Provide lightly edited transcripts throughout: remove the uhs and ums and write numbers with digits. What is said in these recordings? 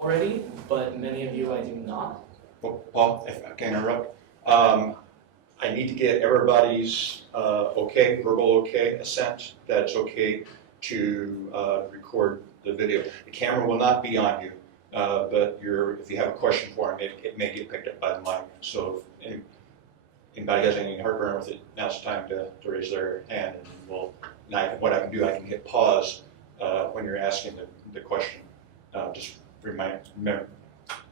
already, but many of you I do not. Well, Paul, if I can interrupt, I need to get everybody's verbal assent that it's okay to record the video. The camera will not be on you, but if you have a question for him, it may get picked up by the mic. So if anybody has any heartburn with it, now's the time to raise their hand, and what I can do, I can hit pause when you're asking the question. Just remind me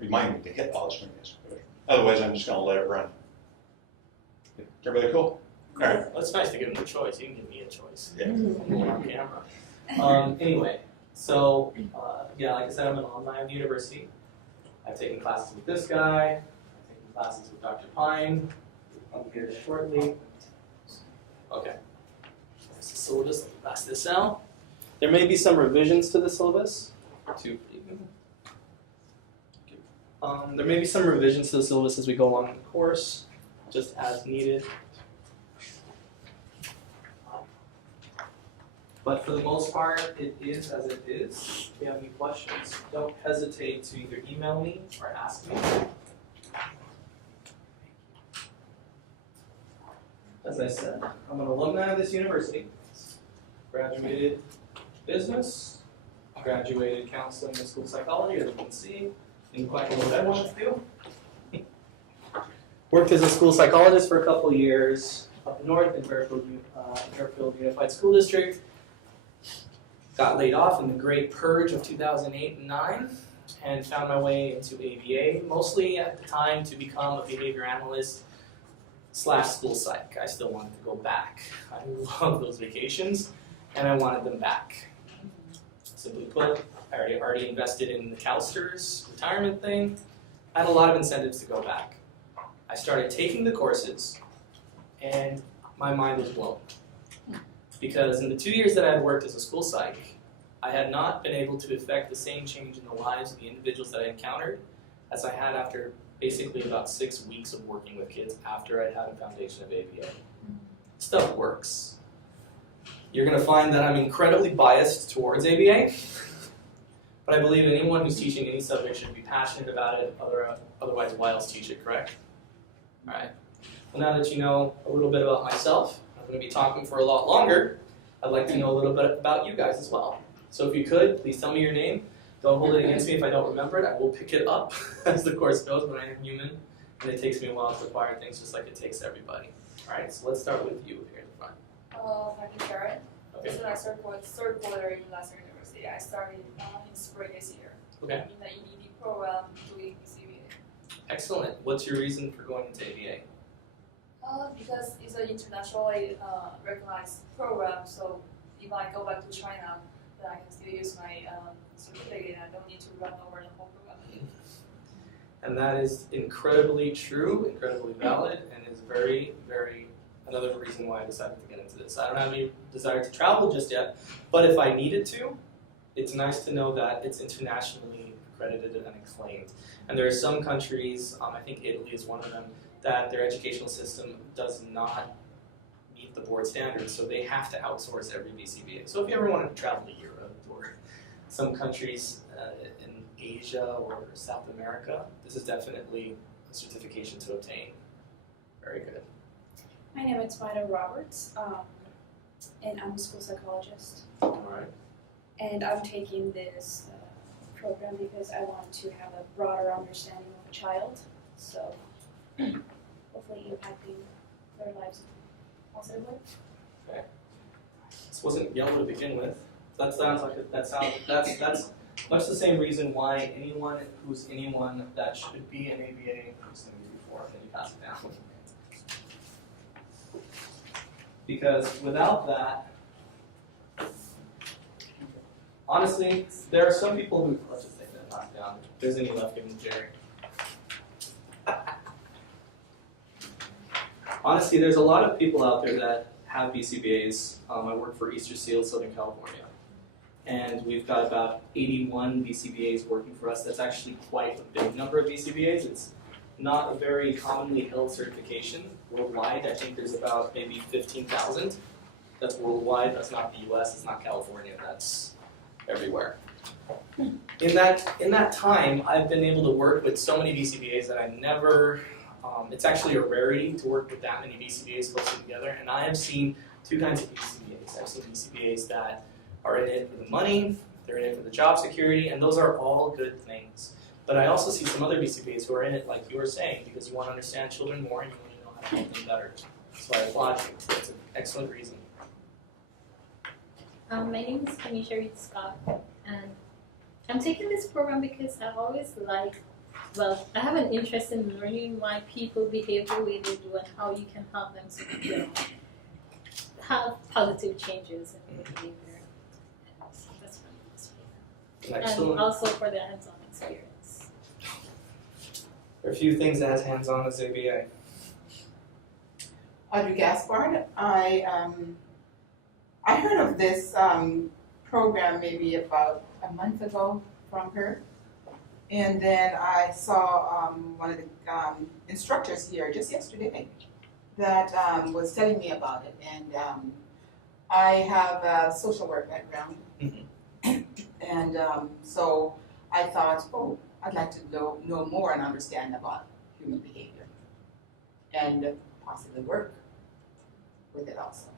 to hit pause when you ask the question. Otherwise, I'm just going to let it run. Is everybody cool? All right. Well, it's nice to give them a choice. You can give me a choice. Yeah. I'm on camera. Anyway, so yeah, like I said, I'm an alumni of the university. I've taken classes with this guy. I've taken classes with Dr. Pine. I'll be here shortly. Okay. There's the syllabus. Let me pass this out. There may be some revisions to the syllabus. There may be some revisions to the syllabus as we go along in the course, just as needed. But for the most part, it is as it is. If you have any questions, don't hesitate to either email me or ask me. As I said, I'm an alumni of this university. Graduated business, graduated counseling and school psychology, as you can see. Didn't quite know what I wanted to do. Worked as a school psychologist for a couple of years up north in Fairfield Unified School District. Got laid off in the great purge of 2008 and 9 and found my way into ABA, mostly at the time to become a behavior analyst / school psych. I still wanted to go back. I love those vacations and I wanted them back. Simply put, I already invested in the CalSTRS retirement thing. I had a lot of incentives to go back. I started taking the courses and my mind was blown. Because in the 2 years that I had worked as a school psych, I had not been able to effect the same change in the lives of the individuals that I encountered as I had after basically about 6 weeks of working with kids after I'd had a foundation of ABA. Stuff works. You're going to find that I'm incredibly biased towards ABA, but I believe anyone who's teaching any subject should be passionate about it, otherwise why else teach it, correct? All right. Well, now that you know a little bit about myself, I'm going to be talking for a lot longer. I'd like to know a little bit about you guys as well. So if you could, please tell me your name. Don't hold it against me if I don't remember it. I will pick it up as the course goes, but I am human, and it takes me a while to acquire things just like it takes everybody. All right, so let's start with you here in the front. My name is Sharon. Okay. This is my third quarter in Lassiter University. I started in spring this year. Okay. In the EDD program doing BCBA. Excellent. What's your reason for going into ABA? Because it's an internationally recognized program, so if I go back to China, then I can still use my certificate and I don't need to run over the whole program. And that is incredibly true, incredibly valid, and is very, very another reason why I decided to get into this. I don't have any desire to travel just yet, but if I needed to, it's nice to know that it's internationally accredited and acclaimed. And there are some countries, I think Italy is one of them, that their educational system does not meet the board standards, so they have to outsource every BCBA. So if you ever wanted to travel to Europe or some countries in Asia or South America, this is definitely a certification to obtain. Very good. My name is Vida Roberts, and I'm a school psychologist. All right. And I'm taking this program because I want to have a broader understanding of a child, so hopefully impacting their lives positively. Okay. This wasn't yellow to begin with. That sounds like that's much the same reason why anyone that should be an ABA who's going to be before, then you pass it down. Because without that, honestly, there are some people who, let's just take that knocked down. If there's any left, give them to Jerry. Honestly, there's a lot of people out there that have BCBAs. I work for Easter Seal, Southern California. And we've got about 81 BCBAs working for us. That's actually quite a big number of BCBAs. It's not a very commonly held certification worldwide. I think there's about maybe 15,000. That's worldwide. That's not the US. It's not California. That's everywhere. in that time, I've been able to work with so many BCBAs that I never. It's actually a rarity to work with that many BCBAs closely together, and I have seen two kinds of BCBAs. I've seen BCBAs that are in it for the money, they're in it for the job security, and those are all good things. But I also see some other BCBAs who are in it, like you were saying, because you want to understand children more and you want to know how to help them better. So I applaud you. It's an excellent reason. My name is Kamisha Reed Scott, and I'm taking this program because I've always I have an interest in learning why people behave the way they do and how you can help them to have positive changes in their behavior. And so that's what I'm this program. Excellent. And also for the hands-on experience. There are a few things that has hands-on as ABA. Audrey Gaspard, I heard of this program maybe about a month ago from her. And then I saw one of the instructors here just yesterday that was telling me about it. And I have a social work background. And so I thought, oh, I'd like to know more and understand about human behavior and possibly work with it also.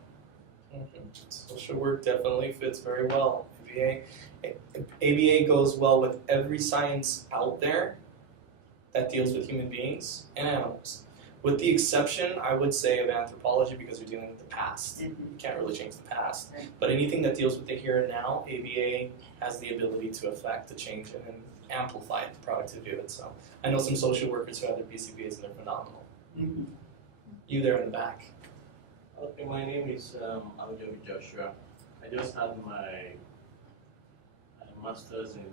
Social work definitely fits very well. ABA goes well with every science out there that deals with human beings and animals. With the exception, I would say, of anthropology because we're dealing with the past. You can't really change the past. Right. But anything that deals with the here and now, ABA has the ability to affect the change and amplify the productivity of it. So I know some social workers who have their BCBAs and they're phenomenal. You there in the back. Okay, my name is Aljobi Joshua. I just had my master's in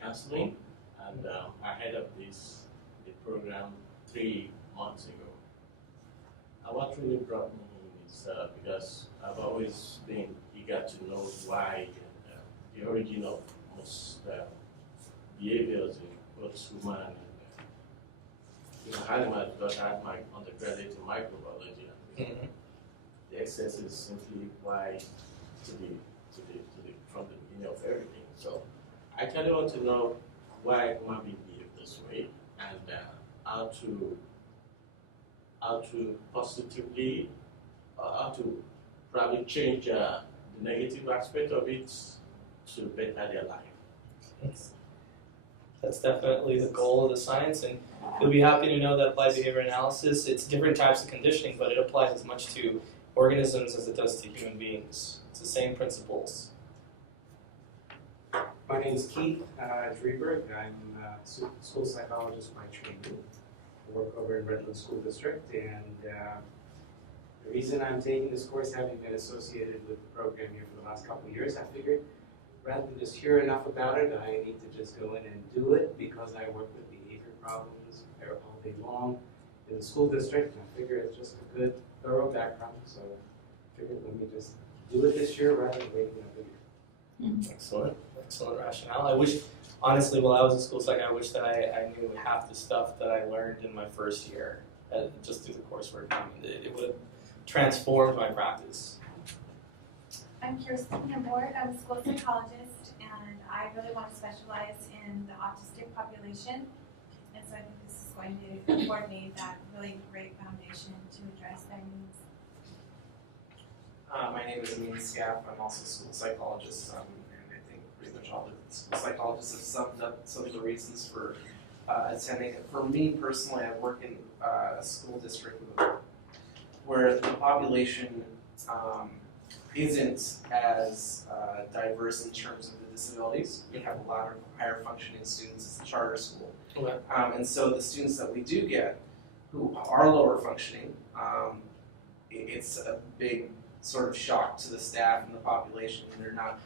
counseling, and I headed the program 3 months ago. And what really brought me in is because I've always been eager to know why the origin of most behaviors in both human and animals, because I had my undergraduate in microbiology. The excess is simply why from the beginning of everything. So I kind of want to know why human beings behave this way and how to positively, how to probably change the negative aspect of it to better their life. That's definitely the goal of the science, and you'll be happy to know that applied behavior analysis, it's different types of conditioning, but it applies as much to organisms as it does to human beings. It's the same principles. My name is Keith Drieberg. I'm a school psychologist by training. I work over in Redlands School District, and the reason I'm taking this course, having been associated with the program here for the last couple of years, I figured rather than just hear enough about it, I need to just go in and do it because I work with behavior problems all day long in the school district, and I figure it's just a good, thorough background, so I figured let me just do it this year rather than waiting another year. Excellent rationale. I wish, honestly, while I was in school psych, I wish that I knew half the stuff that I learned in my first year, just through the coursework. I mean, it would have transformed my practice. I'm Kirsten Hembord. I'm a school psychologist, and I really want to specialize in the autistic population. And so I think this is going to afford me that really great foundation to address their needs. My name is Amin Scaff. I'm also a school psychologist, and I think pretty much all the school psychologists have summed up some of the reasons for attending. For me personally, I work in a school district where the population isn't as diverse in terms of the disabilities. We have a lot of higher functioning students. It's a charter school. Okay. And so the students that we do get who are lower functioning, it's a big sort of shock to the staff and the population, and they're not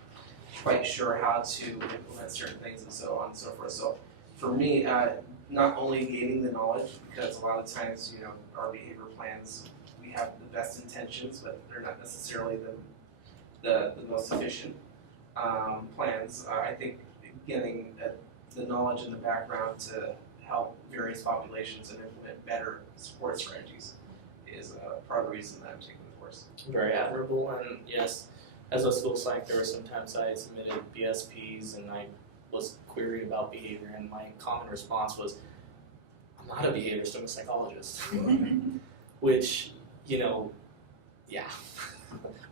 quite sure how to implement certain things and so on and so forth. So for me, not only gaining the knowledge, because a lot of times, our behavior plans, we have the best intentions, but they're not necessarily the most efficient plans. I think getting the knowledge and the background to help various populations and implement better support strategies is part of the reason that I'm taking the course. Very admirable, and yes, as a school psych, there were sometimes I submitted BSPs and I was queried about behavior, and my common response was, I'm not a behaviorist, I'm a psychologist. Which, yeah,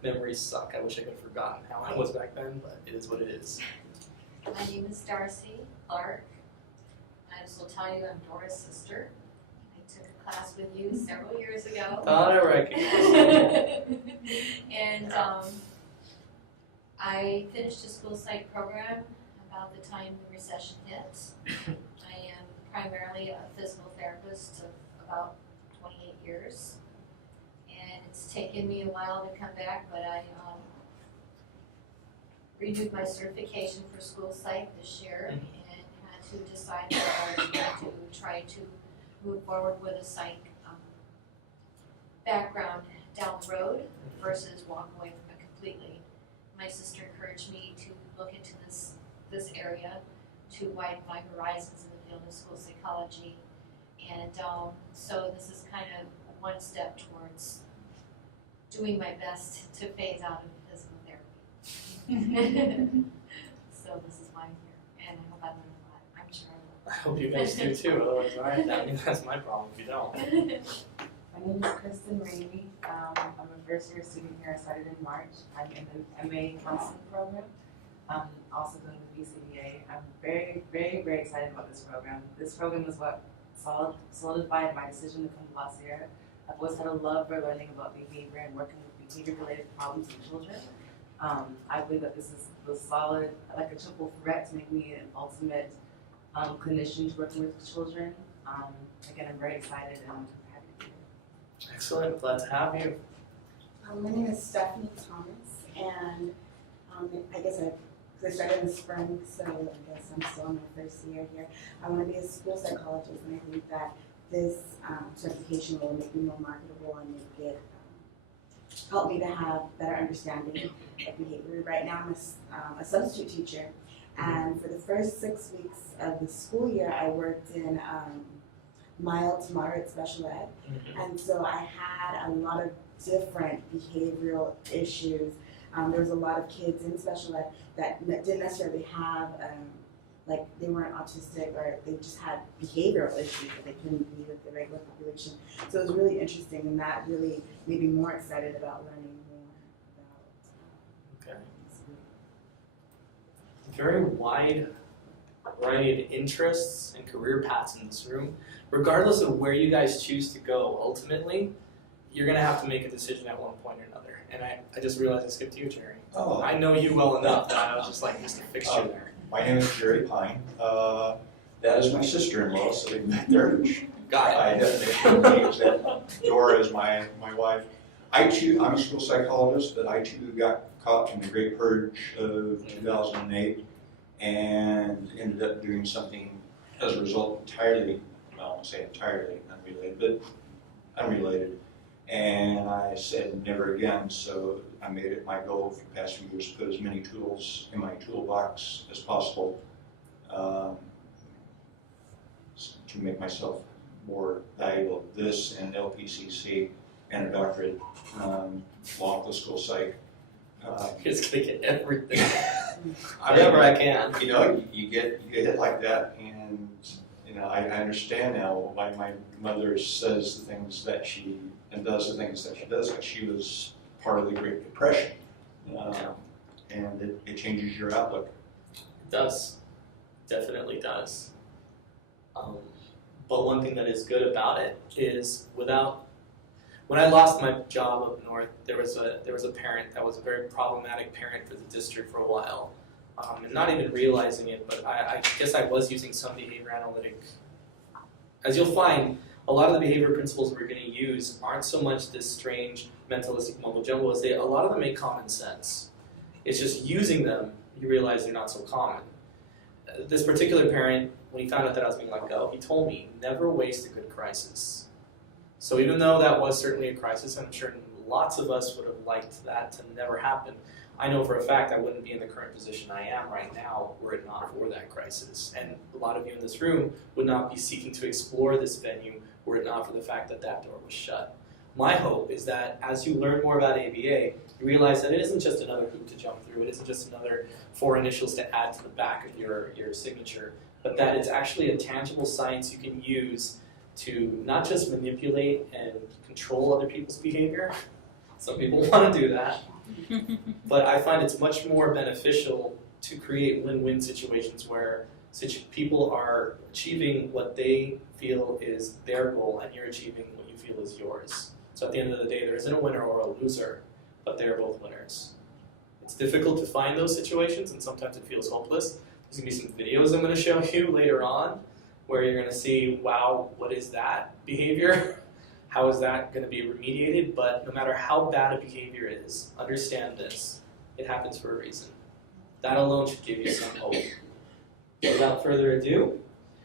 memories suck. I wish I could have forgotten how I was back then, but it is what it is. My name is Darcy Clark. I just will tell you I'm Dora's sister. I took a class with you several years ago. Thought I recognized you. And I finished a school psych program about the time the recession hit. I am primarily a physical therapist of about 28 years. And it's taken me a while to come back, but I renewed my certification for school psych this year and had to decide whether I was going to try to move forward with a psych background down the road versus walk away from it completely. My sister encouraged me to look into this area to widen my horizons in the field of school psychology, and so this is kind of one step towards doing my best to phase out of physical therapy. So this is why I'm here, and I hope I learn a lot. I'm sure I will. I hope you guys do too, otherwise that's my problem if you don't. My name is Kristen Ramey. I'm a first year student here. I started in March. I'm in the MA counseling program. Also going with BCBA. I'm very, very, very excited about this program. This program is what solidified my decision to come to La Sierra. I've always had a love for learning about behavior and working with behavior-related problems in children. I believe that this is the solid, like a triple threat to make me an ultimate clinician to working with children. Again, I'm very excited and happy to be here. Excellent, glad to have you. My name is Stephanie Thomas, and I guess I started in the spring, so I guess I'm still in my first year here. I want to be a school psychologist, and I think that this certification will make me more marketable and make it help me to have better understanding of behavior. Right now, I'm a substitute teacher, and for the first 6 weeks of the school year, I worked in mild to moderate special ed, and so I had a lot of different behavioral issues. There was a lot of kids in special ed that didn't necessarily have, like they weren't autistic, or they just had behavioral issues that they couldn't be with the regular population. So it was really interesting, and that really made me more excited about learning more about. Okay. Very wide variety of interests and career paths in this room. Regardless of where you guys choose to go, ultimately, you're going to have to make a decision at one point or another. And I just realized I skipped you, Jerry. Oh. I know you well enough that I was just like, just a fixture there. My name is Jerry Pine. That is my sister-in-law sitting back there. Got it. I definitely names that. Dora is my wife. I'm a school psychologist, but I too got caught in the Great Purge of 2008 and ended up doing something as a result entirely, well, I won't say entirely unrelated, but unrelated. And I said never again, so I made it my goal for the past few years to put as many tools in my toolbox as possible to make myself more valuable. This and LPCC and a doctorate, along with the school psych. Just gonna get everything. Whatever I can. You know, you get hit like that, and you know, I understand now why my mother says the things that she and does the things that she does, because she was part of the Great Depression, and it changes your outlook. It does, definitely does. But one thing that is good about it is when I lost my job up north, there was a parent that was a very problematic parent for the district for a while, and not even realizing it. But I guess I was using some behavior analytic. As you'll find, a lot of the behavior principles we're going to use aren't so much this strange mentalistic mumbo jumbo as a lot of them make common sense. It's just using them you realize they're not so common. This particular parent, when he found out that I was being let go, he told me, never waste a good crisis. So even though that was certainly a crisis, I'm sure lots of us would have liked that to never happen. I know for a fact I wouldn't be in the current position I am right now were it not for that crisis. And a lot of you in this room would not be seeking to explore this venue were it not for the fact that that door was shut. my hope is that as you learn more about ABA, you realize that it isn't just another hoop to jump through, it isn't just another 4 initials to add to the back of your signature, but that it's actually a tangible science you can use to not just manipulate and control other people's behavior. Some people want to do that. But I find it's much more beneficial to create win-win situations where people are achieving what they feel is their goal and you're achieving what you feel is yours. So at the end of the day, there isn't a winner or a loser, but they're both winners. It's difficult to find those situations and sometimes it feels hopeless. There's going to be some videos I'm going to show you later on where you're going to see, wow, what is that behavior? How is that going to be remediated? But no matter how bad a behavior is, understand this. It happens for a reason. That alone should give you some hope. Without further ado,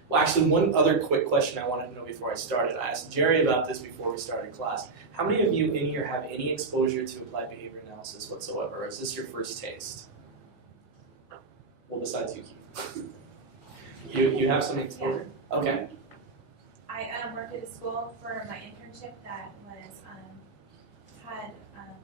well, actually, one other quick question I wanted to know before I started. I asked Jerry about this before we started class. How many of you in here have any exposure to applied behavior analysis whatsoever? Or is this your first taste? Well, besides you, Keith. You have some exposure? Okay. I worked at a school for my internship that was had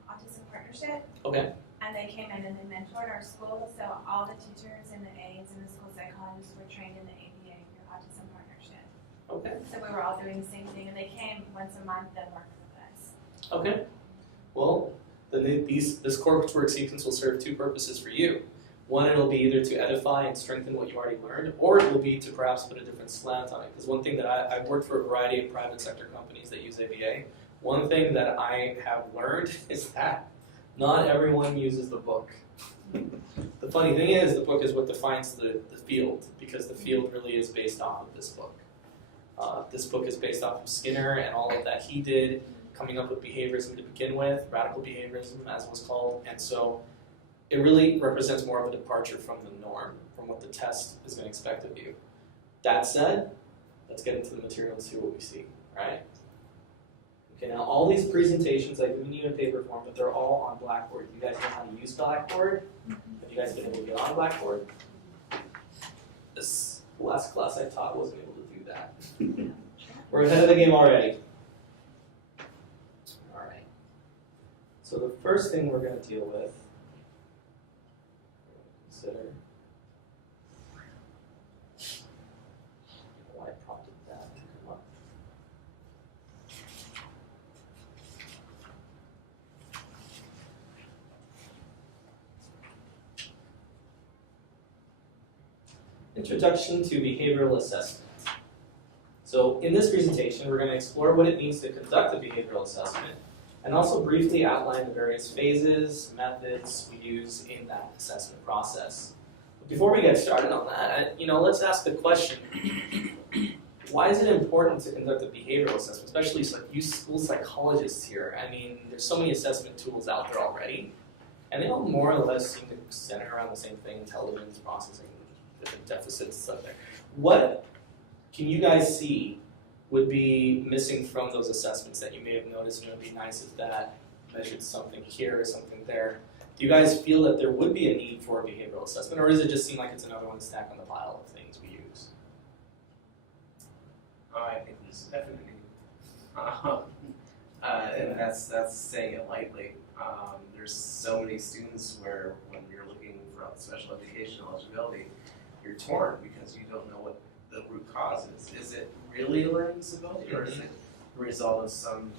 autism partnership. Okay. And they came in and they mentored our school, so all the teachers and the aides and the school psychologists were trained in the ABA, your autism partnership. Okay. So we were all doing the same thing, and they came once a month and worked with us. Okay. Well, then this coursework sequence will serve 2 purposes for you. One, it'll be either to edify and strengthen what you already learned, or it will be to perhaps put a different slant on it. Because one thing that I've worked for a variety of private sector companies that use ABA. One thing that I have learned is that not everyone uses the book. The funny thing is, the book is what defines the field, because the field really is based off of this book. This book is based off of Skinner and all of that he did, coming up with behaviorism to begin with, radical behaviorism as it was called, and so it really represents more of a departure from the norm, from what the test is going to expect of you. That said, let's get into the material and see what we see, right? Okay, now all these presentations I've given you in paper form, but they're all on Blackboard. You guys know how to use Blackboard? Have you guys been able to get on Blackboard? This last class I taught wasn't able to do that. We're ahead of the game already. All right. So the first thing we're going to deal with, consider why I prompted that to come up. Introduction to behavioral assessment. So in this presentation, we're going to explore what it means to conduct a behavioral assessment and also briefly outline the various phases, methods we use in that assessment process. But before we get started on that, let's ask the question, why is it important to conduct a behavioral assessment, especially you school psychologists here? I mean, there's so many assessment tools out there already, and they all more or less seem to center around the same thing, intelligence, processing, different deficits and stuff there. What can you guys see would be missing from those assessments that you may have noticed, and it would be nice if that measured something here or something there? Do you guys feel that there would be a need for a behavioral assessment, or does it just seem like it's another one stacked on the pile of things we use? I think there's definitely and that's saying it lightly. There's so many students where when you're looking for special education eligibility, you're torn because you don't know what the root cause is. Is it really a learning disability, or is it a result of some,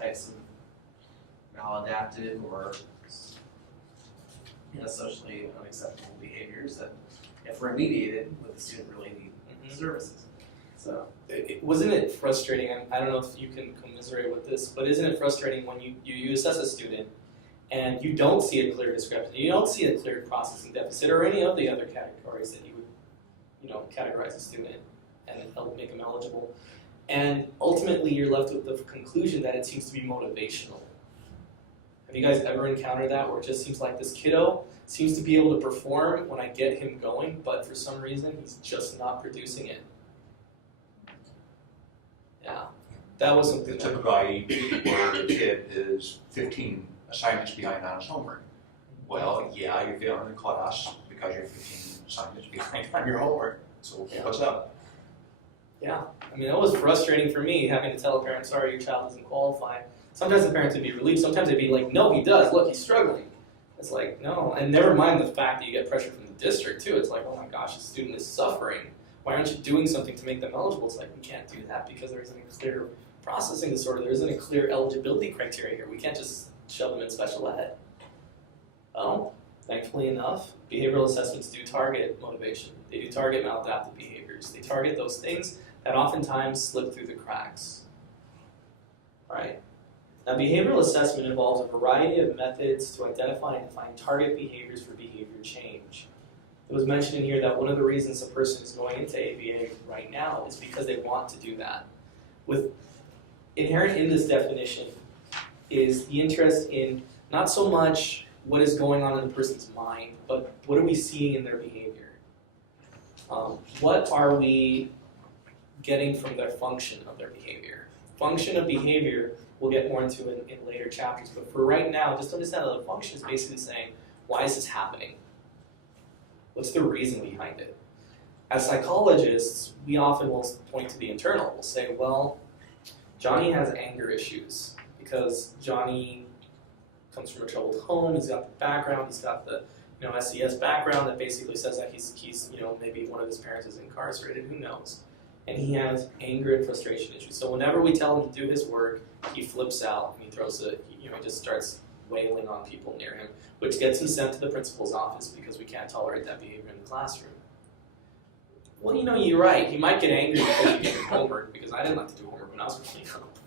types of maladaptive or socially unacceptable behaviors that, if remediated, would the student really need services? So, wasn't it frustrating? I don't know if you can commiserate with this, but isn't it frustrating when you assess a student and you don't see a clear discrepancy, you don't see a clear processing deficit or any of the other categories that you would, categorize a student and help make them eligible, and ultimately you're left with the conclusion that it seems to be motivational. Have you guys ever encountered that, where it just seems like this kiddo seems to be able to perform when I get him going, but for some reason he's just not producing it? Yeah, that was something. The typical IEP where the kid is 15 assignments behind on his homework. Well, yeah, you're failing the class because you're 15 assignments behind on your homework. So what's up? Yeah, I mean, that was frustrating for me, having to tell a parent, sorry, your child doesn't qualify. Sometimes the parents would be relieved, sometimes they'd be like, no, he does, look, he's struggling. It's like, no, and never mind the fact that you get pressure from the district too. It's like, oh my gosh, the student is suffering. Why aren't you doing something to make them eligible? It's like, we can't do that because there isn't a clear processing disorder, there isn't a clear eligibility criteria here. We can't just shove them in special ed. Well, thankfully enough, behavioral assessments do target motivation. They do target maladaptive behaviors. They target those things that oftentimes slip through the cracks. All right. Now, behavioral assessment involves a variety of methods to identify and define target behaviors for behavior change. It was mentioned in here that one of the reasons a person is going into ABA right now is because they want to do that. With inherent in this definition is the interest in not so much what is going on in the person's mind, but what are we seeing in their behavior? What are we getting from their function of their behavior? Function of behavior we'll get more into in later chapters, but for right now, just understand that the function is basically saying, why is this happening? What's the reason behind it? As psychologists, we often will point to the internal. We'll say, well, Johnny has anger issues because Johnny comes from a troubled home, he's got the background, he's got the SES background that basically says that he's maybe one of his parents is incarcerated, who knows? And he has anger and frustration issues. So whenever we tell him to do his work, he flips out and he throws he just starts wailing on people near him, which gets him sent to the principal's office because we can't tolerate that behavior in the classroom. Well, you're right. He might get angry because he did homework, because I didn't like to do homework when I was growing up.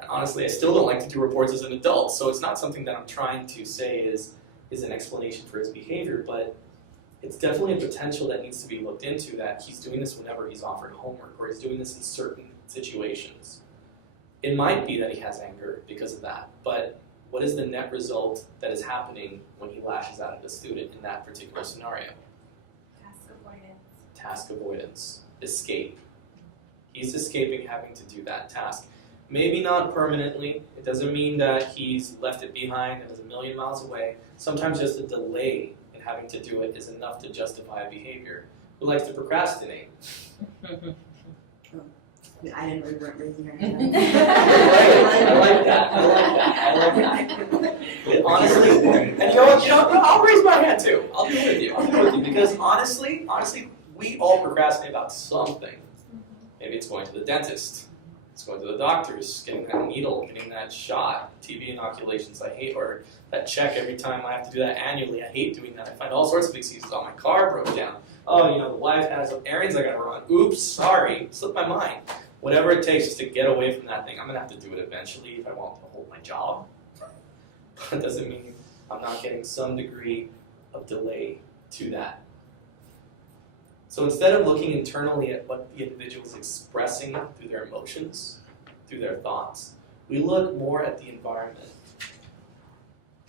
And honestly, I still don't like to do reports as an adult, so it's not something that I'm trying to say is an explanation for his behavior, but it's definitely a potential that needs to be looked into, that he's doing this whenever he's offered homework, or he's doing this in certain situations. It might be that he has anger because of that, but what is the net result that is happening when he lashes out at a student in that particular scenario? Task avoidance. Task avoidance. Escape. He's escaping having to do that task. Maybe not permanently. It doesn't mean that he's left it behind and is a million miles away. Sometimes just a delay in having to do it is enough to justify a behavior. Who likes to procrastinate? I didn't know you weren't raising your hand. I like that. Honestly, and I'll raise my hand too. I'll do it with you. Because honestly, we all procrastinate about something. Maybe it's going to the dentist. It's going to the doctors, getting that needle, getting that shot, TB inoculations I hate, or that check every time I have to do that annually. I hate doing that. I find all sorts of excuses. Oh, my car broke down. Oh, the wife has errands I gotta run. Oops, sorry, slipped my mind. Whatever it takes just to get away from that thing. I'm gonna have to do it eventually if I want to hold my job. But it doesn't mean I'm not getting some degree of delay to that. So instead of looking internally at what the individual is expressing through their emotions, through their thoughts, we look more at the environment.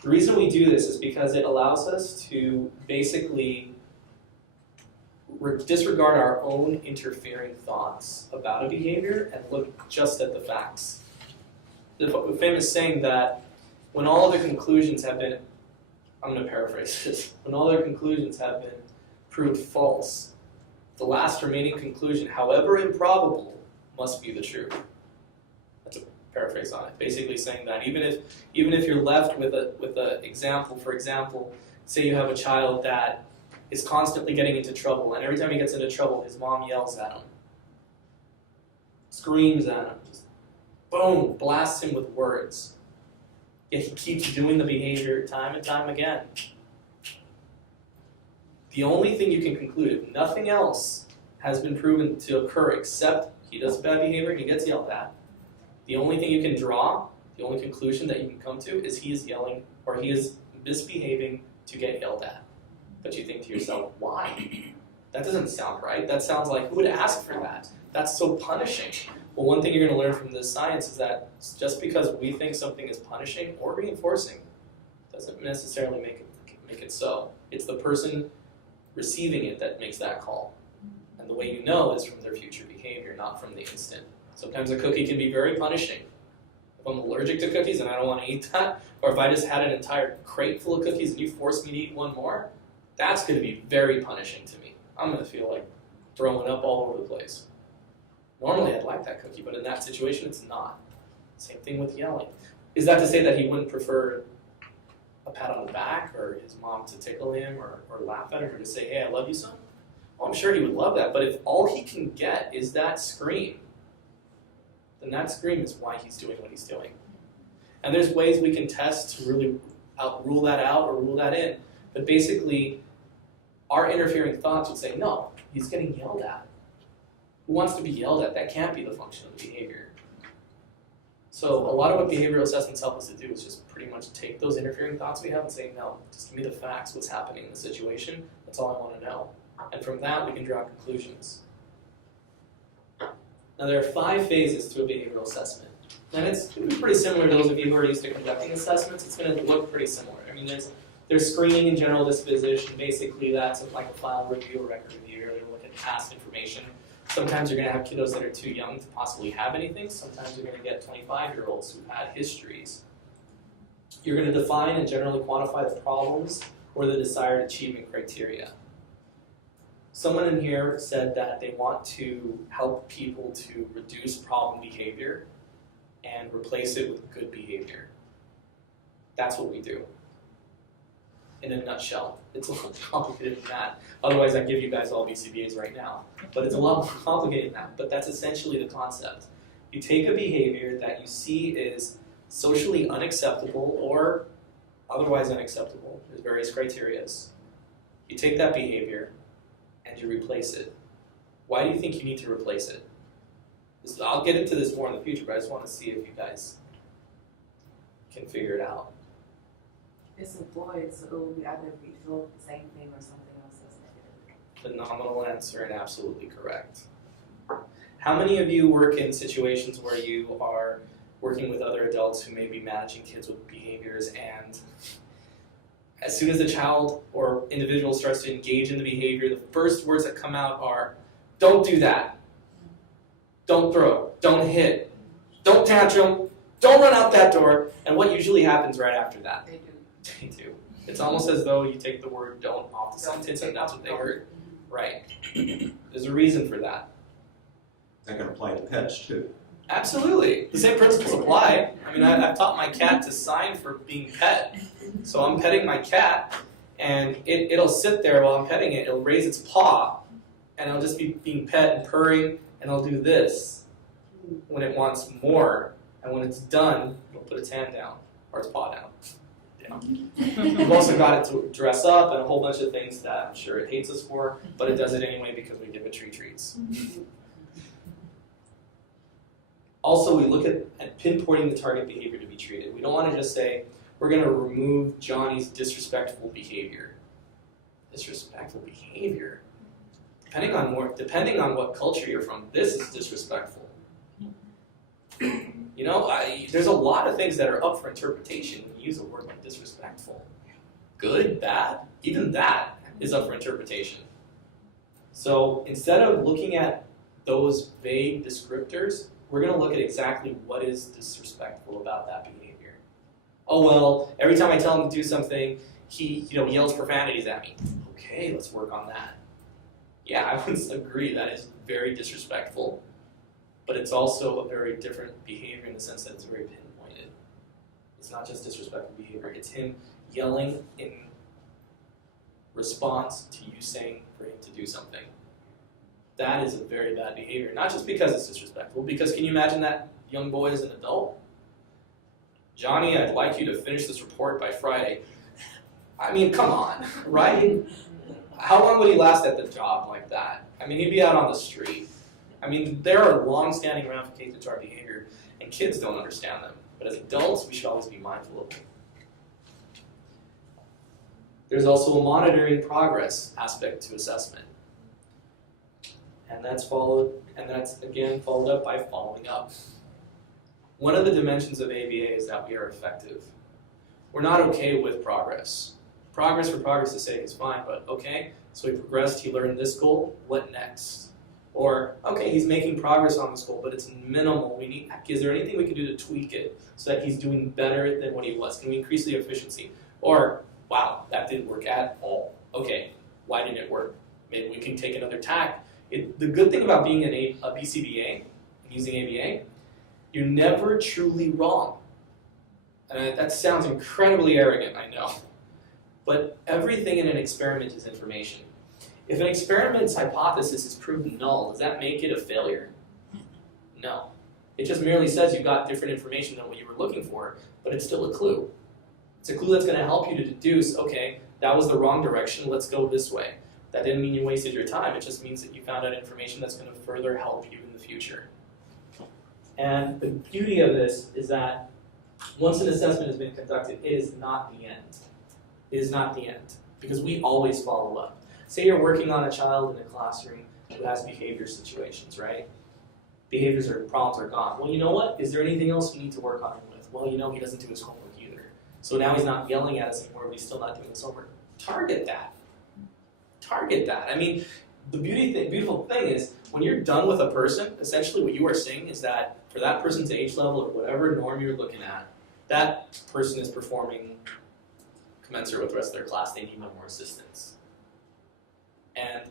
The reason we do this is because it allows us to basically disregard our own interfering thoughts about a behavior and look just at the facts. The famous saying that when all other conclusions have been, I'm going to paraphrase this, when all other conclusions have been proved false, the last remaining conclusion, however improbable, must be the truth. That's a paraphrase on it. Basically saying that even if you're left with a example, for example, say you have a child that is constantly getting into trouble, and every time he gets into trouble, his mom yells at him, screams at him, just boom, blasts him with words. Yet he keeps doing the behavior time and time again. The only thing you can conclude, if nothing else has been proven to occur except he does bad behavior and he gets yelled at, the only thing you can draw, the only conclusion that you can come to is he is yelling or he is misbehaving to get yelled at. But you think to yourself, why? That doesn't sound right. That sounds like, who would ask for that? That's so punishing. Well, one thing you're going to learn from this science is that just because we think something is punishing or reinforcing doesn't necessarily make it so. It's the person receiving it that makes that call. And the way you know is from their future behavior, not from the instant. Sometimes a cookie can be very punishing. If I'm allergic to cookies and I don't want to eat that, or if I just had an entire crate full of cookies and you forced me to eat one more, that's going to be very punishing to me. I'm going to feel like throwing up all over the place. Normally I'd like that cookie, but in that situation it's not. Same thing with yelling. Is that to say that he wouldn't prefer a pat on the back or his mom to tickle him or laugh at him or to say, hey, I love you, son? Well, I'm sure he would love that, but if all he can get is that scream, then that scream is why he's doing what he's doing. And there's ways we can test to really rule that out or rule that in. But basically, our interfering thoughts would say, no, he's getting yelled at. Who wants to be yelled at? That can't be the function of the behavior. So a lot of what behavioral assessments help us to do is just pretty much take those interfering thoughts we have and say, no, just give me the facts, what's happening in the situation. That's all I want to know. And from that, we can draw conclusions. Now, there are 5 phases to a behavioral assessment. And it's going to be pretty similar to those of you who are used to conducting assessments. It's going to look pretty similar. I mean, there's screening and general disposition. Basically, that's like a file review or record review. You're going to look at past information. Sometimes you're going to have kiddos that are too young to possibly have anything. Sometimes you're going to get 25-year-olds who've had histories. You're going to define and generally quantify the problems or the desired achievement criteria. Someone in here said that they want to help people to reduce problem behavior and replace it with good behavior. That's what we do. In a nutshell. It's a lot more complicated than that. Otherwise, I'd give you guys all BCBAs right now. But it's a lot more complicated than that. But that's essentially the concept. You take a behavior that you see is socially unacceptable or otherwise unacceptable. There's various criteria. You take that behavior and you replace it. Why do you think you need to replace it? I'll get into this more in the future, but I just want to see if you guys can figure it out. It's a boy, so it will be either visual, the same thing, or something else that's negative. Phenomenal answer and absolutely correct. How many of you work in situations where you are working with other adults who may be managing kids with behaviors, and as soon as the child or individual starts to engage in the behavior, the first words that come out are, don't do that, don't throw, don't hit, don't tantrum, don't run out that door, and what usually happens right after that? They do. It's almost as though you take the word don't off the sentence and that's what they heard. Right. There's a reason for that. That can apply to pets too. Absolutely. The same principles apply. I mean, I've taught my cat to sign for being pet. So I'm petting my cat, and it'll sit there while I'm petting it. It'll raise its paw, and it'll just be being pet and purring, and it'll do this when it wants more. And when it's done, it'll put its hand down, or its paw down. We've also got it to dress up and a whole bunch of things that I'm sure it hates us for, but it does it anyway because we give it treats. Also, we look at pinpointing the target behavior to be treated. We don't want to just say, we're going to remove Johnny's disrespectful behavior. Disrespectful behavior? Depending on what culture you're from, this is disrespectful. You know, there's a lot of things that are up for interpretation when you use a word like disrespectful. Good, bad, even that is up for interpretation. So instead of looking at those vague descriptors, we're going to look at exactly what is disrespectful about that behavior. Oh, well, every time I tell him to do something, he yells profanities at me. Okay, let's work on that. Yeah, I would agree that is very disrespectful. But it's also a very different behavior in the sense that it's very pinpointed. It's not just disrespectful behavior. It's him yelling in response to you saying for him to do something. That is a very bad behavior. Not just because it's disrespectful, because can you imagine that young boy as an adult? Johnny, I'd like you to finish this report by Friday. I mean, come on, right? How long would he last at the job like that? I mean, he'd be out on the street. I mean, there are long-standing ramifications to our behavior, and kids don't understand them. But as adults, we should always be mindful of them. There's also a monitoring progress aspect to assessment. And that's again followed up by following up. One of the dimensions of ABA is that we are effective. We're not okay with progress. Progress for progress' sake is fine, but okay, so he progressed, he learned this goal, what next? Or, okay, he's making progress on this goal, but it's minimal. Is there anything we can do to tweak it so that he's doing better than what he was? Can we increase the efficiency? Or, wow, that didn't work at all. Okay, why didn't it work? Maybe we can take another tack The good thing about being a BCBA and using ABA, you're never truly wrong. And that sounds incredibly arrogant, I know. But everything in an experiment is information. If an experiment's hypothesis is proven null, does that make it a failure? No. It just merely says you got different information than what you were looking for, but it's still a clue. It's a clue that's going to help you to deduce, okay, that was the wrong direction, let's go this way. That didn't mean you wasted your time, it just means that you found out information that's going to further help you in the future. And the beauty of this is that once an assessment has been conducted, it is not the end. It is not the end, because we always follow up. Say you're working on a child in a classroom who has behavior situations, right? Behaviors or problems are gone. Well, you know what? Is there anything else you need to work on him with? Well, you know he doesn't do his homework either. So now he's not yelling at us anymore, but he's still not doing his homework. Target that. Target that. I mean, the beautiful thing is, when you're done with a person, essentially what you are saying is that for that person's age level or whatever norm you're looking at, that person is performing commensurate with the rest of their class. They need no more assistance. And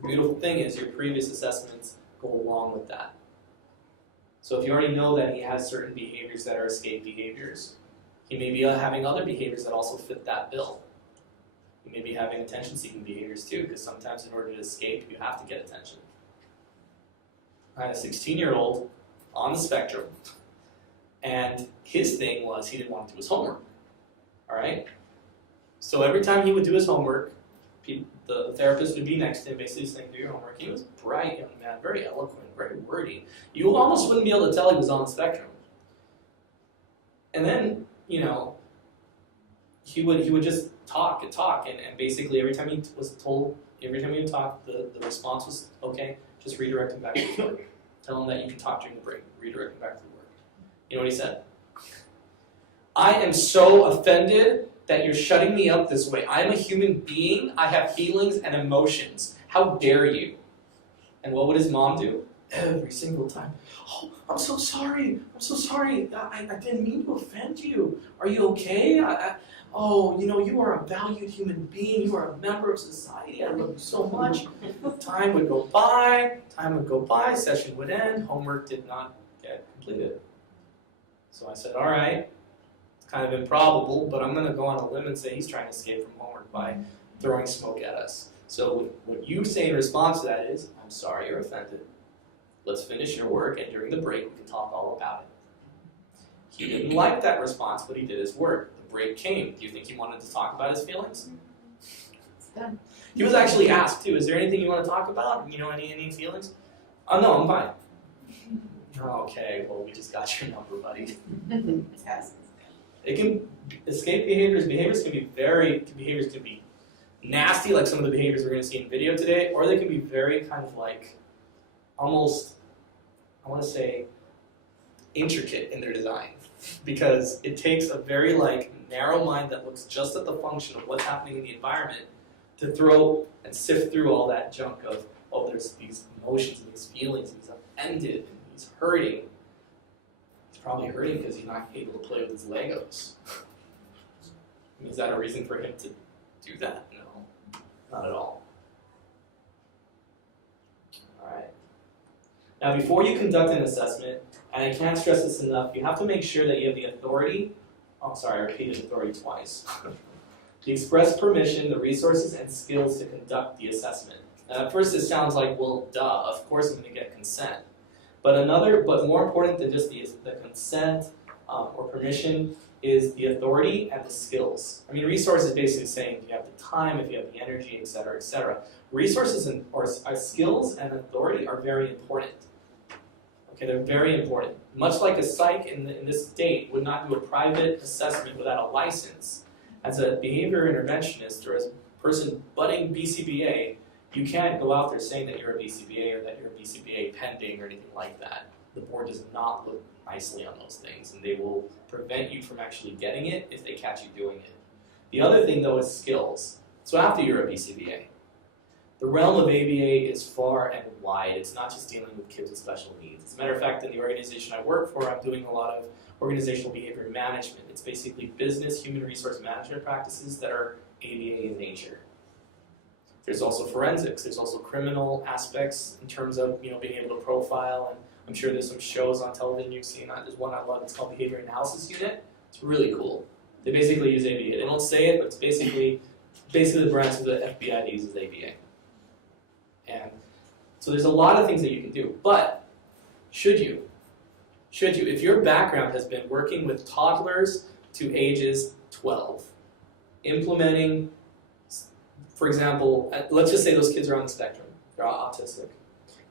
the beautiful thing is your previous assessments go along with that. So if you already know that he has certain behaviors that are escape behaviors, he may be having other behaviors that also fit that bill. He may be having attention-seeking behaviors too, because sometimes in order to escape, you have to get attention. I had a 16-year-old on the spectrum, and his thing was he didn't want to do his homework. All right? So every time he would do his homework, the therapist would be next to him, basically saying, do your homework. He was a bright young man, very eloquent, very wordy. You almost wouldn't be able to tell he was on the spectrum. And then, you know, he would just talk and talk, and basically every time he was told, every time he would talk, the response was, okay, just redirect him back to work. Tell him that you can talk during the break. Redirect him back to work. You know what he said? I am so offended that you're shutting me up this way. I am a human being. I have feelings and emotions. How dare you? And what would his mom do? Every single time. Oh, I'm so sorry. I'm so sorry. I didn't mean to offend you. Are you okay? Oh, you know, you are a valued human being. You are a member of society. I love you so much. Time would go by. Session would end. Homework did not get completed. So I said, all right. Kind of improbable, but I'm going to go on a limb and say he's trying to escape from homework by throwing smoke at us. So what you say in response to that is, I'm sorry you're offended. Let's finish your work, and during the break we can talk all about it. He didn't like that response, but he did his work. The break came. Do you think he wanted to talk about his feelings? It's done. He was actually asked too, is there anything you want to talk about? You know, any feelings? Oh no, I'm fine. Okay, well we just got your number, buddy. Yes. It can escape behaviors. Behaviors can be nasty, like some of the behaviors we're going to see in video today, or they can be very kind of like almost, I want to say, intricate in their design, because it takes a very like narrow mind that looks just at the function of what's happening in the environment to throw and sift through all that junk of, oh, there's these emotions and these feelings, and he's offended and he's hurting. Probably hurting because he's not able to play with his Legos. I mean, is that a reason for him to do that? No, not at all. All right. Now, before you conduct an assessment, and I can't stress this enough, you have to make sure that you have the authority. Oh, sorry, I repeated authority twice. The express permission, the resources, and skills to conduct the assessment. Now, at first, it sounds like, well, duh, of course I'm going to get consent. But more important than just the consent or permission is the authority and the skills. I mean, resources basically saying if you have the time, if you have the energy, et cetera, et cetera. Resources or skills and authority are very important. Okay, they're very important. Much like a psych in this state would not do a private assessment without a license. As a behavior interventionist or as a person budding BCBA, you can't go out there saying that you're a BCBA or that you're a BCBA pending or anything like that. The board does not look nicely on those things, and they will prevent you from actually getting it if they catch you doing it. The other thing, though, is skills. So after you're a BCBA, the realm of ABA is far and wide. It's not just dealing with kids with special needs. As a matter of fact, in the organization I work for, I'm doing a lot of organizational behavior management. It's basically business human resource management practices that are ABA in nature. There's also forensics. There's also criminal aspects in terms of being able to profile. And I'm sure there's some shows on television you've seen. There's one I love. It's called Behavior Analysis Unit. It's really cool. They basically use ABA. They don't say it, but it's basically the branch of the FBI that uses ABA. And so there's a lot of things that you can do. But should you? If your background has been working with toddlers to ages 12, implementing, for example, let's just say those kids are on the spectrum, they're autistic,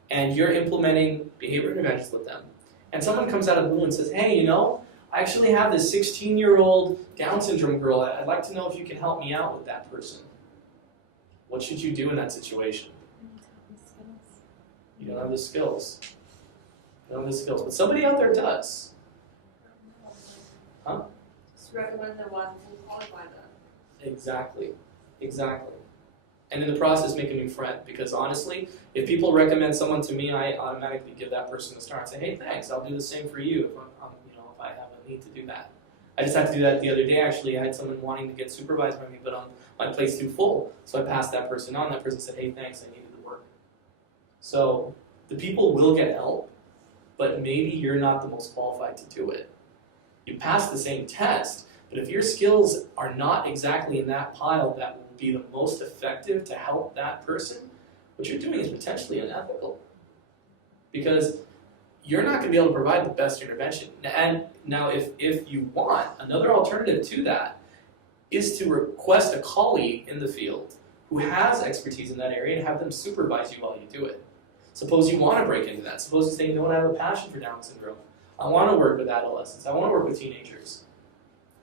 and you're implementing behavior interventions with them, and someone comes out of the blue and says, hey, I actually have this 16-year-old Down syndrome girl, I'd like to know if you can help me out with that person. What should you do in that situation? You don't have the skills. But somebody out there does. Huh? Just recommend the one who qualify them. Exactly. And in the process, make a new friend. Because honestly, if people recommend someone to me, I automatically give that person a star and say, hey, thanks, I'll do the same for you if if I have a need to do that. I just had to do that the other day, actually. I had someone wanting to get supervised by me, but my plate's too full. So I passed that person on. That person said, hey, thanks, I needed the work. So the people will get help, but maybe you're not the most qualified to do it. You pass the same test, but if your skills are not exactly in that pile that will be the most effective to help that person, what you're doing is potentially unethical. Because you're not going to be able to provide the best intervention. And now if you want, another alternative to that is to request a colleague in the field who has expertise in that area and have them supervise you while you do it. Suppose you want to break into that. Suppose you say, I have a passion for Down syndrome. I want to work with adolescents. I want to work with teenagers.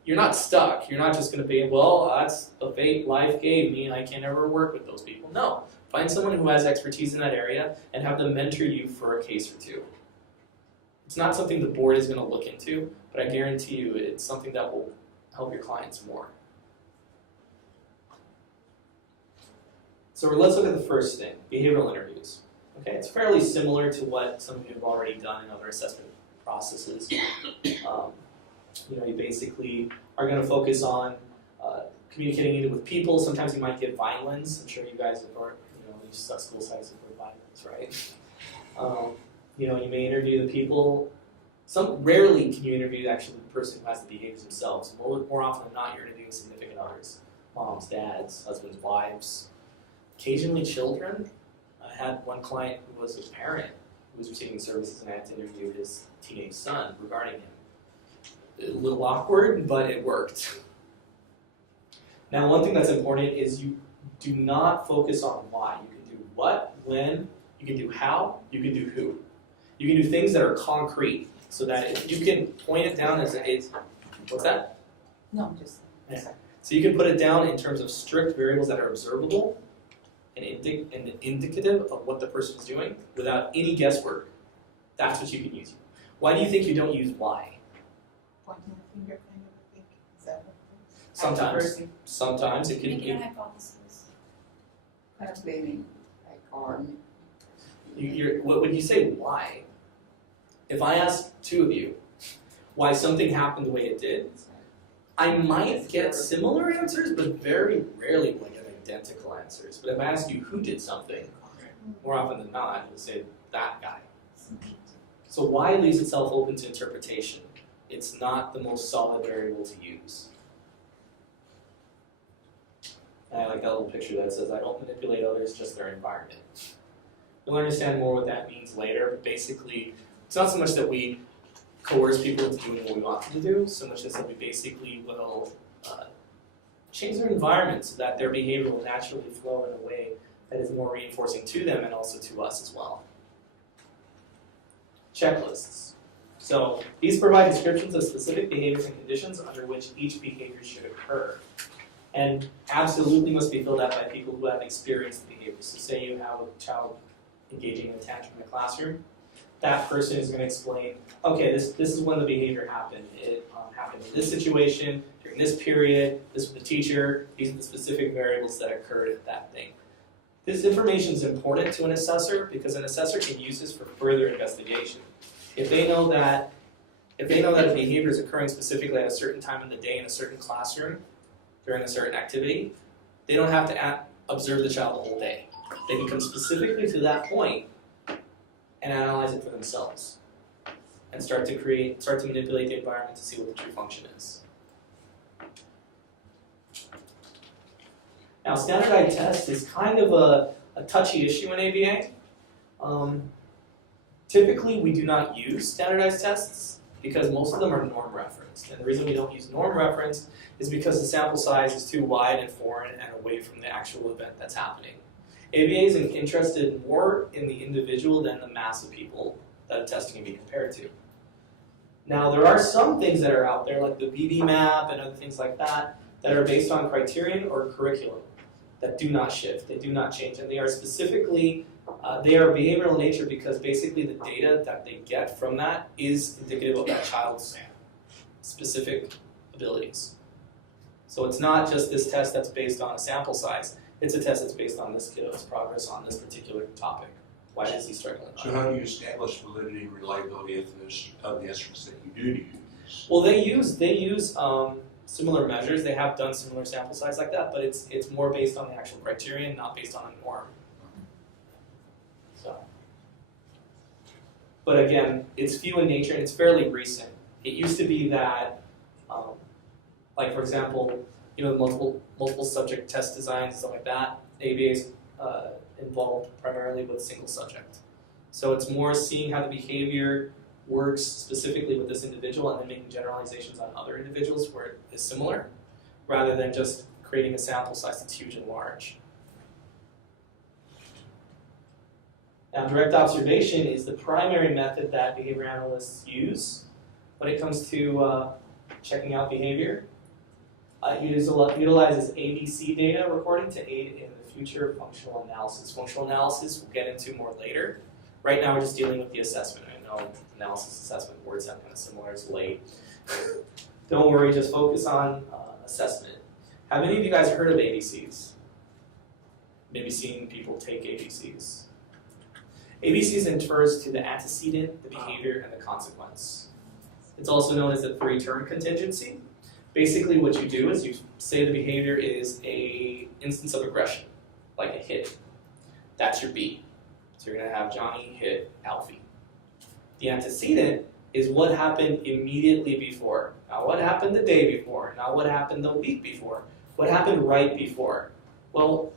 You're not stuck. You're not just going to be, that's the fate life gave me. I can't ever work with those people. No. Find someone who has expertise in that area and have them mentor you for a case or two. It's not something the board is going to look into, but I guarantee you it's something that will help your clients more. So let's look at the first thing, behavioral interviews. Okay, it's fairly similar to what some of you have already done in other assessment processes. You basically are going to focus on communicating either with people. Sometimes you might get violence. I'm sure you guys have heard, you school sites have heard violence, right? You may interview the people. Rarely can you interview actually the person who has the behaviors themselves. More often than not, you're interviewing significant others, moms, dads, husbands, wives, occasionally children. I had one client who was a parent who was receiving services, and I had to interview his teenage son regarding him. A little awkward, but it worked. Now, one thing that's important is you do not focus on why. You can do what, when, you can do how, you can do who. You can do things that are concrete, so that if you can point it down as what's that? No, I'm just. Yeah. So you can put it down in terms of strict variables that are observable and indicative of what the person is doing without any guesswork. That's what you can use. Why do you think you don't use why? Pointing the finger, kind of, I think. Is that Sometimes it can Making a be. hypothesis. kind of blaming, like, arm? When you say why, if I ask two of you why something happened the way it did, I might get similar answers, but very rarely will I get identical answers. But if I ask you who did something, more often than not, you'll say that guy. So why leaves itself open to interpretation. It's not the most solid variable to use. And I like that little picture that says, I don't manipulate others, just their environment. You'll understand more what that means later, but basically, it's not so much that we coerce people into doing what we want them to do, so much as that we basically will change their environment so that their behavior will naturally flow in a way that is more reinforcing to them and also to us as well. Checklists. So these provide descriptions of specific behaviors and conditions under which each behavior should occur. And absolutely must be filled out by people who have experienced the behavior. So say you have a child engaging in a tantrum in the classroom, that person is going to explain, okay, this is when the behavior happened. It happened in this situation, during this period, this was the teacher, these are the specific variables that occurred at that thing. This information is important to an assessor because an assessor can use this for further investigation. If they know that a behavior is occurring specifically at a certain time in the day in a certain classroom, during a certain activity, they don't have to observe the child the whole day. They can come specifically to that point and analyze it for themselves and start to manipulate the environment to see what the true function is. Now, standardized test is kind of a touchy issue in ABA. Typically, we do not use standardized tests because most of them are norm referenced. And the reason we don't use norm referenced is because the sample size is too wide and foreign and away from the actual event that's happening. ABA is interested more in the individual than the mass of people that a test can be compared to. Now, there are some things that are out there, like the BB map and other things like that, that are based on criterion or curriculum that do not shift, they do not change, and they are specifically, they are behavioral in nature because basically the data that they get from that is indicative of that child's specific abilities. So it's not just this test that's based on a sample size, it's a test that's based on this kiddo's progress on this particular topic. Why is he struggling? So how do you establish validity and reliability of the estimates that you do use? Well, they use similar measures. They have done similar sample size like that, but it's more based on the actual criterion, not based on a norm. So, but again, it's few in nature and it's fairly recent. It used to be that, like for example, multiple subject test designs and stuff like that. ABA is involved primarily with single subject. So it's more seeing how the behavior works specifically with this individual and then making generalizations on other individuals where it is similar, rather than just creating a sample size that's huge and large. Now, direct observation is the primary method that behavior analysts use when it comes to checking out behavior. It utilizes ABC data recording to aid in the future functional analysis. Functional analysis we'll get into more later. Right now we're just dealing with the assessment. I know analysis, assessment, words sound kind of similar, it's late. Don't worry, just focus on assessment. Have any of you guys heard of ABCs? Maybe seen people take ABCs. ABCs refers to the antecedent, the behavior, and the consequence. It's also known as the three-term contingency. Basically what you do is you say the behavior is an instance of aggression, like a hit. That's your B. So you're going to have Johnny hit Alfie. The antecedent is what happened immediately before. Now what happened the day before? Now what happened the week before? What happened right before? Well,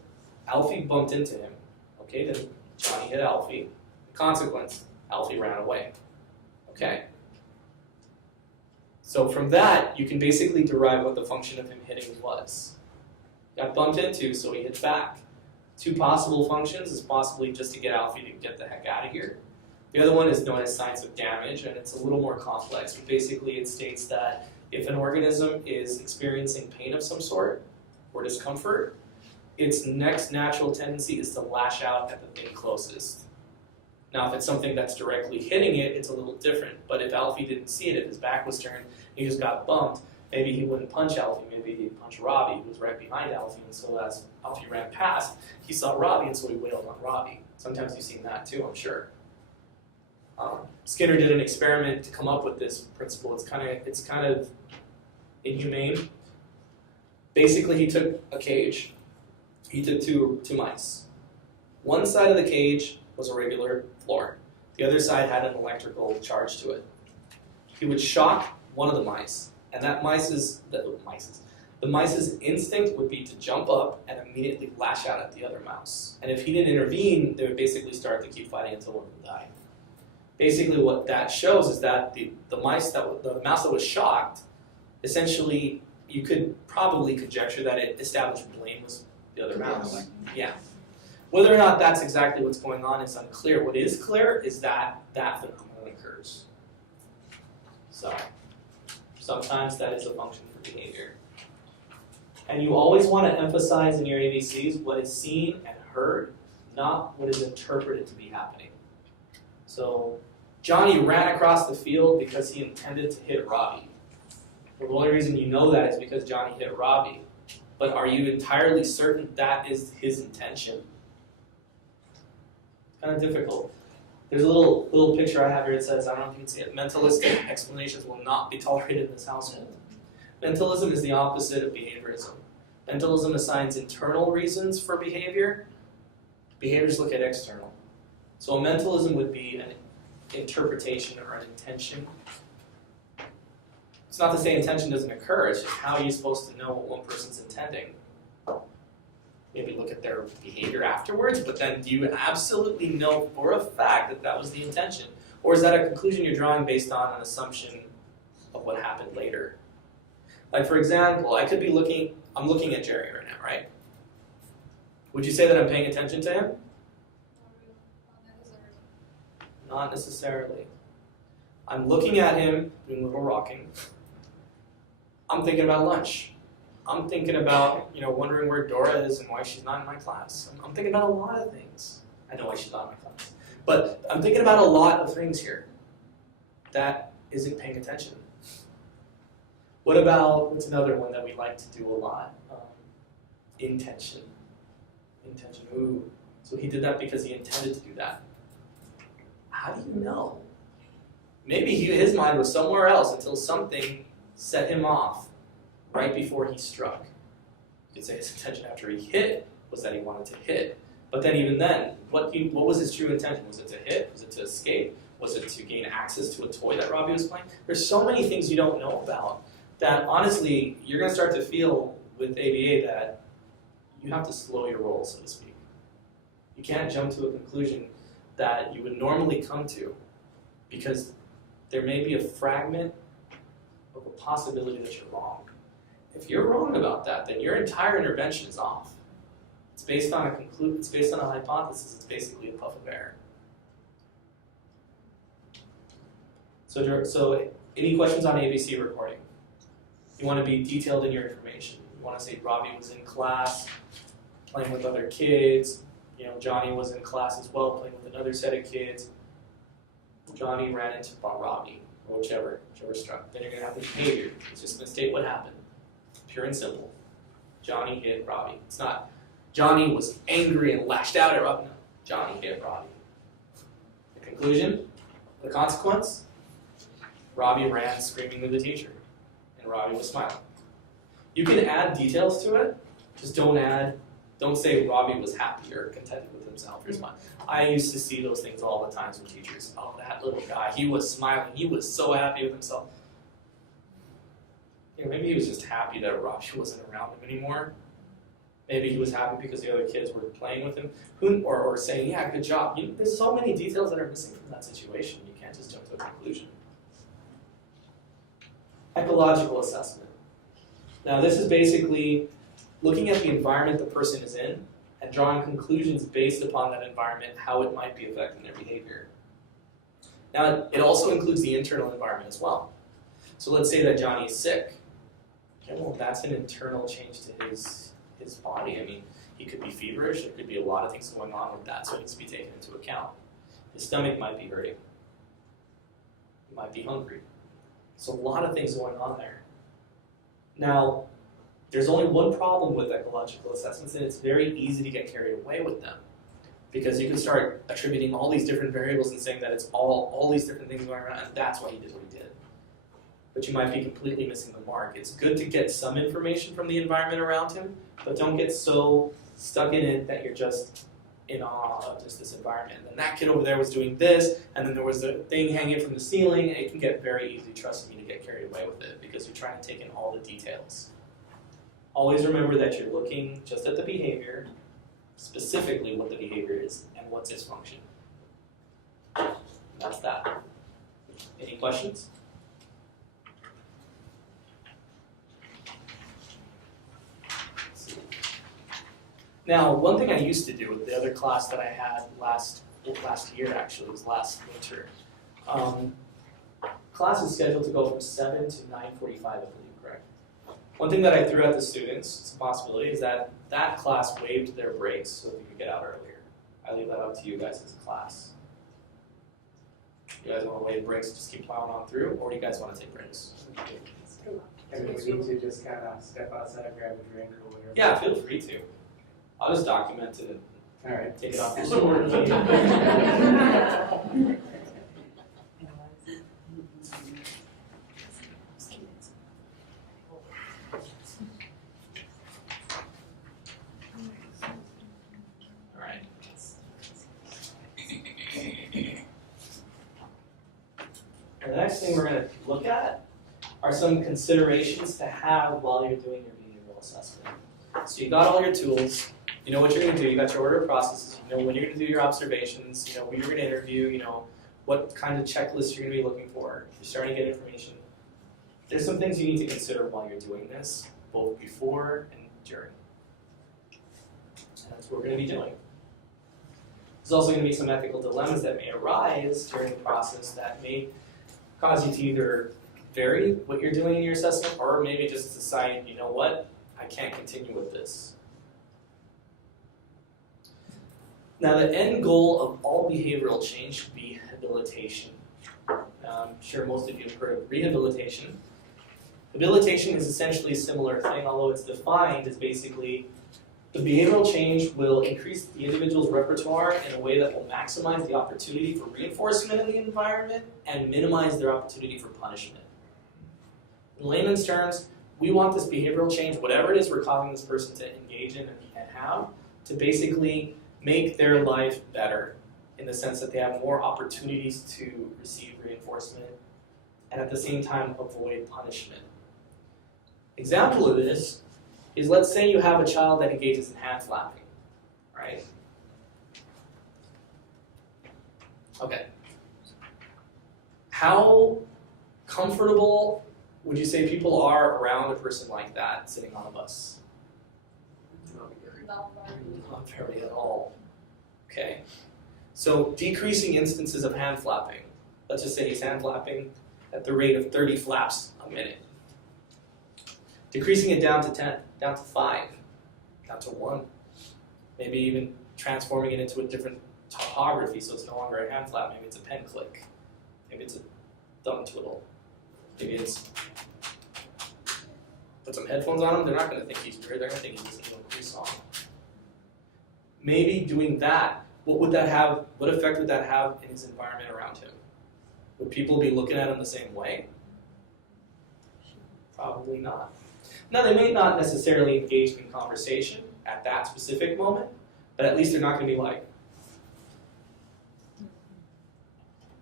Alfie bumped into him. Okay, then Johnny hit Alfie. The consequence, Alfie ran away. Okay. So from that, you can basically derive what the function of him hitting was. Got bumped into, so he hit back. Two possible functions is possibly just to get Alfie to get the heck out of here. The other one is known as signs of damage, and it's a little more complex. But basically, it states that if an organism is experiencing pain of some sort or discomfort, its next natural tendency is to lash out at the thing closest. Now, if it's something that's directly hitting it, it's a little different. But if Alfie didn't see it, if his back was turned, he just got bumped, maybe he wouldn't punch Alfie, maybe he'd punch Robbie, who was right behind Alfie, and so as Alfie ran past, he saw Robbie, and so he wailed on Robbie. Sometimes you've seen that too, I'm sure. Skinner did an experiment to come up with this principle. It's kind of inhumane. Basically, he took a cage. He took two mice. One side of the cage was a regular floor. The other side had an electrical charge to it. He would shock one of the mice, and the mice's instinct would be to jump up and immediately lash out at the other mouse. And if he didn't intervene, they would basically start to keep fighting until one would die. Basically, what that shows is that the mouse that was shocked, essentially, you could probably conjecture that it established blame was the other mouse. Yeah. Whether or not that's exactly what's going on is unclear. What is clear is that that phenomenon occurs. So, sometimes that is a function for behavior. And you always want to emphasize in your ABCs what is seen and heard, not what is interpreted to be happening. So, Johnny ran across the field because he intended to hit Robbie. Well, the only reason you know that is because Johnny hit Robbie. But are you entirely certain that is his intention? Kind of difficult. There's a little picture I have here that says, I don't know if you can see it, mentalistic explanations will not be tolerated in this household. Mentalism is the opposite of behaviorism. Mentalism assigns internal reasons for behavior. Behaviors look at external. So a mentalism would be an interpretation or an intention. It's not to say intention doesn't occur, it's just how are you supposed to know what one person's intending? Maybe look at their behavior afterwards, but then do you absolutely know for a fact that that was the intention? Or is that a conclusion you're drawing based on an assumption of what happened later? Like for example, I'm looking at Jerry right now, right? Would you say that I'm paying attention to him? Not necessarily. I'm looking at him, doing a little rocking. I'm thinking about lunch. I'm thinking about, wondering where Dora is and why she's not in my class. I'm thinking about a lot of things. I know why she's not in my class. But I'm thinking about a lot of things here. That isn't paying attention. What's another one that we like to do a lot? Intention. Intention, ooh. So he did that because he intended to do that. How do you know? Maybe his mind was somewhere else until something set him off right before he struck. You could say his intention after he hit was that he wanted to hit. But then even then, what was his true intention? Was it to hit? Was it to escape? Was it to gain access to a toy that Robbie was playing? There's so many things you don't know about that honestly, you're going to start to feel with ABA that you have to slow your roll, so to speak. You can't jump to a conclusion that you would normally come to because there may be a fragment of a possibility that you're wrong. If you're wrong about that, then your entire intervention is off. It's based on it's based on a hypothesis. It's basically a puff of air. So any questions on ABC recording? You want to be detailed in your information. You want to say Robbie was in class, playing with other kids. Johnny was in class as well, playing with another set of kids. Johnny ran into Robbie, or whichever struck. Then you're going to have the behavior. It's just going to state what happened. Pure and simple. Johnny hit Robbie. It's not Johnny was angry and lashed out at Robbie. No, Johnny hit Robbie. The conclusion, the consequence, Robbie ran screaming to the teacher, and Robbie was smiling. You can add details to it, just don't say Robbie was happy or contented with himself or smile. I used to see those things all the time with teachers. Oh, that little guy, he was smiling, he was so happy with himself. Maybe he was just happy that Robbie wasn't around him anymore. Maybe he was happy because the other kids were playing with him, or saying, yeah, good job. There's so many details that are missing from that situation. You can't just jump to a conclusion. Ecological assessment. Now this is basically looking at the environment the person is in and drawing conclusions based upon that environment, how it might be affecting their behavior. Now it also includes the internal environment as well. So let's say that Johnny is sick. Okay, well that's an internal change to his body. I mean, he could be feverish, there could be a lot of things going on with that, so it needs to be taken into account. His stomach might be hurting. He might be hungry. There's a lot of things going on there. Now, there's only one problem with ecological assessments, and it's very easy to get carried away with them. Because you can start attributing all these different variables and saying that it's all these different things going around, and that's why he did what he did. But you might be completely missing the mark. It's good to get some information from the environment around him, but don't get so stuck in it that you're just in awe of just this environment. And that kid over there was doing this, and then there was a thing hanging from the ceiling. It can get very easy, trust me, to get carried away with it because you're trying to take in all the details. Always remember that you're looking just at the behavior, specifically what the behavior is and what's its function. That's that. Any questions? Now, one thing I used to do with the other class that I had last year, actually, was last winter. Class is scheduled to go from 7 to 9:45, I believe, correct? One thing that I threw at the students, it's a possibility, is that class waived their breaks so that you could get out earlier. I leave that up to you guys as a class. You guys want to waive breaks and just keep plowing on through, or do you guys want to take breaks? I mean, we need to just kind of step outside, grab a drink or whatever. Yeah, feel free to. I'll just document it and All right. take it off your sword. next thing we're going to look at are some considerations to have while you're doing your behavioral assessment. So you got all your tools, you know what you're going to do, you got your order of processes, you know when you're going to do your observations, you know who you're going to interview, you know what kind of checklists you're going to be looking for. You're starting to get information. There's some things you need to consider while you're doing this, both before and during. And that's what we're going to be doing. There's also going to be some ethical dilemmas that may arise during the process that may cause you to either vary what you're doing in your assessment or maybe just decide, you know what, I can't continue with this. Now the end goal of all behavioral change should be rehabilitation. I'm sure most of you have heard of rehabilitation. Rehabilitation is essentially a similar thing, although it's defined as basically the behavioral change will increase the individual's repertoire in a way that will maximize the opportunity for reinforcement in the environment and minimize their opportunity for punishment. In layman's terms, we want this behavioral change, whatever it is we're causing this person to engage in and have, to basically make their life better in the sense that they have more opportunities to receive reinforcement and at the same time avoid punishment. Example of this is, let's say you have a child that engages in hand flapping, right? Okay. How comfortable would you say people are around a person like that sitting on a bus? Not very at all. Okay. So decreasing instances of hand flapping. Let's just say he's hand flapping at the rate of 30 flaps a minute. Decreasing it down to 10, down to 5, down to 1. Maybe even transforming it into a different topography so it's no longer a hand flap. Maybe it's a pen click. Maybe it's a thumb twiddle. Maybe it's put some headphones on him. They're not going to think he's weird. They're going to think he's listening to a free song. Maybe doing that, what would that have? What effect would that have in his environment around him? Would people be looking at him the same way? Probably not. Now, they may not necessarily engage in conversation at that specific moment, but at least they're not going to be like,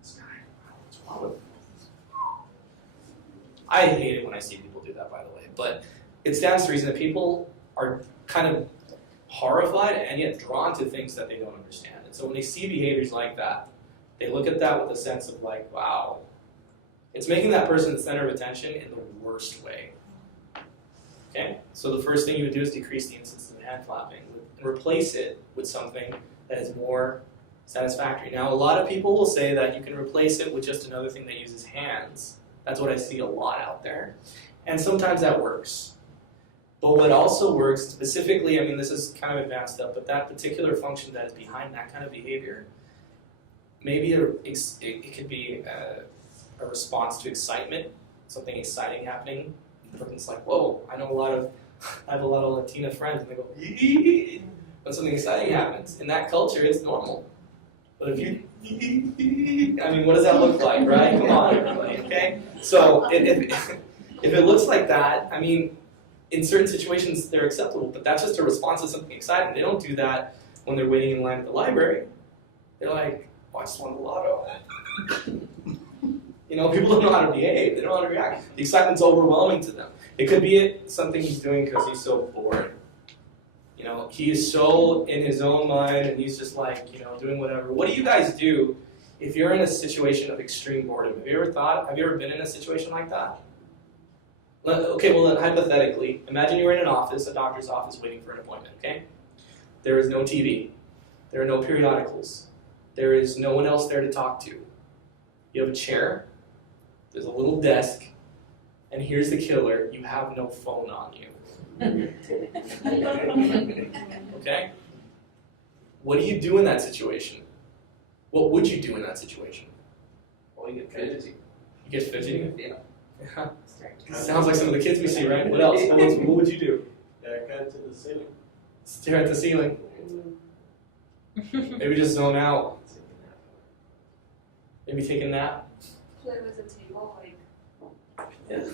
this guy, what's wrong with him? I hate it when I see people do that, by the way, but it stands to reason that people are kind of horrified and yet drawn to things that they don't understand. And so when they see behaviors like that, they look at that with a sense of like, wow, it's making that person the center of attention in the worst way. Okay, so the first thing you would do is decrease the instance of hand flapping and replace it with something that is more satisfactory. Now, a lot of people will say that you can replace it with just another thing that uses hands. That's what I see a lot out there. And sometimes that works. But what also works, specifically, I mean, this is kind of advanced stuff, but that particular function that is behind that kind of behavior, maybe it could be a response to excitement, something exciting happening. The person's like, whoa, I have a lot of Latina friends, and they go, yee, when something exciting happens. In that culture, it's normal. But if you, I mean, what does that look like, right? Come on, everybody, okay? So if it looks like that, I mean, in certain situations, they're acceptable, but that's just a response to something exciting. They don't do that when they're waiting in line at the library. They're like, oh, I just won the lotto. You know, people don't know how to behave. They don't know how to react. The excitement's overwhelming to them. It could be something he's doing because he's so bored. You know, he is so in his own mind and he's just like, you know, doing whatever. What do you guys do if you're in a situation of extreme boredom? Have you ever been in a situation like that? Okay, well then hypothetically, imagine you're in an office, a doctor's office, waiting for an appointment, okay? There is no TV. There are no periodicals. There is no one else there to talk to. You have a chair. There's a little desk. And here's the killer. You have no phone on you. Okay? What do you do in that situation? What would you do in that situation? Well, you get fidgety. You get fidgety? Yeah. Sounds like some of the kids we see, right? What else? What would you do? Cut to the ceiling. Stare at the ceiling. Maybe just zone out. Maybe take a nap. Play with the table, like. Yeah.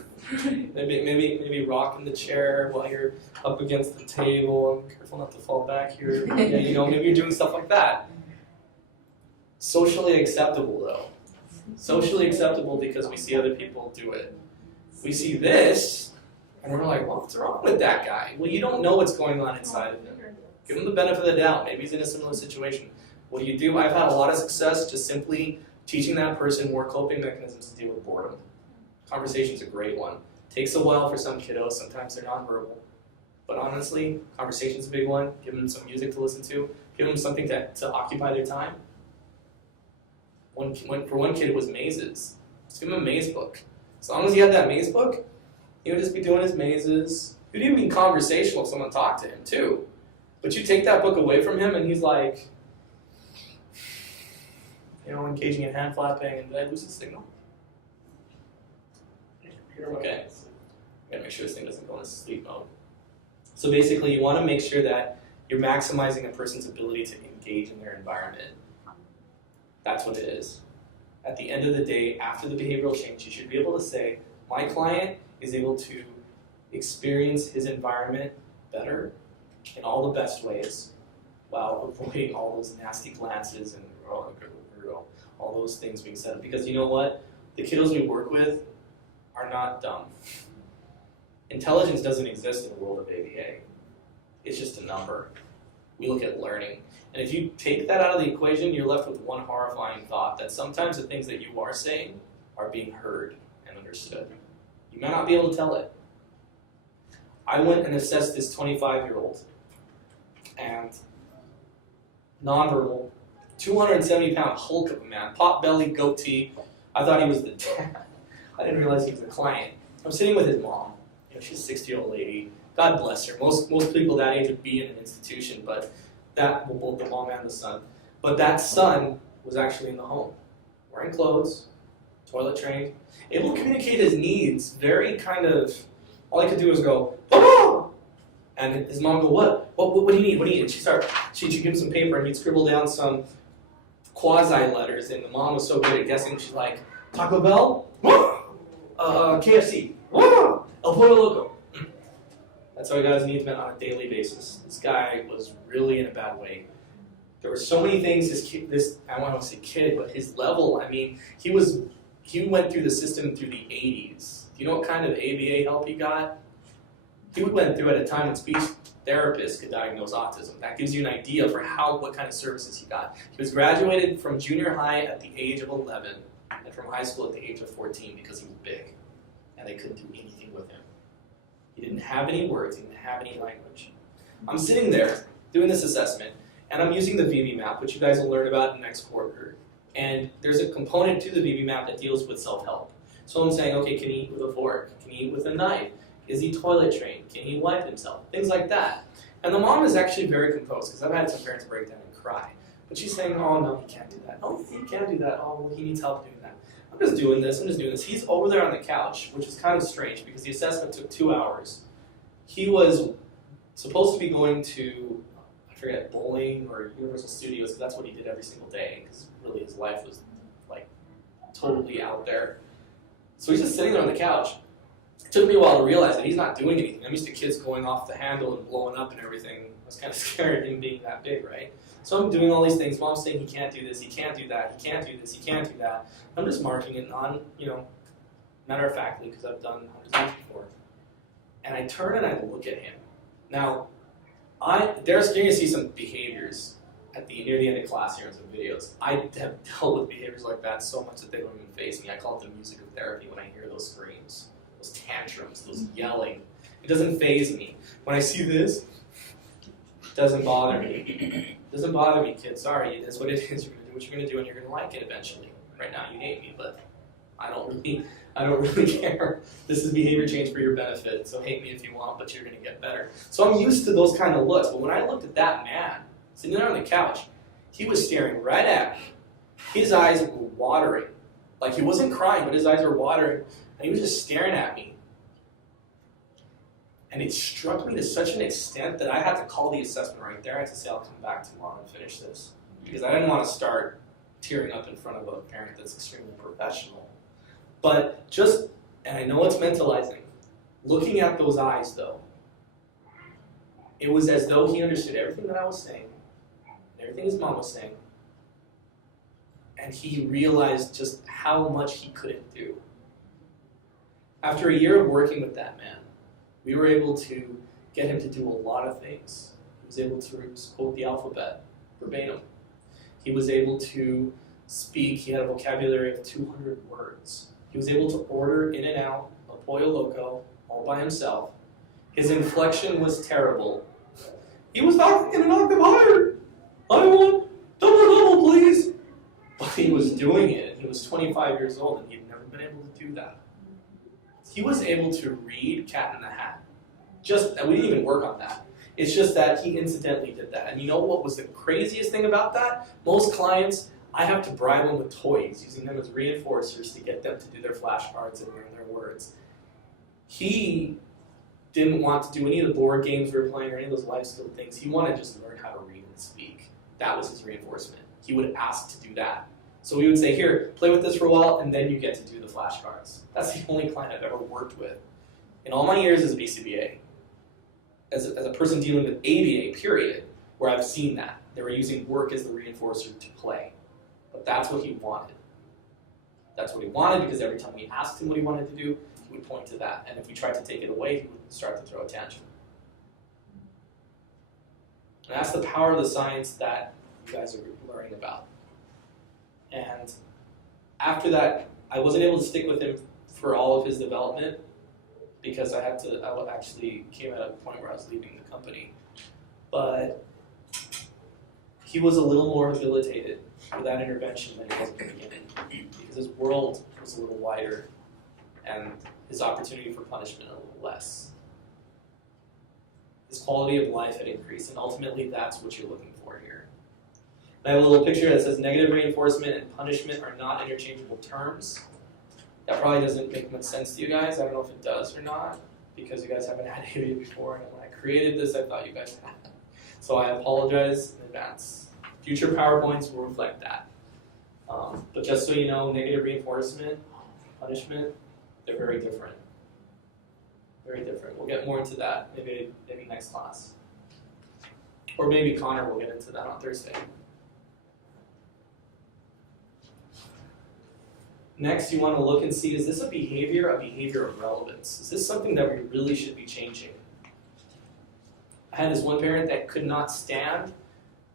maybe rock in the chair while you're up against the table. I'm careful not to fall back here. Yeah, you know, maybe you're doing stuff like that. Socially acceptable though. Socially acceptable because we see other people do it. We see this, and we're like, what's wrong with that guy? Well, you don't know what's going on inside of him. Give him the benefit of the doubt. Maybe he's in a similar situation. What do you do? I've had a lot of success just simply teaching that person more coping mechanisms to deal with boredom. Conversation's a great one. Takes a while for some kiddos. Sometimes they're nonverbal. But honestly, conversation's a big one. Give them some music to listen to. Give them something to occupy their time. For one kid, it was mazes. Just give him a maze book. As long as he had that maze book, he would just be doing his mazes. He would even be conversational if someone talked to him, too. But you take that book away from him, and he's like, engaging in hand flapping, and did I lose the signal? Okay. Gotta make sure this thing doesn't go into sleep mode. So basically, you want to make sure that you're maximizing a person's ability to engage in their environment. That's what it is. At the end of the day, after the behavioral change, you should be able to say, my client is able to experience his environment better in all the best ways while avoiding all those nasty glances and all those things being said. Because you know what? The kiddos we work with are not dumb. Intelligence doesn't exist in the world of ABA. It's just a number. We look at learning. And if you take that out of the equation, you're left with one horrifying thought, that sometimes the things that you are saying are being heard and understood. You may not be able to tell it. I went and assessed this 25-year-old, and nonverbal, 270-pound hulk of a man, pot-belly, goatee. I thought he was the dad. I didn't realize he was a client. I'm sitting with his mom. She's a 60-year-old lady. God bless her. Most people that age would be in an institution, but both the mom and the son. But that son was actually in the home, wearing clothes, toilet trained, able to communicate his needs. Very kind of, all he could do was go, "Papa!" And his mom would go, What do you need? What do you need? And she'd give him some paper, and he'd scribble down some quasi letters. And the mom was so good at guessing. She's like, Taco Bell, KFC, El Pollo Loco. That's how he got his needs met on a daily basis. This guy was really in a bad way. There were so many things I don't want to say kid, but his level, I mean, he went through the system through the 80s. Do you know what kind of ABA help he got? He went through at a time when speech therapists could diagnose autism. That gives you an idea for what kind of services he got. He was graduated from junior high at the age of 11 and from high school at the age of 14 because he was big and they couldn't do anything with him. He didn't have any words, he didn't have any language. I'm sitting there doing this assessment, and I'm using the VB map, which you guys will learn about in next quarter. And there's a component to the VB map that deals with self-help. So I'm saying, okay, can he eat with a fork? Can he eat with a knife? Is he toilet trained? Can he wipe himself? Things like that. And the mom is actually very composed, because I've had some parents break down and cry. But she's saying, oh no, he can't do that. Oh, he can't do that. Oh, well, he needs help doing that. I'm just doing this. He's over there on the couch, which is kind of strange because the assessment took 2 hours. He was supposed to be going to, I forget, bowling or Universal Studios, because that's what he did every single day, because really his life was like totally out there. So he's just sitting there on the couch. It took me a while to realize that he's not doing anything. I'm used to kids going off the handle and blowing up and everything. I was kind of scared of him being that big, right? So I'm doing all these things. Mom's saying he can't do this, he can't do that, he can't do this, he can't do that. I'm just marking it matter-of-factly, because I've done hundreds of times before. And I turn and I look at him. Now, you're going to see some behaviors near the end of class here in some videos. I have dealt with behaviors like that so much that they don't even faze me. I call it the music of therapy when I hear those screams, those tantrums, those yelling. It doesn't faze me. When I see this, it doesn't bother me. It doesn't bother me, kid. Sorry, it is what it is. You're going to do what you're going to do, and you're going to like it eventually. Right now, you hate me, but I don't really care. This is behavior change for your benefit, so hate me if you want, but you're going to get better. So I'm used to those kind of looks, but when I looked at that man, sitting there on the couch, he was staring right at me. His eyes were watering. Like, he wasn't crying, but his eyes were watering, and he was just staring at me. And it struck me to such an extent that I had to call the assessment right there. I had to say, I'll come back tomorrow and finish this. Because I didn't want to start tearing up in front of a parent that's extremely professional. But and I know it's mentalizing, looking at those eyes though, it was as though he understood everything that I was saying, everything his mom was saying, and he realized just how much he couldn't do. After a year of working with that man, we were able to get him to do a lot of things. He was able to quote the alphabet verbatim. He was able to speak, he had a vocabulary of 200 words. He was able to order in and out a Pollo Loco all by himself. His inflection was terrible. He was talking in an octave higher. I want double, please. But he was doing it. He was 25 years old and he'd never been able to do that. He was able to read Cat in the Hat. We didn't even work on that. It's just that he incidentally did that. And you know what was the craziest thing about that? Most clients, I have to bribe them with toys, using them as reinforcers to get them to do their flashcards and learn their words. He didn't want to do any of the board games we were playing or any of those life skill things. He wanted to just learn how to read and speak. That was his reinforcement. He would ask to do that. So we would say, here, play with this for a while, and then you get to do the flashcards. That's the only client I've ever worked with. In all my years as a BCBA, as a person dealing with ABA, period, where I've seen that. They were using work as the reinforcer to play. But that's what he wanted. That's what he wanted because every time we asked him what he wanted to do, he would point to that. And if we tried to take it away, he would start to throw a tantrum. And that's the power of the science that you guys are learning about. And after that, I wasn't able to stick with him for all of his development because I actually came at a point where I was leaving the company. But he was a little more rehabilitated for that intervention than he was at the beginning because his world was a little wider and his opportunity for punishment a little less. His quality of life had increased, and ultimately that's what you're looking for here. I have a little picture that says negative reinforcement and punishment are not interchangeable terms. That probably doesn't make much sense to you guys. I don't know if it does or not, because you guys haven't had ABA before, and when I created this, I thought you guys had. So I apologize in advance. Future PowerPoints will reflect that. But just so you know, negative reinforcement, punishment, they're very different. Very different. We'll get more into that maybe next class. Or maybe Connor will get into that on Thursday. Next, you want to look and see, is this a behavior of relevance? Is this something that we really should be changing? I had this one parent that could not stand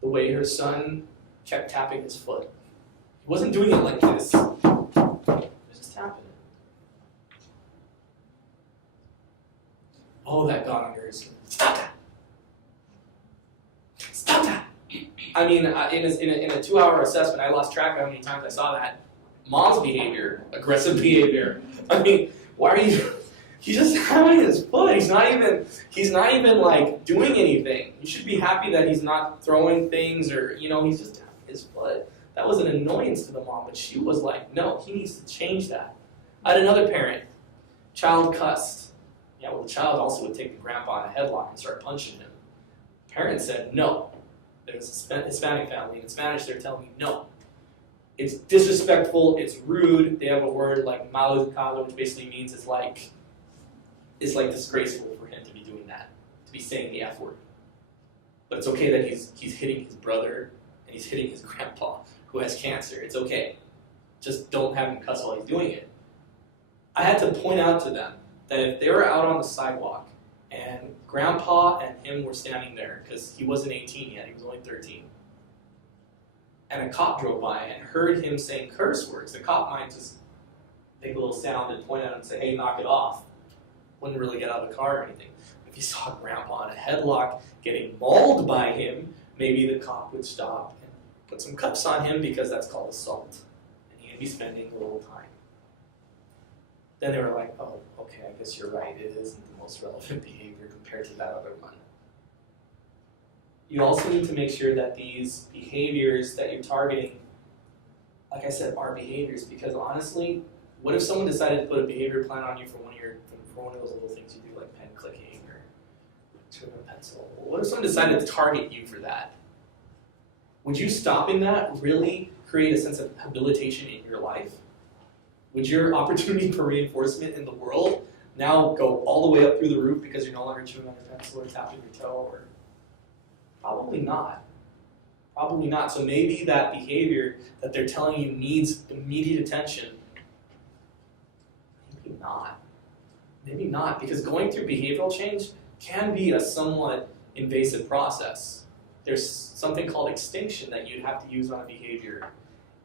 the way her son kept tapping his foot. He wasn't doing it like this. He was just tapping it. Oh, that got under his skin. Stop that! Stop that! I mean, in a 2-hour assessment, I lost track of how many times I saw that. Mom's behavior, aggressive behavior. I mean, why are you? He's just having his foot. He's not even like doing anything. You should be happy that he's not throwing things or he's just having his foot. That was an annoyance to the mom, but she was like, no, he needs to change that. I had another parent, child cussed. Yeah, well, the child also would take the grandpa in a headlock and start punching him. Parent said no. There's a Hispanic family, and in Spanish they're telling me no. It's disrespectful, it's rude. They have a word like mal educado, which basically means it's like disgraceful for him to be doing that, to be saying the F word. But it's okay that he's hitting his brother and he's hitting his grandpa who has cancer. It's okay. Just don't have him cuss while he's doing it. I had to point out to them that if they were out on the sidewalk and grandpa and him were standing there, because he wasn't 18 yet, he was only 13, and a cop drove by and heard him saying curse words, the cop might just make a little sound and point at him and say, hey, knock it off. Wouldn't really get out of the car or anything. If you saw grandpa in a headlock getting mauled by him, maybe the cop would stop and put some cuffs on him because that's called assault. And he'd be spending a little time. Then they were like, oh, okay, I guess you're right. It isn't the most relevant behavior compared to that other one. You also need to make sure that these behaviors that you're targeting, like I said, are behaviors. Because honestly, what if someone decided to put a behavior plan on you for one of those little things you do, like pen clicking or turn a pencil? What if someone decided to target you for that? Would you stopping that really create a sense of habilitation in your life? Would your opportunity for reinforcement in the world now go all the way up through the roof because you're no longer chewing on your pencil or tapping your toe? Or probably not. Probably not. So maybe that behavior that they're telling you needs immediate attention, maybe not. Maybe not, because going through behavioral change can be a somewhat invasive process. There's something called extinction that you'd have to use on a behavior,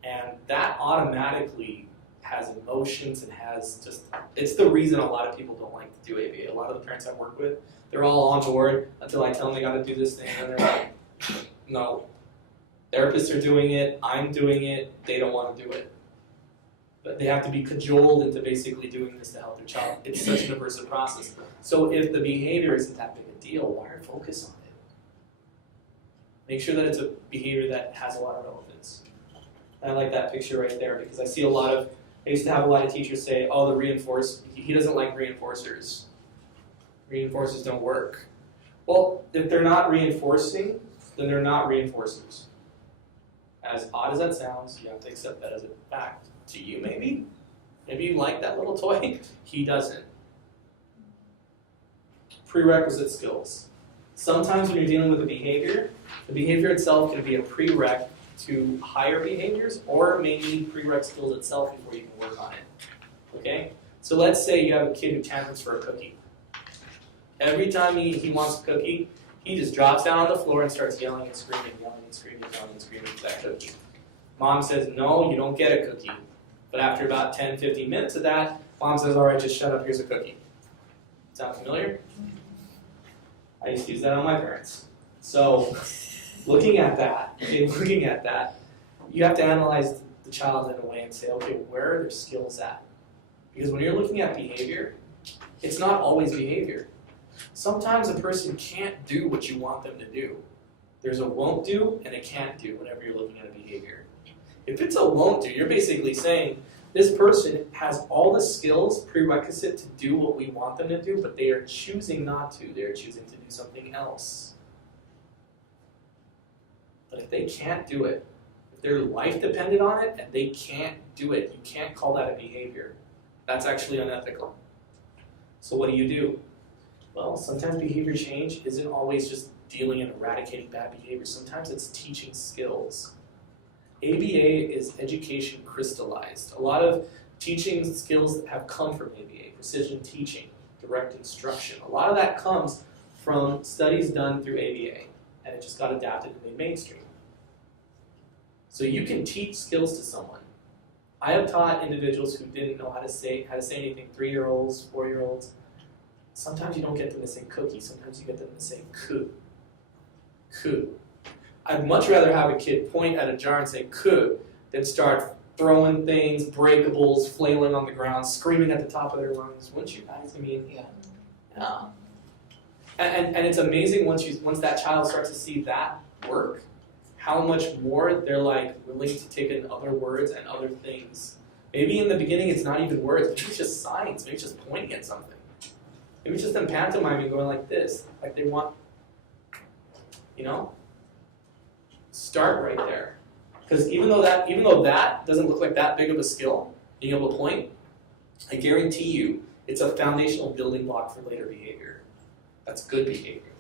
and that automatically has emotions and has just, it's the reason a lot of people don't like to do ABA. A lot of the parents I work with, they're all on board until I tell them they gotta do this thing, and they're like, no. Therapists are doing it, I'm doing it, they don't want to do it. But they have to be cajoled into basically doing this to help their child. It's such an aversive process. So if the behavior isn't that big a deal, why focus on it? Make sure that it's a behavior that has a lot of relevance. And I like that picture right there because I see I used to have a lot of teachers say, oh, he doesn't like reinforcers. Reinforcers don't work. Well, if they're not reinforcing, then they're not reinforcers. As odd as that sounds, you have to accept that as a fact. To you, maybe? Maybe you like that little toy. He doesn't. Prerequisite skills. Sometimes when you're dealing with a behavior, the behavior itself can be a prereq to higher behaviors, or maybe prereq skills itself before you can work on it. Okay? So let's say you have a kid who tantrums for a cookie. Every time he wants a cookie, he just drops down on the floor and starts yelling and screaming, yelling and screaming, yelling and screaming for that cookie. Mom says, no, you don't get a cookie. But after about 10, 15 minutes of that, Mom says, all right, just shut up, here's a cookie. Sound familiar? I used to use that on my parents. So looking at that, you have to analyze the child in a way and say, okay, where are their skills at? Because when you're looking at behavior, it's not always behavior. Sometimes a person can't do what you want them to do. There's a won't do and a can't do whenever you're looking at a behavior. If it's a won't do, you're basically saying this person has all the skills prerequisite to do what we want them to do, but they are choosing not to. They're choosing to do something else. But if they can't do it, if their life depended on it and they can't do it, you can't call that a behavior. That's actually unethical. So what do? Well, sometimes behavior change isn't always just dealing and eradicating bad behavior. Sometimes it's teaching skills. ABA is education crystallized. A lot of teaching skills have come from ABA, precision teaching, direct instruction. A lot of that comes from studies done through ABA, and it just got adapted and made mainstream. So you can teach skills to someone. I have taught individuals who didn't know how to say anything, 3-year-olds, 4-year-olds. Sometimes you don't get them to say cookie, sometimes you get them to say ku. Ku. I'd much rather have a kid point at a jar and say ku than start throwing things, breakables, flailing on the ground, screaming at the top of their lungs. Wouldn't you guys? I mean, yeah. And it's amazing once that child starts to see that work, how much more they're like willing to take in other words and other things. Maybe in the beginning it's not even words, maybe it's just signs, maybe it's just pointing at something. Maybe it's just them pantomiming going like this, like they want, Start right there. Because even though that doesn't look like that big of a skill, being able to point, I guarantee you it's a foundational building block for later behavior. That's good behavior.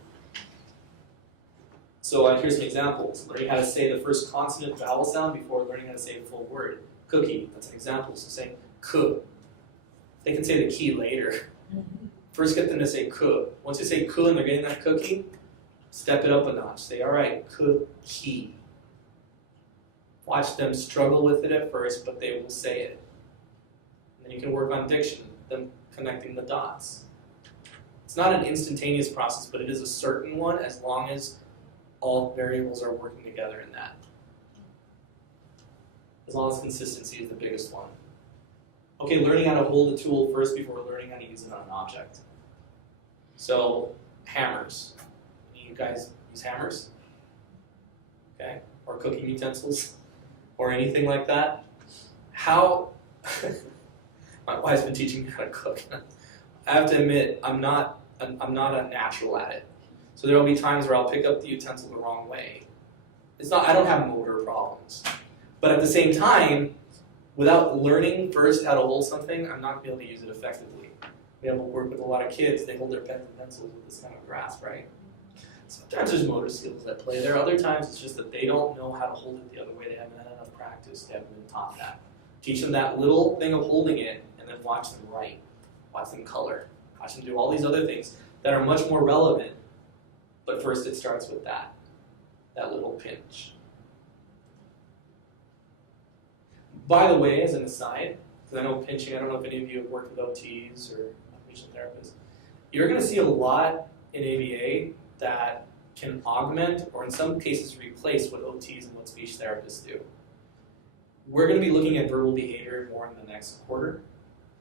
So here's some examples. Learning how to say the first consonant vowel sound before learning how to say a full word. Cookie, that's an example. So saying ku. They can say the key later. First get them to say ku. Once you say ku and they're getting that cookie, step it up a notch. Say, all right, cookie. Watch them struggle with it at first, but they will say it. And then you can work on diction, them connecting the dots. It's not an instantaneous process, but it is a certain one as long as all variables are working together in that. As long as consistency is the biggest one. Okay, learning how to hold a tool first before learning how to use it on an object. So, hammers. You guys use hammers? Okay, or cooking utensils? Or anything like that? How, my wife's been teaching me how to cook. I have to admit, I'm not a natural at it. So there will be times where I'll pick up the utensil the wrong way. I don't have motor problems. But at the same time, without learning first how to hold something, I'm not going to be able to use it effectively. We have to work with a lot of kids, they hold their pens and pencils with this kind of grasp, right? Sometimes there's motor skills at play there. Other times it's just that they don't know how to hold it the other way. They haven't had enough practice. They haven't been taught that. Teach them that little thing of holding it and then watch them write. Watch them color. Watch them do all these other things that are much more relevant. But first it starts with that little pinch. By the way, as an aside, because I know pinching, I don't know if any of you have worked with OTs or occupational therapists, you're going to see a lot in ABA that can augment or in some cases replace what OTs and what speech therapists do. We're going to be looking at verbal behavior more in the next quarter,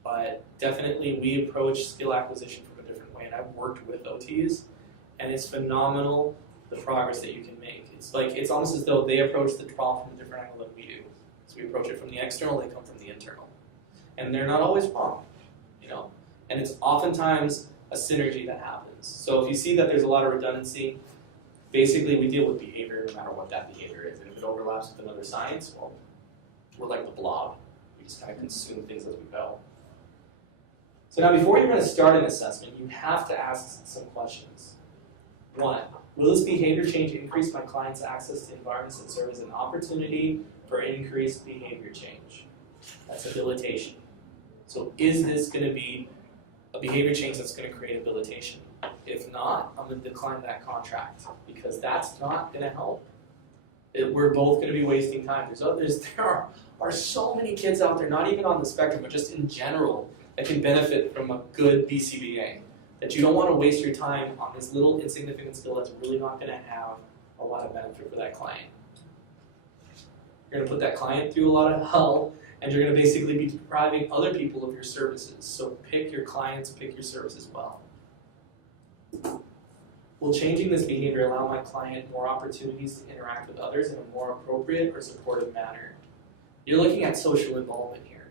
but definitely we approach skill acquisition from a different way, and I've worked with OTs, and it's phenomenal the progress that you can make. It's almost as though they approach the problem from a different angle than we do. So we approach it from the external, they come from the internal. And they're not always wrong, you know. And it's oftentimes a synergy that happens. So if you see that there's a lot of redundancy, basically we deal with behavior no matter what that behavior is. And if it overlaps with another science, well, we're like the blob. We just kind of consume things as we go. So now before you're going to start an assessment, you have to ask some questions. 1, will this behavior change increase my client's access to environments that serve as an opportunity for increased behavior change? That's habilitation. So is this going to be a behavior change that's going to create habilitation? If not, I'm going to decline that contract because that's not going to help. We're both going to be wasting time. There are so many kids out there, not even on the spectrum, but just in general, that can benefit from a good BCBA. That you don't want to waste your time on this little insignificant skill that's really not going to have a lot of benefit for that client. You're going to put that client through a lot of hell, and you're going to basically be depriving other people of your services. So pick your clients, pick your services well. Will changing this behavior allow my client more opportunities to interact with others in a more appropriate or supportive manner? You're looking at social involvement here.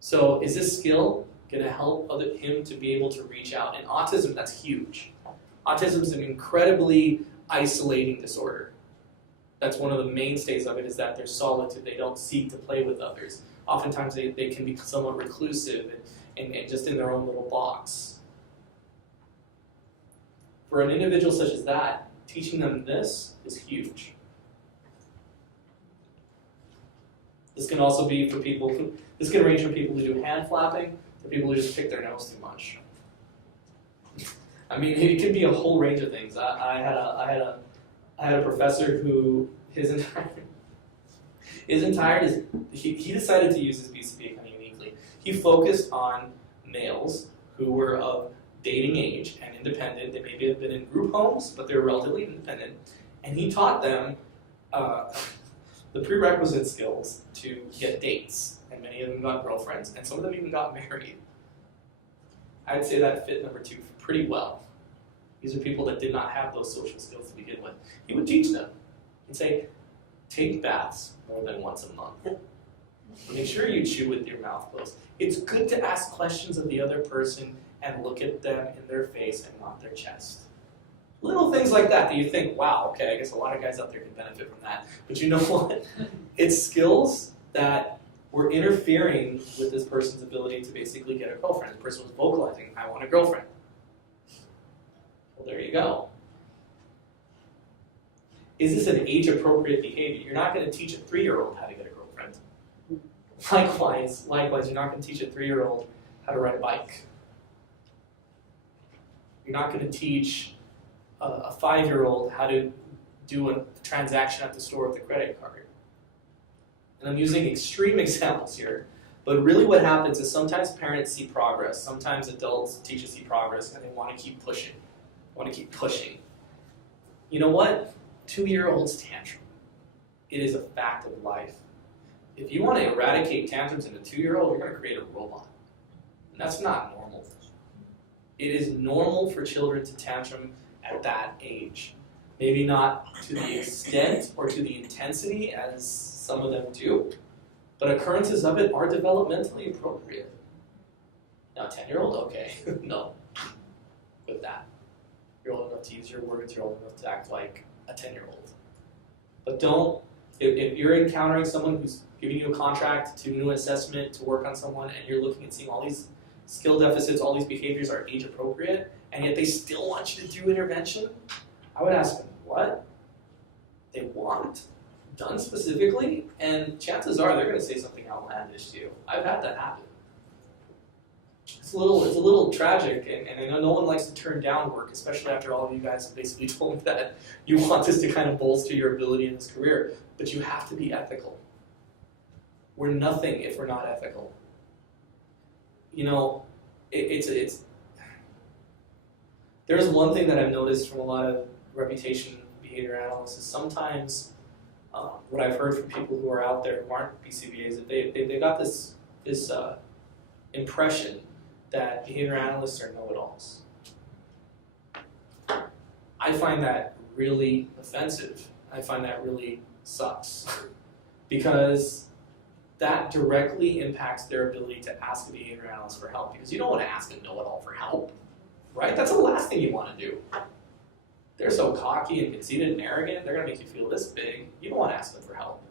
So is this skill going to help him to be able to reach out? In autism, that's huge. Autism is an incredibly isolating disorder. That's one of the mainstays of it, is that they're solitude. They don't seek to play with others. Oftentimes they can be somewhat reclusive and just in their own little box. For an individual such as that, teaching them this is huge. This can also be for people, this can range from people who do hand flapping to people who just pick their nose too much. I mean, it can be a whole range of things. I had a professor who he decided to use his BCBA kind of uniquely. He focused on males who were of dating age and independent. They maybe have been in group homes, but they were relatively independent. And he taught them the prerequisite skills to get dates. And many of them got girlfriends, and some of them even got married. I'd say that fit number 2 pretty well. These are people that did not have those social skills to begin with. He would teach them. He'd say, take baths more than once a month. Make sure you chew with your mouth closed. It's good to ask questions of the other person and look at them in their face and not their chest. Little things like that you think, wow, okay, I guess a lot of guys out there can benefit from that. But you know what? It's skills that were interfering with this person's ability to basically get a girlfriend. The person was vocalizing, I want a girlfriend. Well, there you go. Is this an age-appropriate behavior? You're not going to teach a 3-year-old how to get a girlfriend. Likewise, you're not going to teach a 3-year-old how to ride a bike. You're not going to teach a 5-year-old how to do a transaction at the store with a credit card. And I'm using extreme examples here, but really what happens is sometimes parents see progress, sometimes adults, teachers see progress, and they want to keep pushing. You know what? 2-year-olds tantrum. It is a fact of life. If you want to eradicate tantrums in a 2-year-old, you're going to create a robot. And that's not normal. It is normal for children to tantrum at that age. Maybe not to the extent or to the intensity as some of them do, but occurrences of it are developmentally appropriate. Now, 10-year-old, okay, no, with that. You're old enough to use your words, you're old enough to act like a 10-year-old. But don't, if you're encountering someone who's giving you a contract to do an assessment, to work on someone, and you're looking and seeing all these skill deficits, all these behaviors are age appropriate, and yet they still want you to do intervention, I would ask them what they want done specifically, and chances are they're going to say something outlandish to you. I've had that happen. It's a little tragic, and I know no one likes to turn down work, especially after all of you guys have basically told me that you want this to kind of bolster your ability in this career, but you have to be ethical. We're nothing if we're not ethical. You know, it's there's one thing that I've noticed from a lot of reputation behavior analysts is sometimes what I've heard from people who are out there who aren't BCBAs, that they got this impression that behavior analysts are know-it-alls. I find that really offensive. I find that really sucks because that directly impacts their ability to ask a behavior analyst for help, because you don't want to ask a know-it-all for help, right? That's the last thing you want to do. They're so cocky and conceited and arrogant, they're going to make you feel this big. You don't want to ask them for help.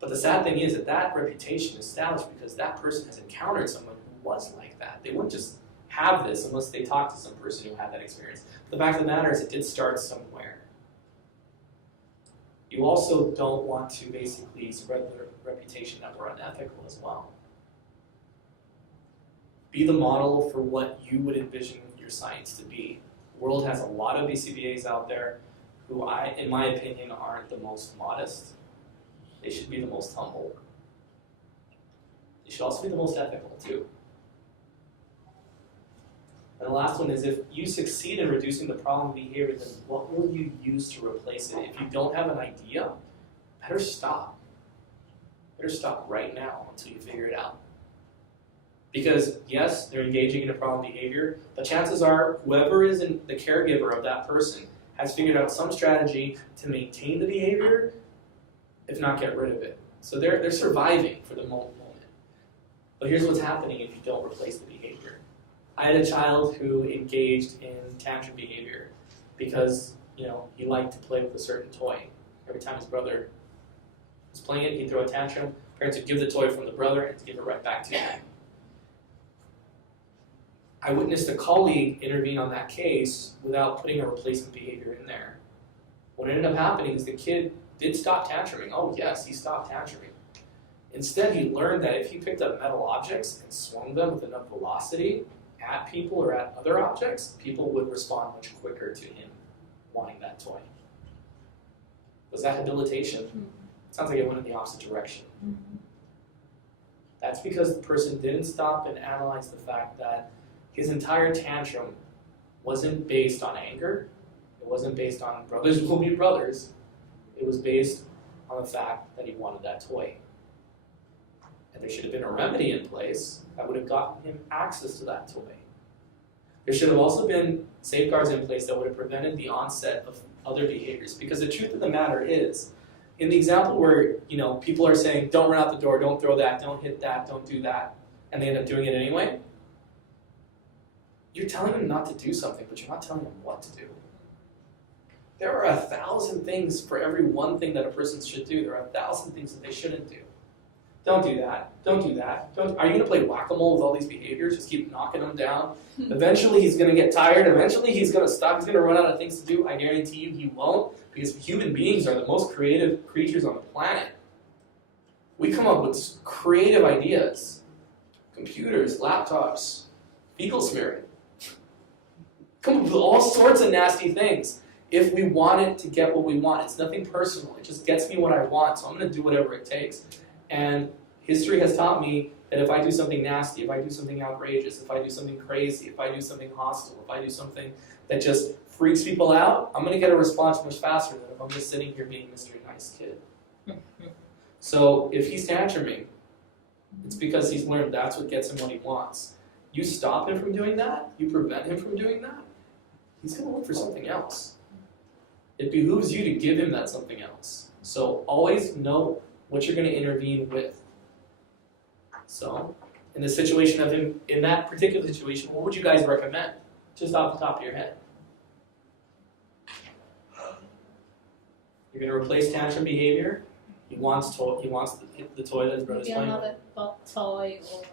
But the sad thing is that reputation is established because that person has encountered someone who was like that. They wouldn't just have this unless they talked to some person who had that experience. But the fact of the matter is it did start somewhere. You also don't want to basically spread the reputation that we're unethical as well. Be the model for what you would envision your science to be. The world has a lot of BCBAs out there who, in my opinion, aren't the most modest. They should be the most humble. They should also be the most ethical, too. And the last one is, if you succeed in reducing the problem behavior, then what will you use to replace it? If you don't have an idea, better stop. Better stop right now until you figure it out. Because yes, they're engaging in a problem behavior, but chances are whoever is the caregiver of that person has figured out some strategy to maintain the behavior, if not get rid of it. So they're surviving for the moment. But here's what's happening if you don't replace the behavior. I had a child who engaged in tantrum behavior because, he liked to play with a certain toy. Every time his brother was playing it, he'd throw a tantrum. Parents would give the toy from the brother and give it right back to him. I witnessed a colleague intervene on that case without putting a replacement behavior in there. What ended up happening is the kid did stop tantruming. Oh yes, he stopped tantruming. Instead, he learned that if he picked up metal objects and swung them with enough velocity at people or at other objects, people would respond much quicker to him wanting that toy. Was that habilitation? Mm-hmm. Sounds like it went in the opposite direction. Mm-hmm. That's because the person didn't stop and analyze the fact that his entire tantrum wasn't based on anger. It wasn't based on brothers will be brothers. It was based on the fact that he wanted that toy. And there should have been a remedy in place that would have gotten him access to that toy. There should have also been safeguards in place that would have prevented the onset of other behaviors. Because the truth of the matter is, in the example where people are saying, don't run out the door, don't throw that, don't hit that, don't do that, and they end up doing it anyway, you're telling them not to do something, but you're not telling them what to do. There are 1,000 things for every one thing that a person should do. There are 1,000 things that they shouldn't do. Don't do that. Don't do that. Are you going to play whack-a-mole with all these behaviors? Just keep knocking them down. Eventually, he's going to get tired. Eventually, he's going to stop. He's going to run out of things to do. I guarantee you he won't, because human beings are the most creative creatures on the planet. We come up with creative ideas. Computers, laptops, fecal smearing. Come up with all sorts of nasty things. If we want it to get what we want, it's nothing personal. It just gets me what I want, so I'm going to do whatever it takes. And history has taught me that if I do something nasty, if I do something outrageous, if I do something crazy, if I do something hostile, if I do something that just freaks people out, I'm going to get a response much faster than if I'm just sitting here being Mr. Nice Kid. So if he's tantruming, it's because he's learned that's what gets him what he wants. You stop him from doing that, you prevent him from doing that, he's going to look for something else. It behooves you to give him that something else. So always know what you're going to intervene with. So, in the situation of him, in that particular situation, what would you guys recommend? Just off the top of your head. You're going to replace tantrum behavior. He wants the toy that his brother's playing with. Another toy or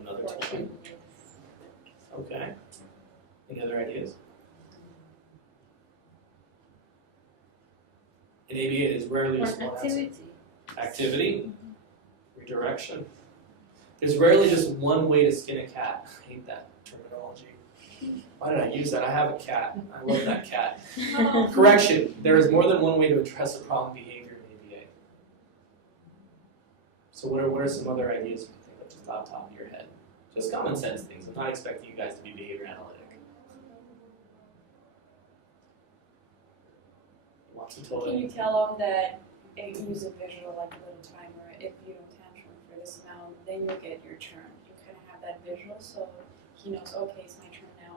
another toy. Okay. Any other ideas? In ABA, it is rarely just one answer. Activity. Activity, redirection. There's rarely just one way to skin a cat. I hate that terminology. Why did I use that? I have a cat. I love that cat. Correction, there is more than one way to address a problem behavior in ABA. So what are some other ideas you can think of just off the top of your head? Just common sense things. I'm not expecting you guys to be behavior analytic. Lots of total. Can you tell them that use a visual like a little timer? If you don't tantrum for this amount, then you'll get your turn. You kind of have that visual, so he knows, okay, it's my turn now.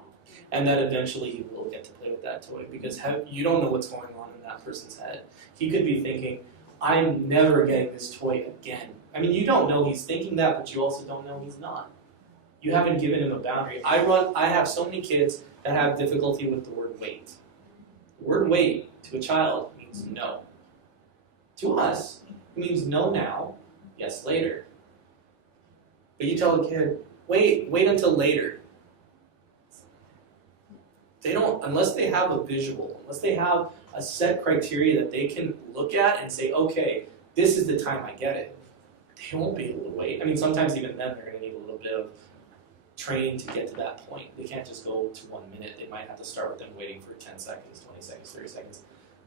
And that eventually he will get to play with that toy because you don't know what's going on in that person's head. He could be thinking, I'm never getting this toy again. I mean, you don't know he's thinking that, but you also don't know he's not. You haven't given him a boundary. I have so many kids that have difficulty with the word wait. The word wait to a child means no. To us, it means no now, yes later. But you tell a kid, wait until later. They don't, unless they have a visual, unless they have a set criteria that they can look at and say, okay, this is the time I get it. They won't be able to wait. I mean, sometimes even then they're going to need a little bit of training to get to that point. They can't just go to 1 minute. They might have to start with them waiting for 10 seconds, 20 seconds, 30 seconds.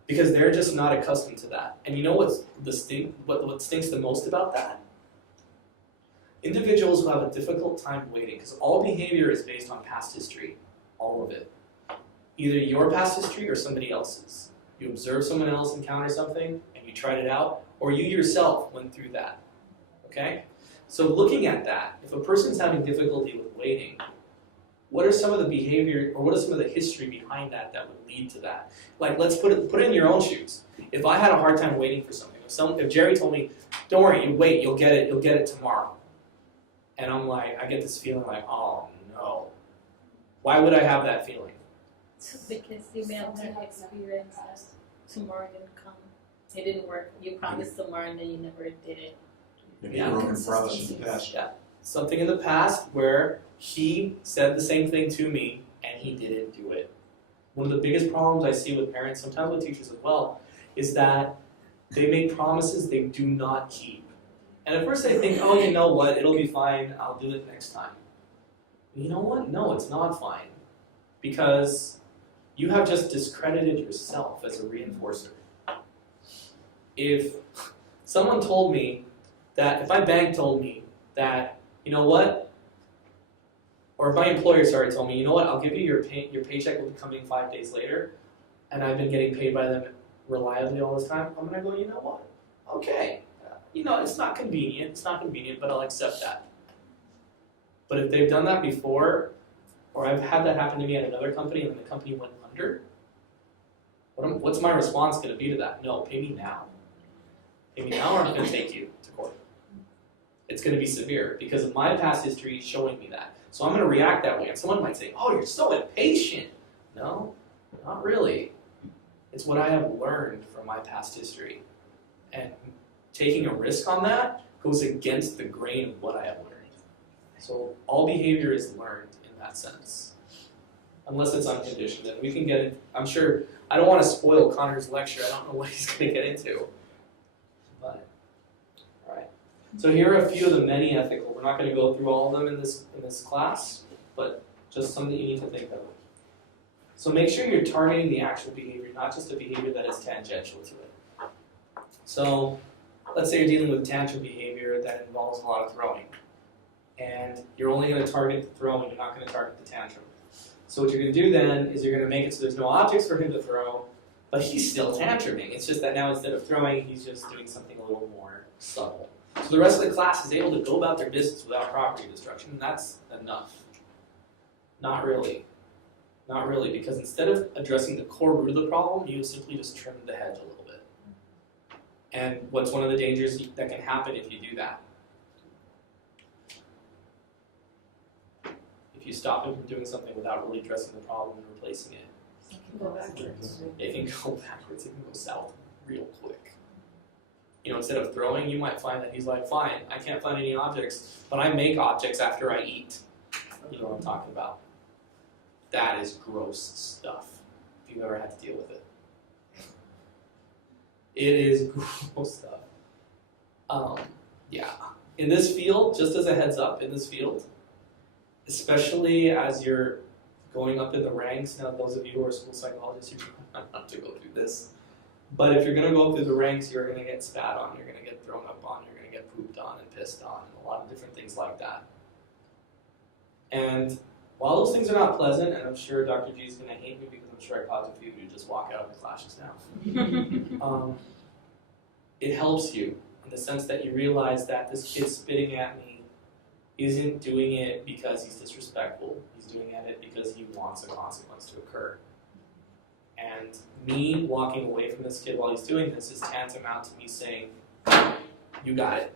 Because they're just not accustomed to that. And you know what stinks the most about that? Individuals who have a difficult time waiting, because all behavior is based on past history, all of it. Either your past history or somebody else's. You observe someone else encounter something and you tried it out, or you yourself went through that. Okay? So looking at that, if a person's having difficulty with waiting, what are some of the behavior, or what are some of the history behind that would lead to that? Like, let's put it in your own shoes. If I had a hard time waiting for something, if Jerry told me, don't worry, you wait, you'll get it tomorrow. And I'm like, I get this feeling like, oh no. Why would I have that feeling? Because you may have that experience that tomorrow didn't come. It didn't work. You promised tomorrow and then you never did it. Maybe a broken promise in the past. Yeah. Something in the past where he said the same thing to me and he didn't do it. One of the biggest problems I see with parents, sometimes with teachers as well, is that they make promises they do not keep. And at first they think, oh, you know what, it'll be fine, I'll do it next time. And you know what? No, it's not fine. Because you have just discredited yourself as a reinforcer. If someone told me that, if my bank told me that, you know what, or if my employer, told me, you know what, I'll give you your paycheck will be coming 5 days later, and I've been getting paid by them reliably all this time, I'm going to go, you know what, okay. It's not convenient, but I'll accept that. But if they've done that before, or I've had that happen to me at another company and then the company went under, what's my response going to be to that? No, pay me now. Pay me now or I'm going to take you to court. It's going to be severe because of my past history showing me that. So I'm going to react that way. And someone might say, oh, you're so impatient. No, not really. It's what I have learned from my past history. And taking a risk on that goes against the grain of what I have learned. So all behavior is learned in that sense. Unless it's unconditioned. And we can get it, I'm sure, I don't want to spoil Connor's lecture. I don't know what he's going to get into. But, all right. So here are a few of the many ethical. We're not going to go through all of them in this class, but just some that you need to think of. So make sure you're targeting the actual behavior, not just a behavior that is tangential to it. So let's say you're dealing with tantrum behavior that involves a lot of throwing. And you're only going to target the throwing, you're not going to target the tantrum. So what you're going to do then is you're going to make it so there's no objects for him to throw, but he's still tantruming. It's just that now instead of throwing, he's just doing something a little more subtle. So the rest of the class is able to go about their business without property destruction, and that's enough. Not really. Not really, because instead of addressing the core root of the problem, you simply just trim the hedge a little bit. And what's one of the dangers that can happen if you do that? If you stop him from doing something without really addressing the problem and replacing it, Go backwards. it can go backwards, it can go south real quick. instead of throwing, you might find that he's like, fine, I can't find any objects, but I make objects after I eat. You know what I'm talking about. That is gross stuff, if you've ever had to deal with it. It is gross stuff. Yeah. In this field, just as a heads up, in this field, especially as you're going up in the ranks, now those of you who are school psychologists, you don't have to go through this. But if you're going to go through the ranks, you're going to get spat on, you're going to get thrown up on, you're going to get pooped on and pissed on, and a lot of different things like that. And while those things are not pleasant, and I'm sure Dr. G is going to hate me because I'm sure I caused a few of you to just walk out of the classes now. It helps you in the sense that you realize that this kid spitting at me isn't doing it because he's disrespectful. He's doing it because he wants a consequence to occur. And me walking away from this kid while he's doing this is tantamount to me saying, you got it.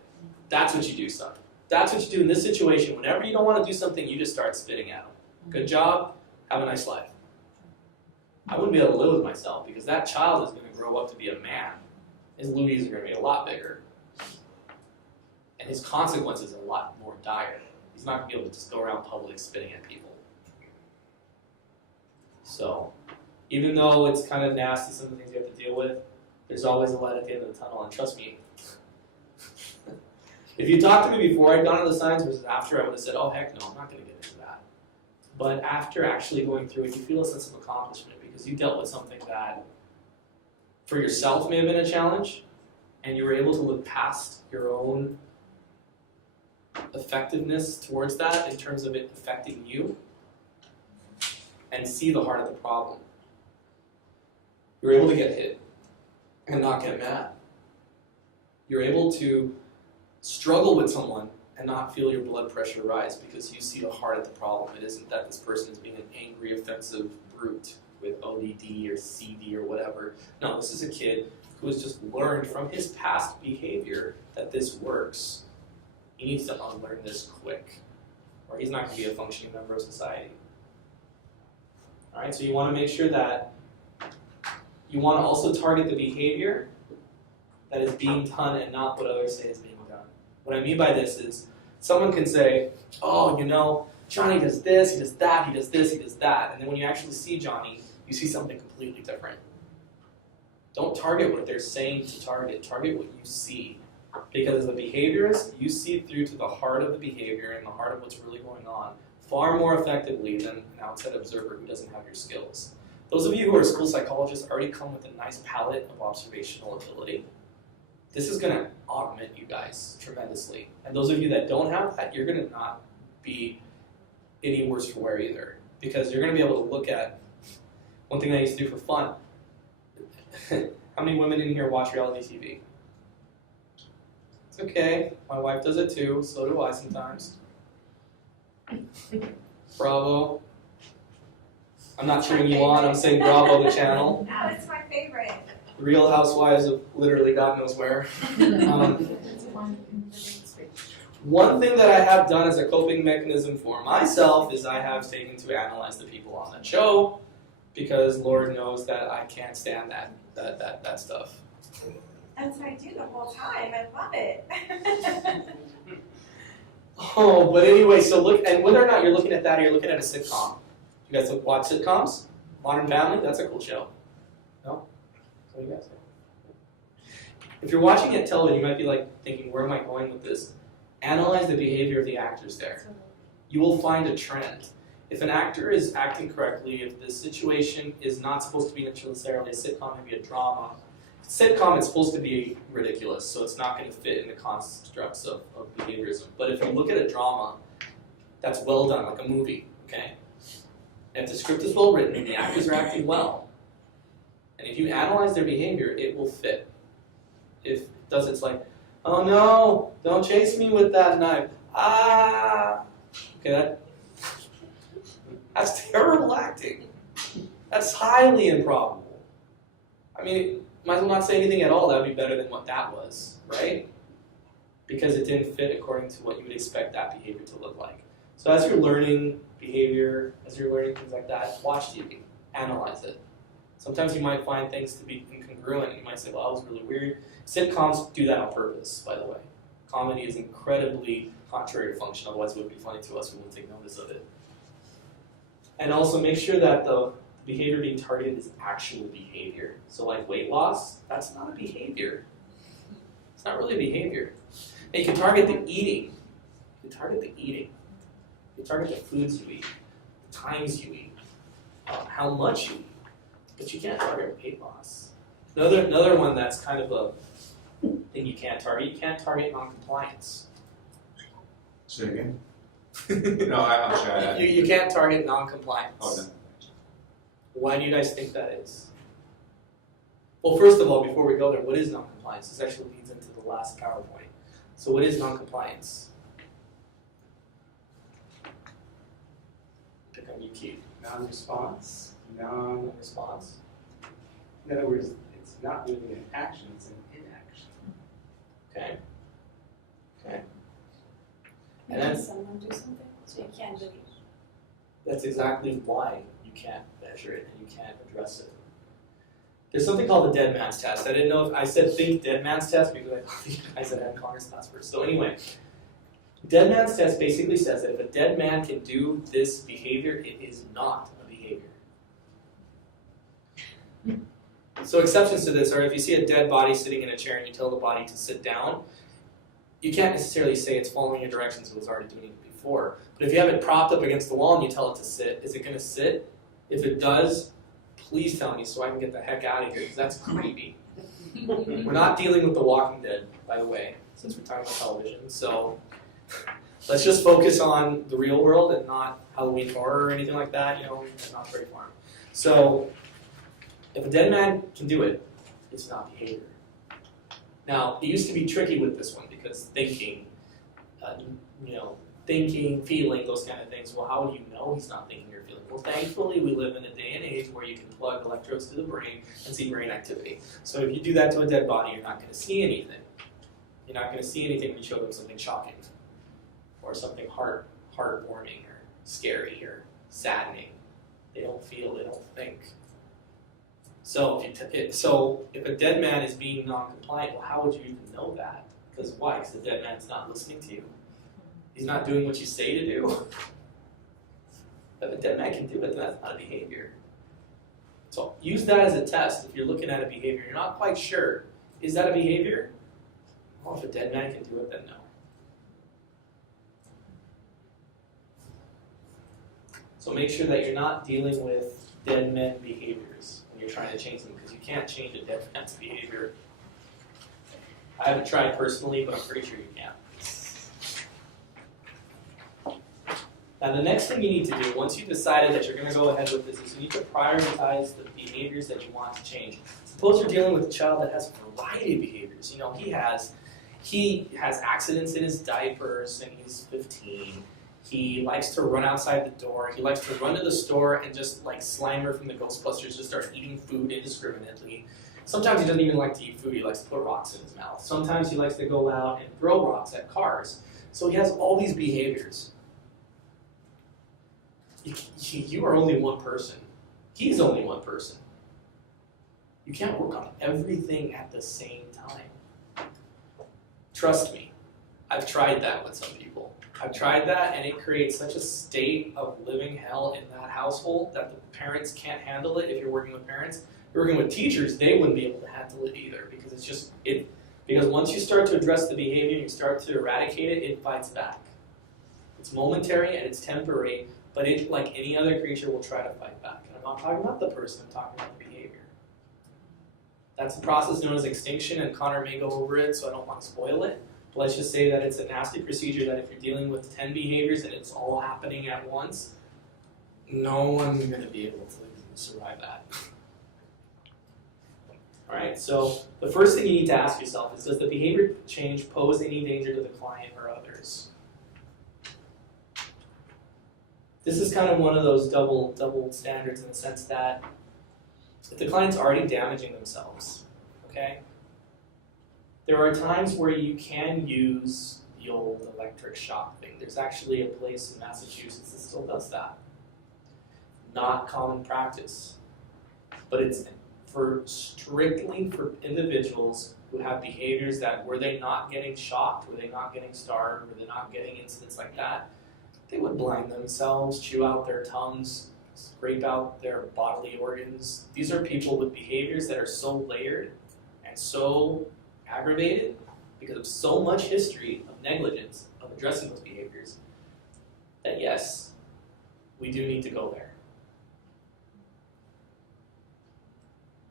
That's what you do, son. That's what you do in this situation. Whenever you don't want to do something, you just start spitting at him. Good job. Have a nice life. I wouldn't be able to live with myself because that child is going to grow up to be a man. His loogies are going to be a lot bigger. And his consequences are a lot more dire. He's not going to be able to just go around public spitting at people. So, even though it's kind of nasty, some of the things you have to deal with, there's always a light at the end of the tunnel, and trust me, if you talked to me before I'd gone to the science versus after, I would have said, oh heck no, I'm not going to get into that. But after actually going through it, you feel a sense of accomplishment because you dealt with something that for yourself may have been a challenge, and you were able to look past your own effectiveness towards that in terms of it affecting you and see the heart of the problem. You're able to get hit and not get mad. You're able to struggle with someone and not feel your blood pressure rise because you see the heart of the problem. It isn't that this person is being an angry, offensive brute with ODD or CD or whatever. No, this is a kid who has just learned from his past behavior that this works. He needs to unlearn this quick, or he's not going to be a functioning member of society. All right, so you want to make sure that you want to also target the behavior that is being done and not what others say is being done. What I mean by this is someone can say, oh, Johnny does this, he does that, he does this, he does that. And then when you actually see Johnny, you see something completely different. Don't target what they're saying to target. Target what you see. Because as a behaviorist, you see through to the heart of the behavior and the heart of what's really going on far more effectively than an outside observer who doesn't have your skills. Those of you who are school psychologists already come with a nice palette of observational ability. This is going to augment you guys tremendously. And those of you that don't have that, you're going to not be any worse for wear either. Because you're going to be able to look at one thing I used to do for fun. How many women in here watch reality TV? It's okay. My wife does it too. So do I sometimes. Bravo. I'm not cheering you on. I'm saying bravo the channel. Oh, it's my favorite. Real Housewives of literally God knows where. One thing that I have done as a coping mechanism for myself is I have taken to analyze the people on that show because Lord knows that I can't stand that stuff. That's what I do the whole time. I love it. Oh, but anyway, so look, and whether or not you're looking at that or you're looking at a sitcom. You guys watch sitcoms? Modern Family? That's a cool show. No? What do you guys think? If you're watching it television, you might be thinking, where am I going with this? Analyze the behavior of the actors there. You will find a trend. If an actor is acting correctly, if the situation is not supposed to be necessarily a sitcom, maybe a drama, sitcom is supposed to be ridiculous, so it's not going to fit in the constructs of behaviorism. But if you look at a drama that's well done, like a movie, okay? And if the script is well written and the actors are acting well, and if you analyze their behavior, it will fit. If it does, it's like, oh no, don't chase me with that knife. Ah! Okay, that's terrible acting. That's highly improbable. I mean, might as well not say anything at all. That would be better than what that was, right? Because it didn't fit according to what you would expect that behavior to look like. So as you're learning behavior, as you're learning things like that, watch TV, analyze it. Sometimes you might find things to be incongruent. You might say, well, that was really weird. Sitcoms do that on purpose, by the way. Comedy is incredibly contrary to function, otherwise it would be funny to us, we wouldn't take notice of it. And also make sure that the behavior being targeted is actual behavior. So like weight loss, that's not a behavior. It's not really a behavior. And you can target the eating. You can target the eating. You can target the foods you eat, the times you eat, how much you eat. But you can't target weight loss. Another one that's kind of a thing you can't target non-compliance. Say it again? No, I'm sorry. You can't target non-compliance. Oh, no. Why do you guys think that is? Well, first of all, before we go there, what is non-compliance? This actually leads into the last PowerPoint. So what is non-compliance? Pick on you, Keith. Non-response, Non-response. in other words, it's not really an action, it's an inaction. Okay. Okay. And Making then someone do something, so you can't really. that's exactly why you can't measure it and you can't address it. There's something called the dead man's test. I didn't know if I said think dead man's test because I thought you guys had Connor's class first. So anyway, dead man's test basically says that if a dead man can do this behavior, it is not a behavior. So exceptions to this are if you see a dead body sitting in a chair and you tell the body to sit down, you can't necessarily say it's following your directions, it was already doing it before. But if you have it propped up against the wall and you tell it to sit, is it going to sit? If it does, please tell me so I can get the heck out of here, because that's creepy. We're not dealing with The Walking Dead, by the way, since we're talking about television. So let's just focus on the real world and not Halloween horror or anything like that, not very far. So if a dead man can do it, it's not behavior. Now, it used to be tricky with this one because thinking, feeling, those kind of things. Well, how would you know he's not thinking or feeling? Well, thankfully, we live in a day and age where you can plug electrodes to the brain and see brain activity. So if you do that to a dead body, you're not going to see anything. You're not going to see anything when you show them something shocking or something heartwarming or scary or saddening. They don't feel, they don't think. So if a dead man is being non-compliant, well, how would you even know that? Because why? Because the dead man's not listening to you. He's not doing what you say to do. If a dead man can do it, then that's not a behavior. So use that as a test. If you're looking at a behavior, you're not quite sure. Is that a behavior? Well, if a dead man can do it, then no. So make sure that you're not dealing with dead men behaviors when you're trying to change them, because you can't change a dead man's behavior. I haven't tried personally, but I'm pretty sure you can. Now the next thing you need to do, once you've decided that you're going to go ahead with this, is you need to prioritize the behaviors that you want to change. Suppose you're dealing with a child that has a variety of behaviors. He has accidents in his diapers and he's 15. He likes to run outside the door. He likes to run to the store and just like Slimer from the Ghostbusters, just start eating food indiscriminately. Sometimes he doesn't even like to eat food. He likes to put rocks in his mouth. Sometimes he likes to go out and throw rocks at cars. So he has all these behaviors. You are only one person. He's only one person. You can't work on everything at the same time. Trust me, I've tried that with some people. I've tried that, and it creates such a state of living hell in that household that the parents can't handle it. If you're working with parents, if you're working with teachers, they wouldn't be able to handle it either, because it's just it. Because once you start to address the behavior and you start to eradicate it, it fights back. It's momentary and it's temporary, but it, like any other creature, will try to fight back. And I'm not talking about the person, I'm talking about the behavior. That's the process known as extinction, and Connor may go over it, so I don't want to spoil it. But let's just say that it's a nasty procedure that if you're dealing with 10 behaviors and it's all happening at once, no one's going to be able to survive that. Alright, so the first thing you need to ask yourself is, does the behavior change pose any danger to the client or others? This is kind of one of those double standards in the sense that if the client's already damaging themselves, okay? There are times where you can use the old electric shock thing. There's actually a place in Massachusetts that still does that. Not common practice. but it's strictly for individuals who have behaviors that, were they not getting shocked, were they not getting starved, were they not getting incidents like that, they would blind themselves, chew out their tongues, scrape out their bodily organs. These are people with behaviors that are so layered and so aggravated because of so much history of negligence of addressing those behaviors that yes, we do need to go there.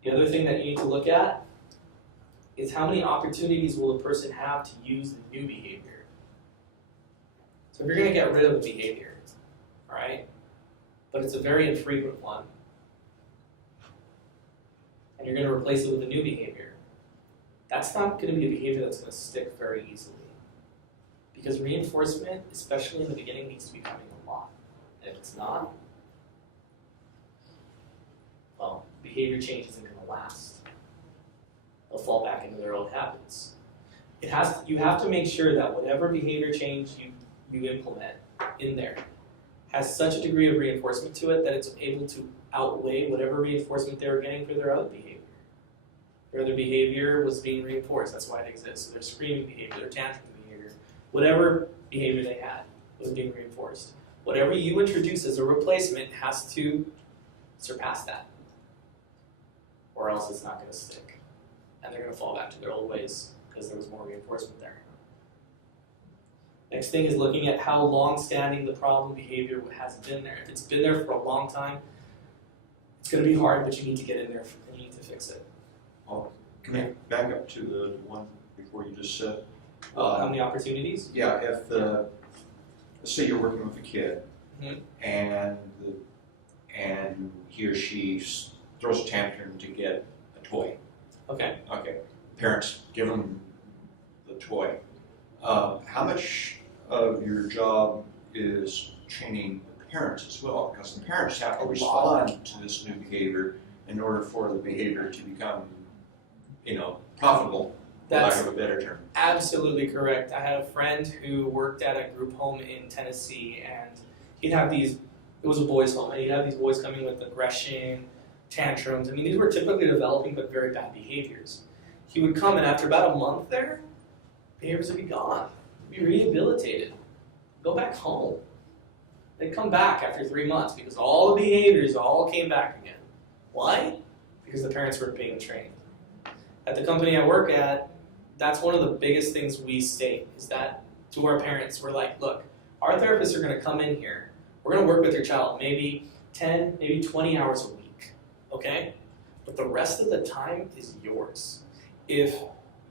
The other thing that you need to look at is how many opportunities will a person have to use the new behavior. So if you're going to get rid of a behavior, all right, but it's a very infrequent one, and you're going to replace it with a new behavior, that's not going to be a behavior that's going to stick very easily. Because reinforcement, especially in the beginning, needs to be coming a lot. And if it's not, well, behavior change isn't going to last. They'll fall back into their old habits. You have to make sure that whatever behavior change you implement in there has such a degree of reinforcement to it that it's able to outweigh whatever reinforcement they were getting for their other behavior. Their other behavior was being reinforced, that's why it exists. So their screaming behavior, their tantrum behavior, whatever behavior they had was being reinforced. Whatever you introduce as a replacement has to surpass that, or else it's not going to stick. And they're going to fall back to their old ways because there was more reinforcement there. Next thing is looking at how long-standing the problem behavior has been there. If it's been there for a long time, it's going to be hard, but you need to get in there and you need to fix it. Oh, can I back up to the one before you just said? How many opportunities? Yeah, if let's say you're working with a kid, Mhm. and he or she throws a tantrum to get a toy. Okay. Okay. Parents give them the toy. How much of your job is training the parents as well? Because the parents have to respond to this new behavior in order for the behavior to become, profitable, for lack of a better term. Absolutely correct. I had a friend who worked at a group home in Tennessee, and he'd have these, it was a boys' home, and he'd have these boys coming with aggression, tantrums. I mean, these were typically developing but very bad behaviors. He would come, and after about a month there, behaviors would be gone, be rehabilitated, go back home. They'd come back after 3 months because all the behaviors all came back again. Why? Because the parents weren't being trained. At the company I work at, that's one of the biggest things we state, is that to our parents, we're like, look, our therapists are going to come in here, we're going to work with your child maybe 10, maybe 20 hours a week, okay? But the rest of the time is yours. If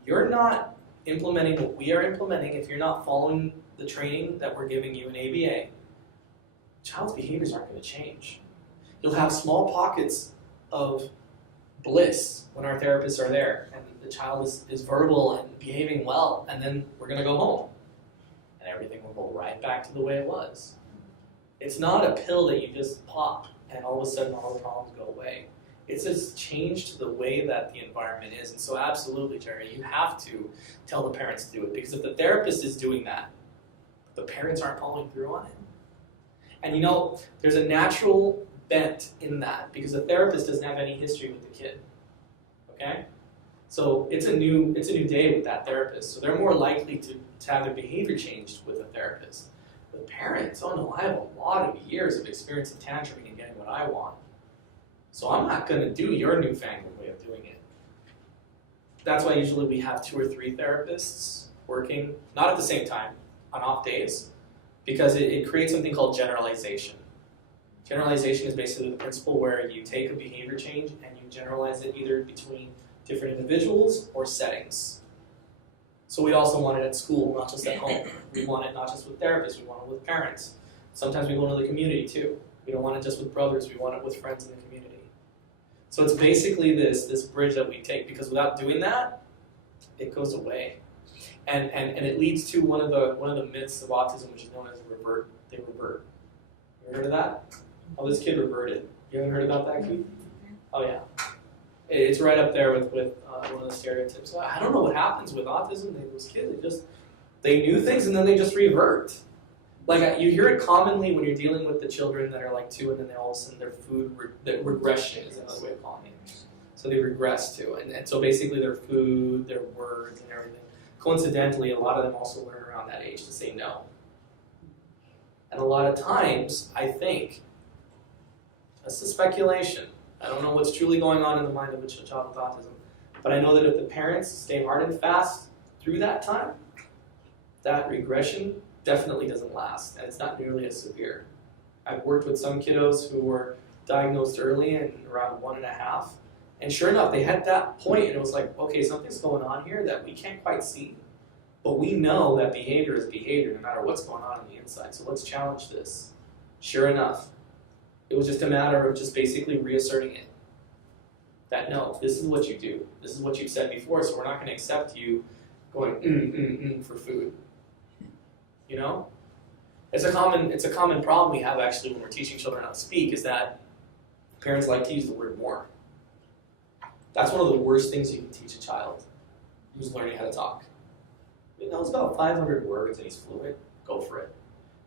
you're not implementing what we are implementing, if you're not following the training that we're giving you in ABA, child's behaviors aren't going to change. You'll have small pockets of bliss when our therapists are there and the child is verbal and behaving well, and then we're going to go home and everything will go right back to the way it was. It's not a pill that you just pop and all of a sudden all the problems go away. It's a change to the way that the environment is. And so absolutely, Jerry, you have to tell the parents to do it, because if the therapist is doing that, the parents aren't following through on it. And there's a natural bent in that because the therapist doesn't have any history with the kid. Okay? So it's a new day with that therapist. So they're more likely to have their behavior changed with a therapist. With parents, oh no, I have a lot of years of experience in tantruming and getting what I want. So I'm not going to do your newfangled way of doing it. That's why usually we have 2 or 3 therapists working, not at the same time, on off days, because it creates something called generalization. Generalization is basically the principle where you take a behavior change and you generalize it either between different individuals or settings. So we also want it at school, not just at home. We want it not just with therapists, we want it with parents. Sometimes we want it in the community too. We don't want it just with brothers, we want it with friends in the community. So it's basically this bridge that we take, because without doing that, it goes away. And it leads to one of the myths of autism, which is known as revert. They revert. You ever heard of that? Oh, this kid reverted. You haven't heard about that, Keith? Oh yeah. It's right up there with one of the stereotypes. I don't know what happens with autism. Those kids, they knew things and then they just revert. Like you hear it commonly when you're dealing with the children that are like 2 and then all of a sudden their regression is another way of calling it. So they regress too. And so basically their food, their words and everything. Coincidentally, a lot of them also learn around that age to say no. And a lot of times, I think, that's a speculation. I don't know what's truly going on in the mind of a child with autism. But I know that if the parents stay hard and fast through that time, that regression definitely doesn't last, and it's not nearly as severe. I've worked with some kiddos who were diagnosed early and around 1.5, and sure enough, they had that point, and it was like, okay, something's going on here that we can't quite see, but we know that behavior is behavior no matter what's going on the inside, so let's challenge this. Sure enough, it was just a matter of just basically reasserting it. That no, this is what you do. This is what you've said before, so we're not going to accept you going for food. You know? It's a common problem we have actually when we're teaching children how to speak is that parents like to use the word more. That's one of the worst things you can teach a child who's learning how to talk. He knows about 500 words and he's fluent, go for it.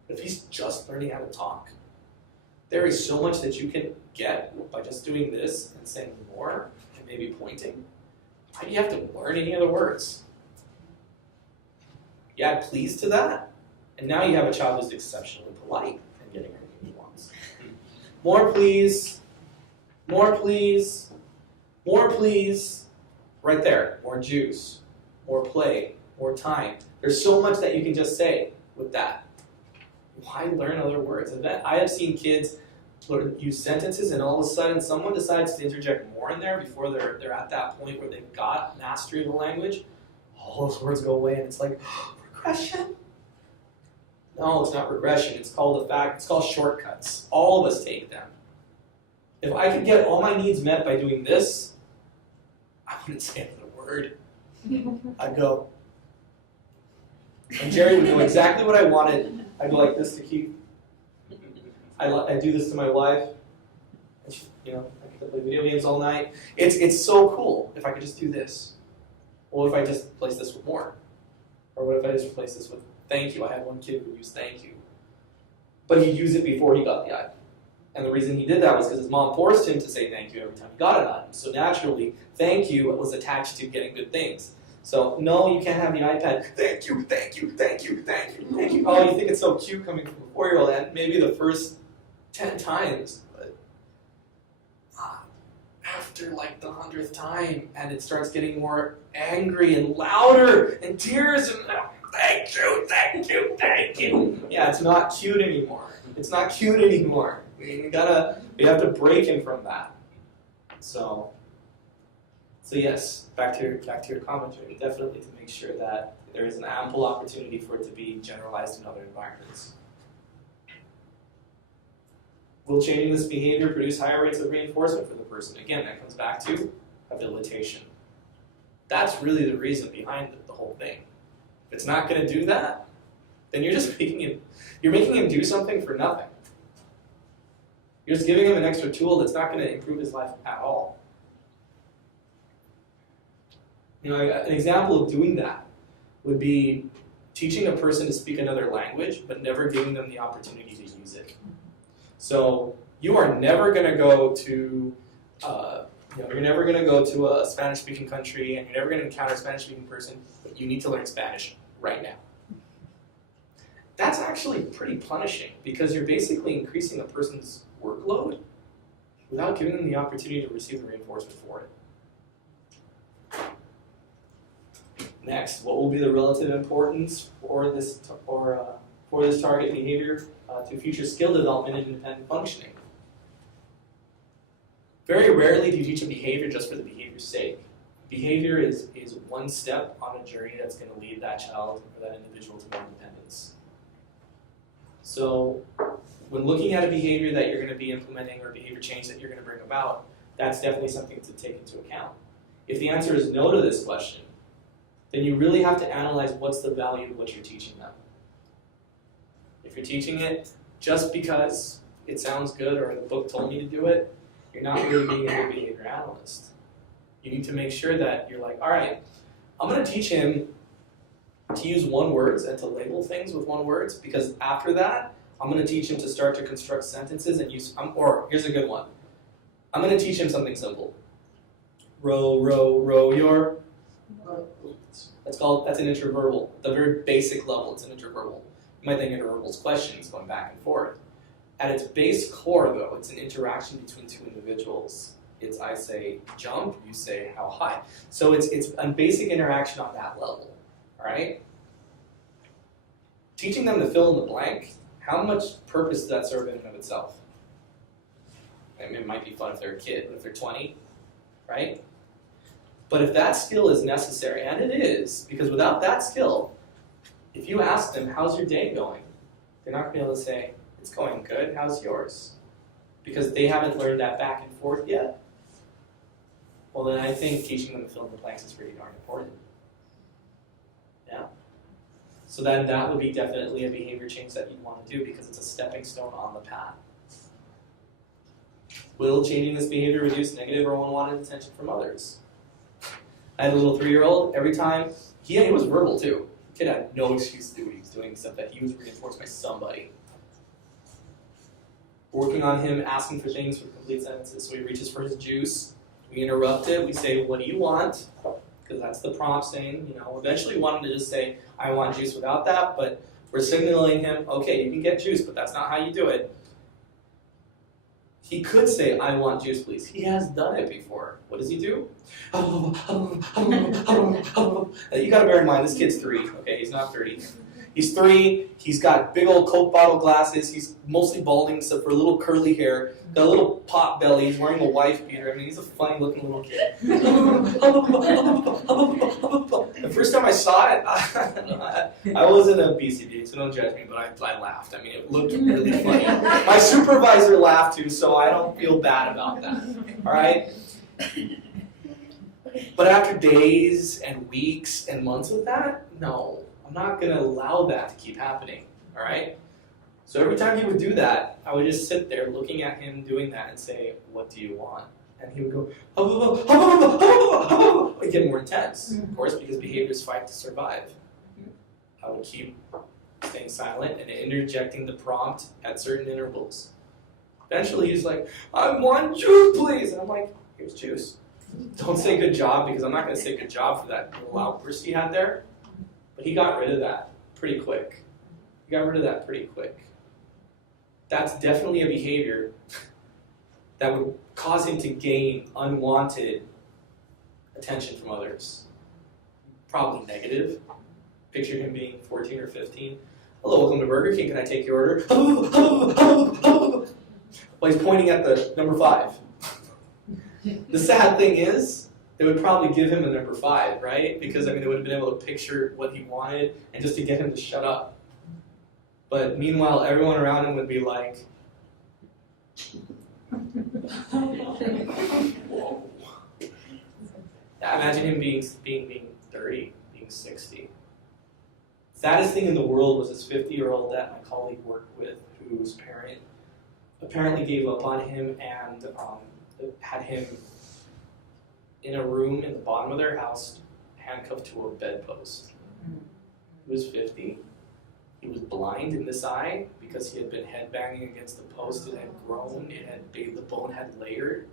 But if he's just learning how to talk, there is so much that you can get by just doing this and saying more and maybe pointing. Why do you have to learn any other words? You add please to that, and now you have a child who's exceptionally polite and getting everything he wants. More please, more please, more please. Right there, more juice, more play, more time. There's so much that you can just say with that. Why learn other words? I have seen kids use sentences and all of a sudden someone decides to interject more in there before they're at that point where they've got mastery of the language. All those words go away and it's like, regression? No, it's not regression. It's called shortcuts. All of us take them. If I could get all my needs met by doing this, I wouldn't say another word. I'd go. And Jerry would know exactly what I wanted. I'd go like this to keep. I do this to my wife. And she, I could play video games all night. It's so cool if I could just do this. Or if I just replace this with more. Or what if I just replace this with thank you? I had one kid who used thank you. But he'd use it before he got the iPad. And the reason he did that was because his mom forced him to say thank you every time he got an iPad. So naturally, thank you was attached to getting good things. So no, you can't have the iPad. Thank you, thank you, thank you, thank you, thank you. Oh, you think it's so cute coming from a 4-year-old, and maybe the first 10 times, but after like the 100th time, and it starts getting more angry and louder, and tears, and thank you, thank you, thank you. Yeah, it's not cute anymore. It's not cute anymore. We have to break him from that. So yes, back to your commentary. Definitely to make sure that there is an ample opportunity for it to be generalized in other environments. Will changing this behavior produce higher rates of reinforcement for the person? Again, that comes back to habilitation. That's really the reason behind the whole thing. If it's not going to do that, then you're just making him do something for nothing. You're just giving him an extra tool that's not going to improve his life at all. An example of doing that would be teaching a person to speak another language, but never giving them the opportunity to use it. So you are never going to go to, you're never going to go to a Spanish-speaking country, and you're never going to encounter a Spanish-speaking person, but you need to learn Spanish right now. That's actually pretty punishing because you're basically increasing the person's workload without giving them the opportunity to receive the reinforcement for it. Next, what will be the relative importance for this target behavior to future skill development and independent functioning? Very rarely do you teach a behavior just for the behavior's sake. Behavior is one step on a journey that's going to lead that child or that individual to more independence. So when looking at a behavior that you're going to be implementing or behavior change that you're going to bring about, that's definitely something to take into account. If the answer is no to this question, then you really have to analyze what's the value of what you're teaching them. If you're teaching it just because it sounds good or the book told me to do it, you're not really being a good behavior analyst. You need to make sure that you're like, all right, I'm going to teach him to use one words and to label things with one words, because after that, I'm going to teach him to start to construct sentences and use, or here's a good one. I'm going to teach him something simple. Row, row, row your. That's an interverbal. At the very basic level, it's an interverbal. You might think interverbal is questions going back and forth. At its base core, though, it's an interaction between two individuals. It's I say jump, you say how high. So it's a basic interaction on that level, all right? Teaching them to fill in the blank, how much purpose does that serve in and of itself? I mean, it might be fun if they're a kid, but if they're 20, right? But if that skill is necessary, and it is, because without that skill, if you ask them, how's your day going? They're not going to be able to say, it's going good, how's yours? Because they haven't learned that back and forth yet. Well, then I think teaching them to fill in the blanks is pretty darn important. Yeah? So then that would be definitely a behavior change that you'd want to do because it's a stepping stone on the path. Will changing this behavior reduce negative or unwanted attention from others? I had a little 3-year-old, every time, he was verbal too. The kid had no excuse to do what he was doing except that he was reinforced by somebody. Working on him, asking for things with complete sentences. So he reaches for his juice, we interrupt it, we say, what do you want? Because that's the prompt saying, eventually we want him to just say, I want juice without that, but we're signaling him, okay, you can get juice, but that's not how you do it. He could say, I want juice, please. He has done it before. What does he do? You gotta bear in mind, this kid's 3, okay? He's not 30. He's 3, he's got big old Coke bottle glasses, he's mostly balding except for a little curly hair, got a little pot belly, he's wearing a wife beater. I mean, he's a funny looking little kid. The first time I saw it, I wasn't a BCB, so don't judge me, but I laughed. I mean, it looked really funny. My supervisor laughed too, so I don't feel bad about that, all right? But after days and weeks and months of that, no. I'm not going to allow that to keep happening, all right? So every time he would do that, I would just sit there looking at him doing that and say, what do you want? And he would go, I'd get more intense, of course, because behaviors fight to survive. I would keep staying silent and interjecting the prompt at certain intervals. Eventually he's like, I want juice, please. And I'm like, here's juice. Don't say good job, because I'm not going to say good job for that little outburst he had there. But he got rid of that pretty quick. That's definitely a behavior that would cause him to gain unwanted attention from others. Probably negative. Picture him being 14 or 15. Hello, welcome to Burger King. Can I take your order? Well, he's pointing at the number 5. The sad thing is, they would probably give him a number 5, right? Because, they would have been able to picture what he wanted and just to get him to shut up. But meanwhile, everyone around him would be like, whoa. Imagine him being 30, being 60. Saddest thing in the world was this 50-year-old that my colleague worked with, whose parent apparently gave up on him and had him in a room in the bottom of their house, handcuffed to a bedpost. He was 50. He was blind in this eye because he had been headbanging against the post. It had grown. The bone had layered.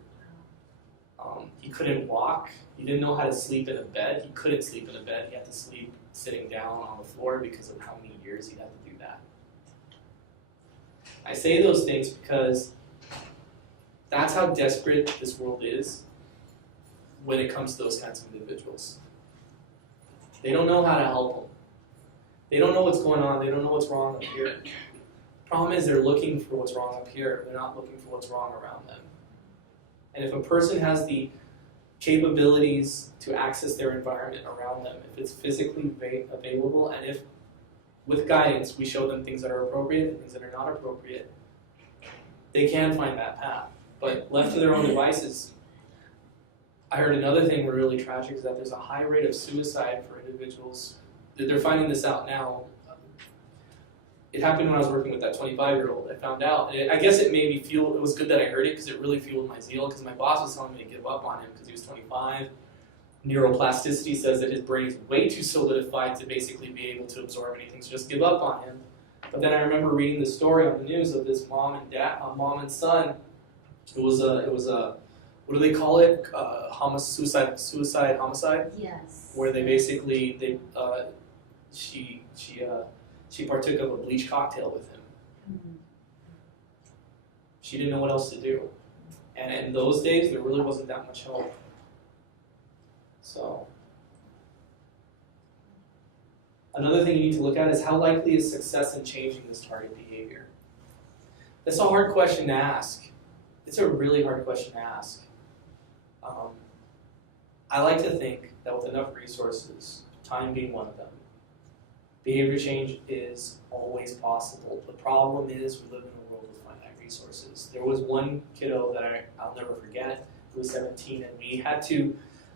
He couldn't walk. He didn't know how to sleep in a bed. He couldn't sleep in a bed. He had to sleep sitting down on the floor because of how many years he'd had to do that. I say those things because that's how desperate this world is when it comes to those kinds of individuals. They don't know how to help them. They don't know what's going on. They don't know what's wrong up here. Problem is they're looking for what's wrong up here. They're not looking for what's wrong around them. And if a person has the capabilities to access their environment around them, if it's physically available, and if with guidance we show them things that are appropriate and things that are not appropriate, they can find that path. But left to their own devices, I heard another thing really tragic is that there's a high rate of suicide for individuals. They're finding this out now. It happened when I was working with that 25-year-old. I found out. And I guess it made me feel, it was good that I heard it because it really fueled my zeal because my boss was telling me to give up on him because he was 25. neuroplasticity says that his brain is way too solidified to basically be able to absorb anything, so just give up on him. But then I remember reading the story on the news of this mom and son. It was a what do they call it? Suicide homicide. Yes. Where they basically she partook of a bleach cocktail with him. She didn't know what else to do, and in those days there really wasn't that much help. So another thing you need to look at is how likely is success in changing this target behavior. That's a hard question to ask. It's a really hard question to ask. I like to think that with enough resources, time being one of them, behavior change is always possible. The problem is we live in a world with finite resources. There was one kiddo that I'll never forget, who was 17, and we had to,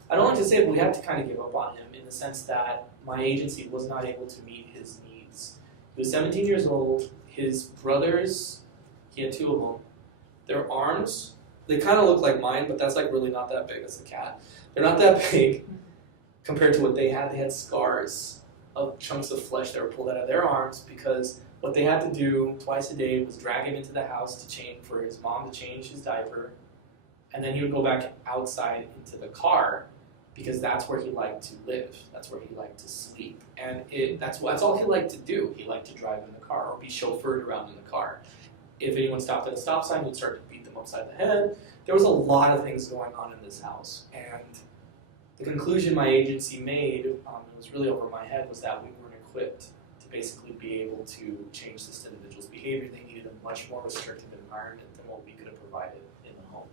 I don't like to say it, but we had to kind of give up on him in the sense that my agency was not able to meet his needs. He was 17 years old. His brothers, he had 2 of them, their arms, they kind of look like mine, but that's like really not that big. That's the cat. They're not that big compared to what they had. They had scars of chunks of flesh that were pulled out of their arms because what they had to do twice a day was drag him into the house to change, for his mom to change his diaper, and then he would go back outside into the car because that's where he liked to live. That's where he liked to sleep, and that's all he liked to do. He liked to drive in the car or be chauffeured around in the car. If anyone stopped at a stop sign, he'd start to beat them upside the head. There was a lot of things going on in this house, and the conclusion my agency made, it was really over my head, was that we weren't equipped to basically be able to change this individual's behavior. They needed a much more restrictive environment than what we could have provided in the home.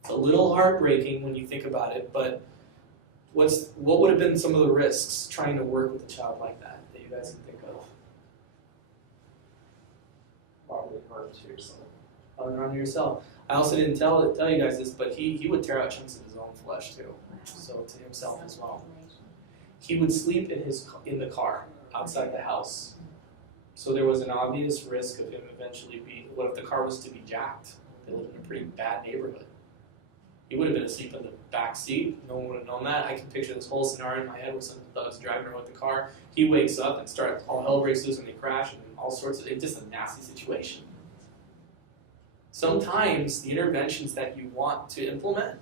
It's a little heartbreaking when you think about it, but what would have been some of the risks trying to work with a child like that you guys can think of? Probably harm to yourself. Harm to yourself. I also didn't tell you guys this, but he would tear out chunks of his own flesh too, so to himself as well. He would sleep in the car outside the house, so there was an obvious risk of him eventually what if the car was to be jacked? They lived in a pretty bad neighborhood. He would have been asleep in the back seat. No one would have known that. I can picture this whole scenario in my head where some thugs driving around with the car. He wakes up and all hell breaks loose and they crash and all sorts of. It's just a nasty situation. Sometimes the interventions that you want to implement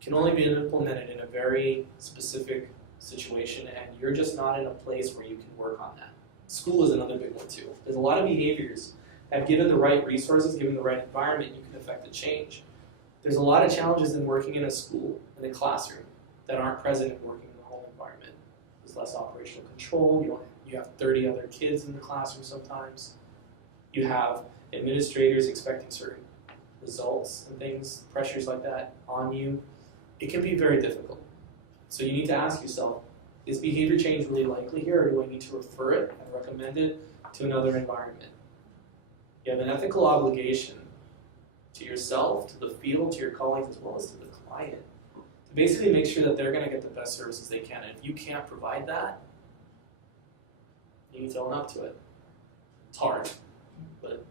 can only be implemented in a very specific situation, and you're just not in a place where you can work on that. School is another big one too. There's a lot of behaviors that, given the right resources, given the right environment, you can affect a change. There's a lot of challenges in working in a school, in a classroom, that aren't present in working in the home environment. There's less operational control. You have 30 other kids in the classroom sometimes. You have administrators expecting certain results and things, pressures like that on you. It can be very difficult. So you need to ask yourself, is behavior change really likely here, or do I need to refer it and recommend it to another environment? You have an ethical obligation to yourself, to the field, to your colleagues, as well as to the client, to basically make sure that they're going to get the best services they can. And if you can't provide that, you need to own up to it. It's hard, but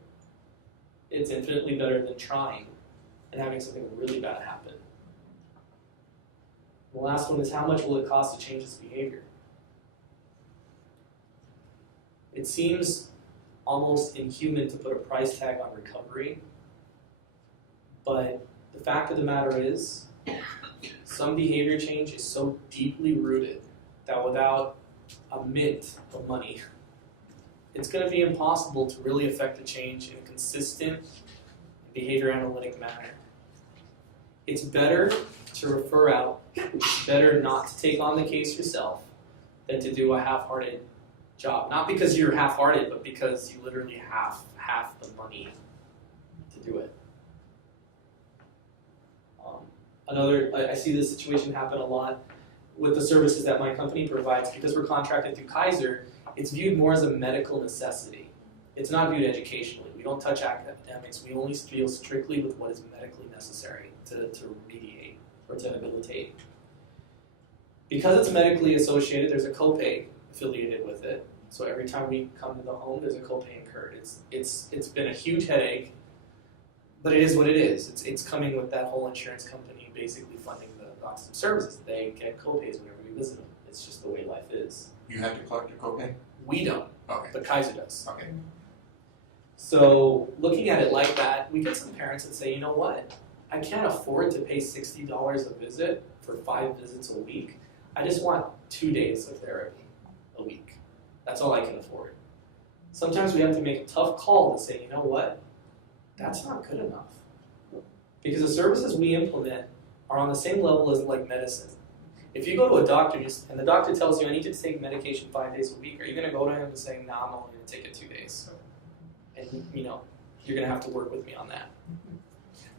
it's infinitely better than trying and having something really bad happen. The last one is, how much will it cost to change this behavior? It seems almost inhuman to put a price tag on recovery, but the fact of the matter is, some behavior change is so deeply rooted that without a mint of money, it's going to be impossible to really affect a change in a consistent behavior analytic manner. It's better to refer out. It's better not to take on the case yourself than to do a half-hearted job. Not because you're half-hearted, but because you literally have half the money to do it. I see this situation happen a lot with the services that my company provides. Because we're contracted through Kaiser, it's viewed more as a medical necessity. It's not viewed educationally. We don't touch academics. We only deal strictly with what is medically necessary to remediate or to rehabilitate. Because it's medically associated, there's a copay affiliated with it. So every time we come to the home, there's a copay incurred. It's been a huge headache, but it is what it is. It's coming with that whole insurance company basically funding the autism services. They get co-pays whenever we visit them. It's just the way life is. You have to collect a copay? We don't, Okay, but Kaiser does. okay. So looking at it like that, we get some parents that say, you know what? I can't afford to pay $60 a visit for 5 visits a week. I just want 2 days of therapy a week. That's all I can afford. Sometimes we have to make a tough call to say, you know what? That's not good enough. Because the services we implement are on the same level as like medicine. If you go to a doctor and the doctor tells you I need you to take medication 5 days a week, are you going to go to him and say, nah, I'm only going to take it 2 days? And you know, you're going to have to work with me on that.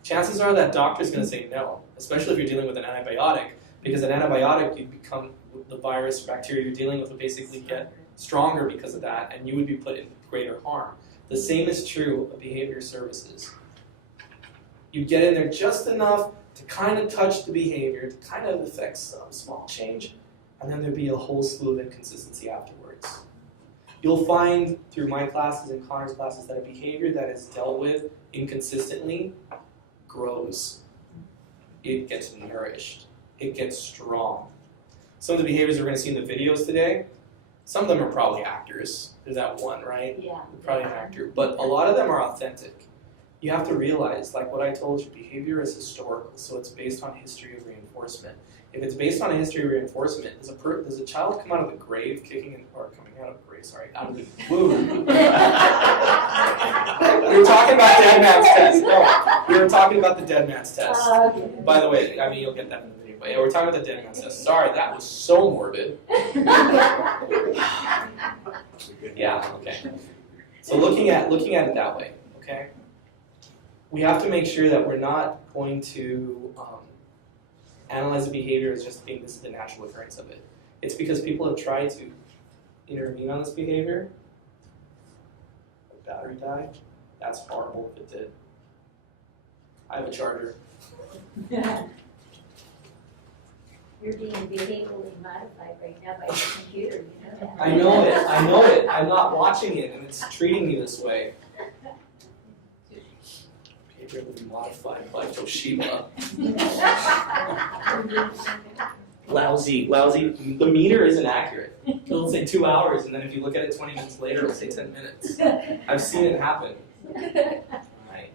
Chances are that doctor's going to say no, especially if you're dealing with an antibiotic, because an antibiotic, you become, the virus, bacteria you're dealing with will basically get stronger because of that, and you would be put in greater harm. The same is true of behavior services. You get in there just enough to kind of touch the behavior, to kind of affect some small change, and then there'll be a whole slew of inconsistency afterwards. You'll find through my classes and Connor's classes that a behavior that is dealt with inconsistently grows. It gets nourished. It gets strong. Some of the behaviors we're going to see in the videos today, some of them are probably actors. There's that one, right? Yeah. Probably an actor. But a lot of them are authentic. You have to realize, like what I told you, behavior is historical, so it's based on history of reinforcement. If it's based on a history of reinforcement, does a child come out of the grave out of the womb? We were talking about dead man's test. No, we were talking about the dead man's test. Okay. By the way, I mean, you'll get that in the video, but yeah, we're talking about the dead man's test. Sorry, that was so morbid. Yeah, okay. So looking at it that way, okay? We have to make sure that we're not going to analyze the behavior as just being this is the natural occurrence of it. It's because people have tried to intervene on this behavior. The battery died. That's horrible if it did. I have a charger. You're being behaviorally modified right now by your computer, you know that. I know it. I'm not watching it, and it's treating me this way. Behaviorally modified by Toshiba. Lousy. The meter isn't accurate. It'll say 2 hours, and then if you look at it 20 minutes later, it'll say 10 minutes. I've seen it happen. Right.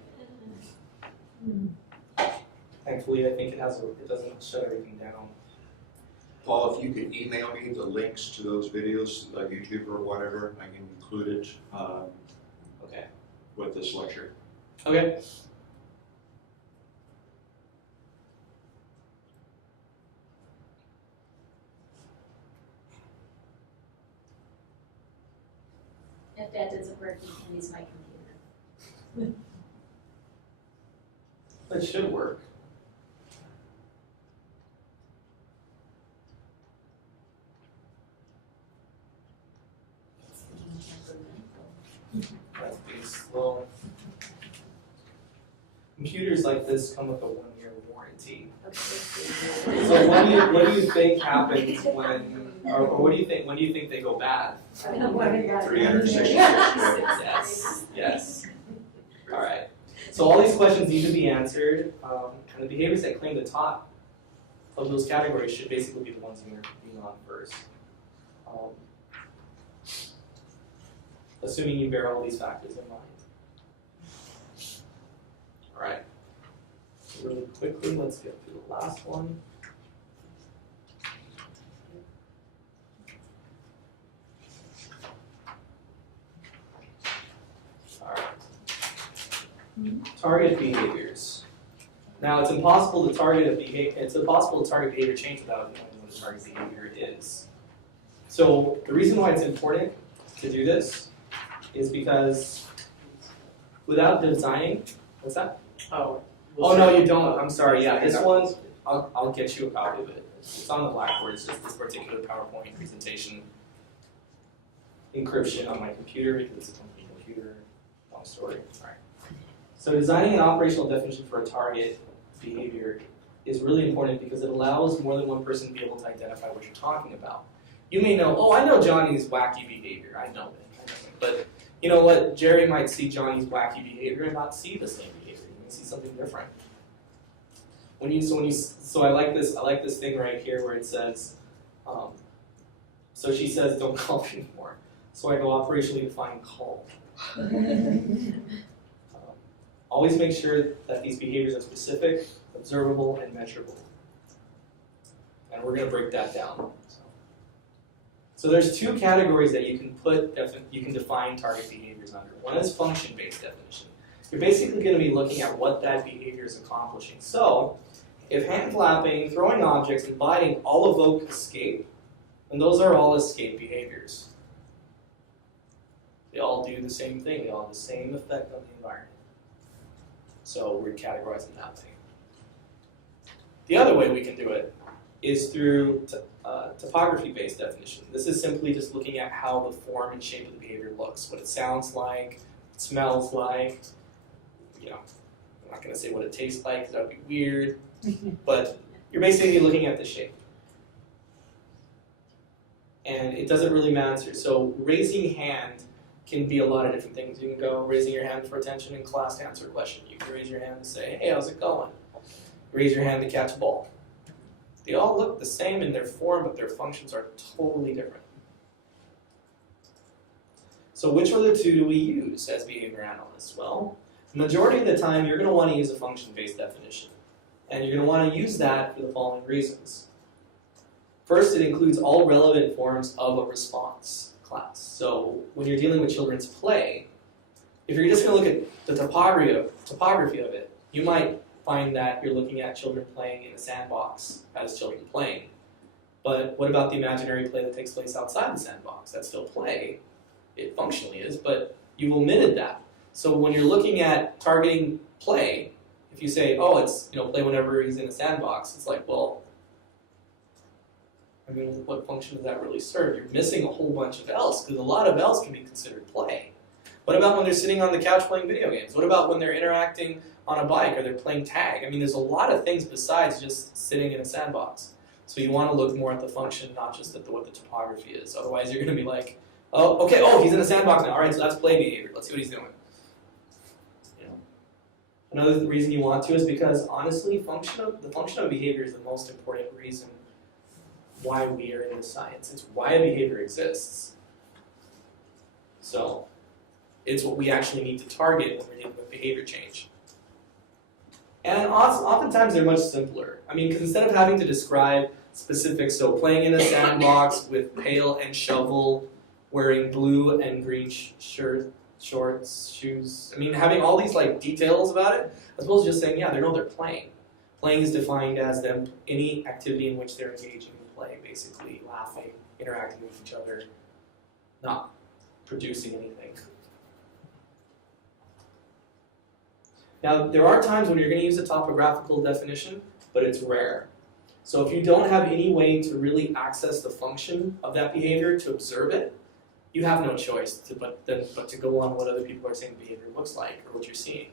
Thankfully, I think it doesn't shut everything down. Paul, if you could email me the links to those videos, like YouTube or whatever, I can include it Okay. with this lecture. Okay. If that doesn't work, you can use my computer. It should work. That's being slow. Computers like this come with a 1-year warranty. So what do you think happens when, or what do you think, when do you think they go bad? 366 Yes. All right. So all these questions need to be answered, and the behaviors that claim the top of those categories should basically be the ones you're being on first. Assuming you bear all these factors in mind. All right. Really quickly, let's get through the last one. All right. Target behaviors. Now, it's impossible to target behavior change without knowing what a target behavior is. So the reason why it's important to do this is because without designing, what's that? Oh no, you don't. I'm sorry. Yeah, this one, I'll get you a copy of it. It's on the blackboard. It's just this particular PowerPoint presentation encryption on my computer because it's a company computer. Long story. All right. So designing an operational definition for a target behavior is really important because it allows more than one person to be able to identify what you're talking about. You may know, oh, I know Johnny's wacky behavior. I know it. But you know what? Jerry might see Johnny's wacky behavior and not see the same behavior. He may see something different. So I like this thing right here where it says, so she says don't call me anymore. So I go operationally define call. Always make sure that these behaviors are specific, observable, and measurable. And we're going to break that down. So there's two categories that you can define target behaviors under. One is function-based definition. You're basically going to be looking at what that behavior is accomplishing. So if hand flapping, throwing objects, and biting all evoke escape, then those are all escape behaviors. They all do the same thing. They all have the same effect on the environment. So we're categorizing that way. The other way we can do it is through topography-based definition. This is simply just looking at how the form and shape of the behavior looks, what it sounds like, what it smells like. You know, I'm not going to say what it tastes like because that would be weird, but you're basically looking at the shape. And it doesn't really matter. So raising hand can be a lot of different things. You can go raising your hand for attention in class to answer a question. You can raise your hand and say, hey, how's it going? Raise your hand to catch a ball. They all look the same in their form, but their functions are totally different. So which of the two do we use as behavior analysts? Well, the majority of the time you're going to want to use a function-based definition. And you're going to want to use that for the following reasons. First, it includes all relevant forms of a response class. So when you're dealing with children's play, if you're just going to look at the topography of it, you might find that you're looking at children playing in a sandbox as children playing. But what about the imaginary play that takes place outside the sandbox? That's still play. It functionally is, but you've omitted that. So when you're looking at targeting play, if you say, oh, it's play whenever he's in a sandbox, it's like, well, I mean, what function does that really serve? You're missing a whole bunch of else, because a lot of else can be considered play. What about when they're sitting on the couch playing video games? What about when they're interacting on a bike or they're playing tag? I mean, there's a lot of things besides just sitting in a sandbox. So you want to look more at the function, not just at what the topography is. Otherwise, you're going to be like, oh, okay, oh, he's in a sandbox now. All right, so that's play behavior. Let's see what he's doing. Another reason you want to is because, honestly, the function of behavior is the most important reason why we are in this science. It's why a behavior exists. So it's what we actually need to target when we're dealing with behavior change. And oftentimes they're much simpler. I mean, because instead of having to describe specifics, so playing in a sandbox with pail and shovel, wearing blue and green shorts, shoes. I mean, having all these details about it, as well as just saying, yeah, they're playing. Playing is defined as any activity in which they're engaging in play, basically laughing, interacting with each other, not producing anything. Now, there are times when you're going to use a topographical definition, but it's rare. So if you don't have any way to really access the function of that behavior, to observe it, you have no choice but to go on what other people are saying behavior looks like or what you're seeing.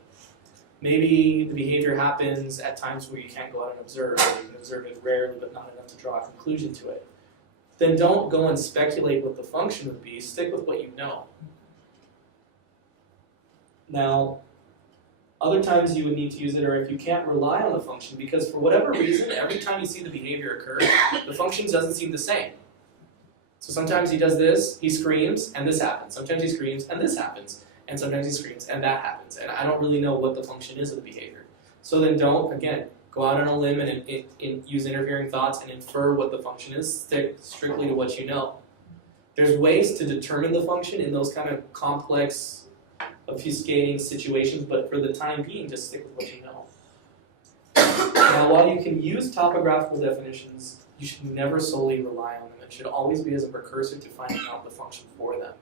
Maybe the behavior happens at times where you can't go out and observe, or you can observe it rarely but not enough to draw a conclusion to it. Then don't go and speculate what the function would be, stick with what you know. Now, other times you would need to use it, or if you can't rely on the function, because for whatever reason, every time you see the behavior occur, the function doesn't seem the same. So sometimes he does this, he screams, and this happens. Sometimes he screams, and this happens. And sometimes he screams, and that happens. And I don't really know what the function is of the behavior. So then don't, again, go out on a limb and use interfering thoughts and infer what the function is. Stick strictly to what you know. There's ways to determine the function in those kind of complex, obfuscating situations, but for the time being, just stick with what you know. Now, while you can use topographical definitions, you should never solely rely on them. It should always be as a precursor to finding out the function for them.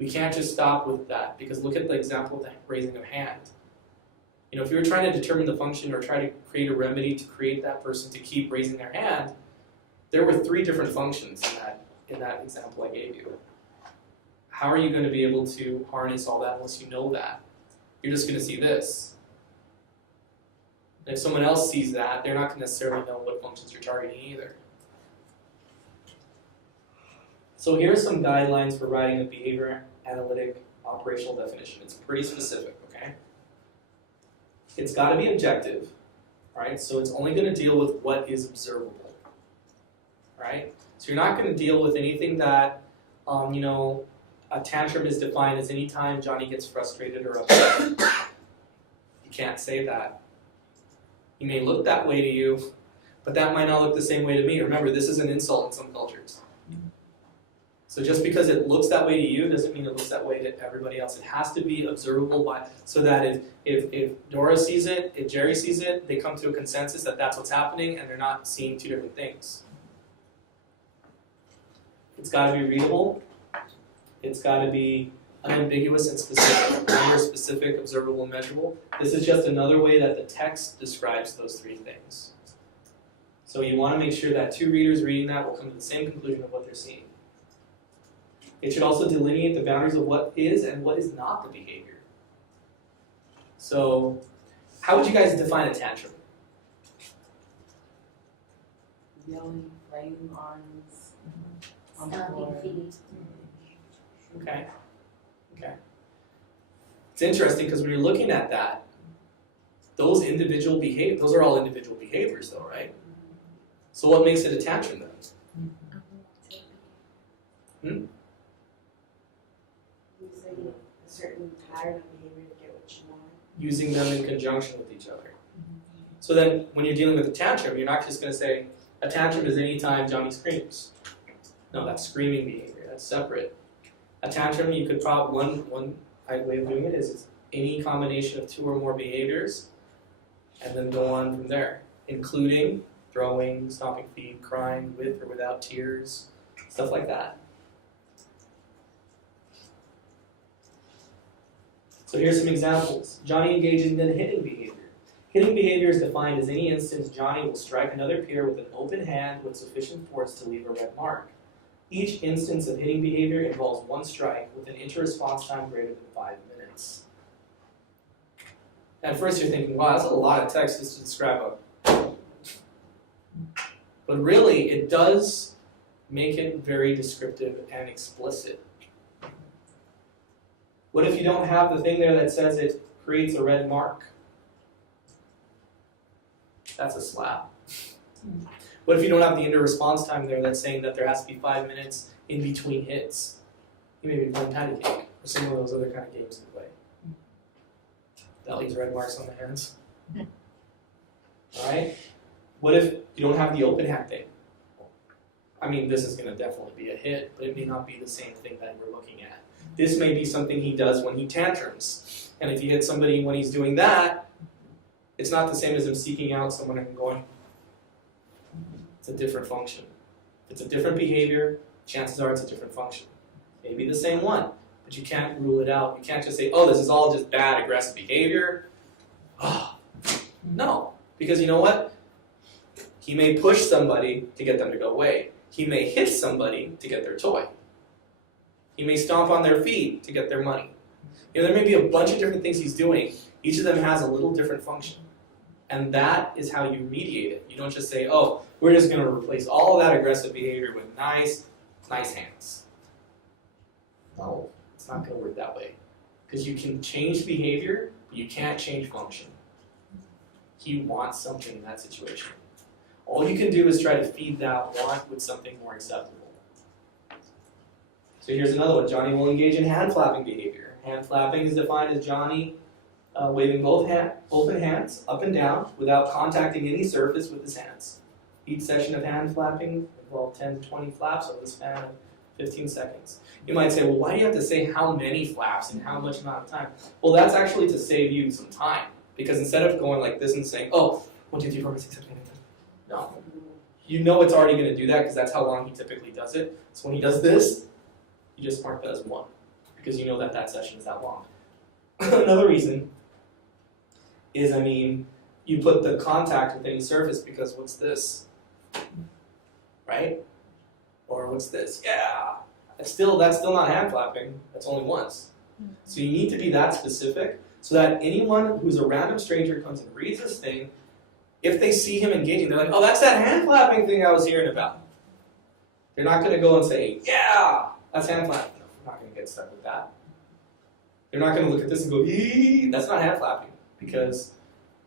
We can't just stop with that, because look at the example of the raising of hand. If you were trying to determine the function or try to create a remedy to create that person to keep raising their hand, there were 3 different functions in that example I gave you. How are you going to be able to harness all that unless you know that? You're just going to see this. And if someone else sees that, they're not going to necessarily know what functions you're targeting either. So here are some guidelines for writing a behavior analytic operational definition. It's pretty specific, okay? It's got to be objective. Right? So it's only going to deal with what is observable. Right? So you're not going to deal with anything that, a tantrum is defined as any time Johnny gets frustrated or upset. You can't say that. He may look that way to you, but that might not look the same way to me. Remember, this is an insult in some cultures. So just because it looks that way to you doesn't mean it looks that way to everybody else. It has to be observable so that if Dora sees it, if Jerry sees it, they come to a consensus that that's what's happening and they're not seeing two different things. It's got to be readable. It's got to be unambiguous and specific. Remember, specific, observable, measurable. This is just another way that the text describes those three things. So you want to make sure that two readers reading that will come to the same conclusion of what they're seeing. It should also delineate the boundaries of what is and what is not the behavior. So, how would you guys define a tantrum? Yelling, flailing arms, on the Stomping floor. feet. Okay. It's interesting because when you're looking at that, those are all individual behaviors though, right? So what makes it a tantrum then? Using a certain pattern of behavior to get what you want. Using them in conjunction with each other. So then when you're dealing with a tantrum, you're not just going to say, a tantrum is any time Johnny screams. No, that's screaming behavior. That's separate. A tantrum, you could probably, one way of doing it is any combination of two or more behaviors, and then go on from there, including throwing, stomping feet, crying with or without tears, stuff like that. So here's some examples. Johnny engages in hitting behavior. Hitting behavior is defined as any instance Johnny will strike another peer with an open hand with sufficient force to leave a red mark. Each instance of hitting behavior involves one strike with an inter-response time greater than 5 minutes. At first you're thinking, wow, that's a lot of text just to describe a... But really, it does make it very descriptive and explicit. What if you don't have the thing there that says it creates a red mark? That's a slap. What if you don't have the inter-response time there that's saying that there has to be 5 minutes in between hits? You may be playing patty cake or some of those other kind of games to play. That leaves red marks on the hands. Alright? What if you don't have the open hand thing? I mean, this is going to definitely be a hit, but it may not be the same thing that we're looking at. This may be something he does when he tantrums. And if you hit somebody when he's doing that, it's not the same as him seeking out someone and going. It's a different function. If it's a different behavior, chances are it's a different function. Maybe the same one, but you can't rule it out. You can't just say, oh, this is all just bad, aggressive behavior. Oh, no, because you know what? He may push somebody to get them to go away. He may hit somebody to get their toy. He may stomp on their feet to get their money. There may be a bunch of different things he's doing. Each of them has a little different function. And that is how you mediate it. You don't just say, oh, we're just going to replace all of that aggressive behavior with nice hands. No, it's not going to work that way. Because you can change behavior, but you can't change function. He wants something in that situation. All you can do is try to feed that want with something more acceptable. So here's another one. Johnny will engage in hand flapping behavior. Hand flapping is defined as Johnny waving both open hands up and down without contacting any surface with his hands. Each session of hand flapping involves 10 to 20 flaps over the span of 15 seconds. You might say, well, why do you have to say how many flaps and how much amount of time? Well, that's actually to save you some time. Because instead of going like this and saying, oh, 1, 2, 3, 4, 5, 6, 7, 8, 9, 10. No. You know it's already going to do that because that's how long he typically does it. So when he does this, you just mark that as 1. Because you know that that session is that long. Another reason is, you put the contact with any surface because what's this? Right? Or what's this? Yeah. That's still not hand flapping. That's only once. So you need to be that specific so that anyone who's a random stranger comes and reads this thing, if they see him engaging, they're like, oh, that's that hand flapping thing I was hearing about. They're not going to go and say, yeah, that's hand flapping. No, I'm not going to get stuck with that. They're not going to look at this and go, eee, that's not hand flapping. Because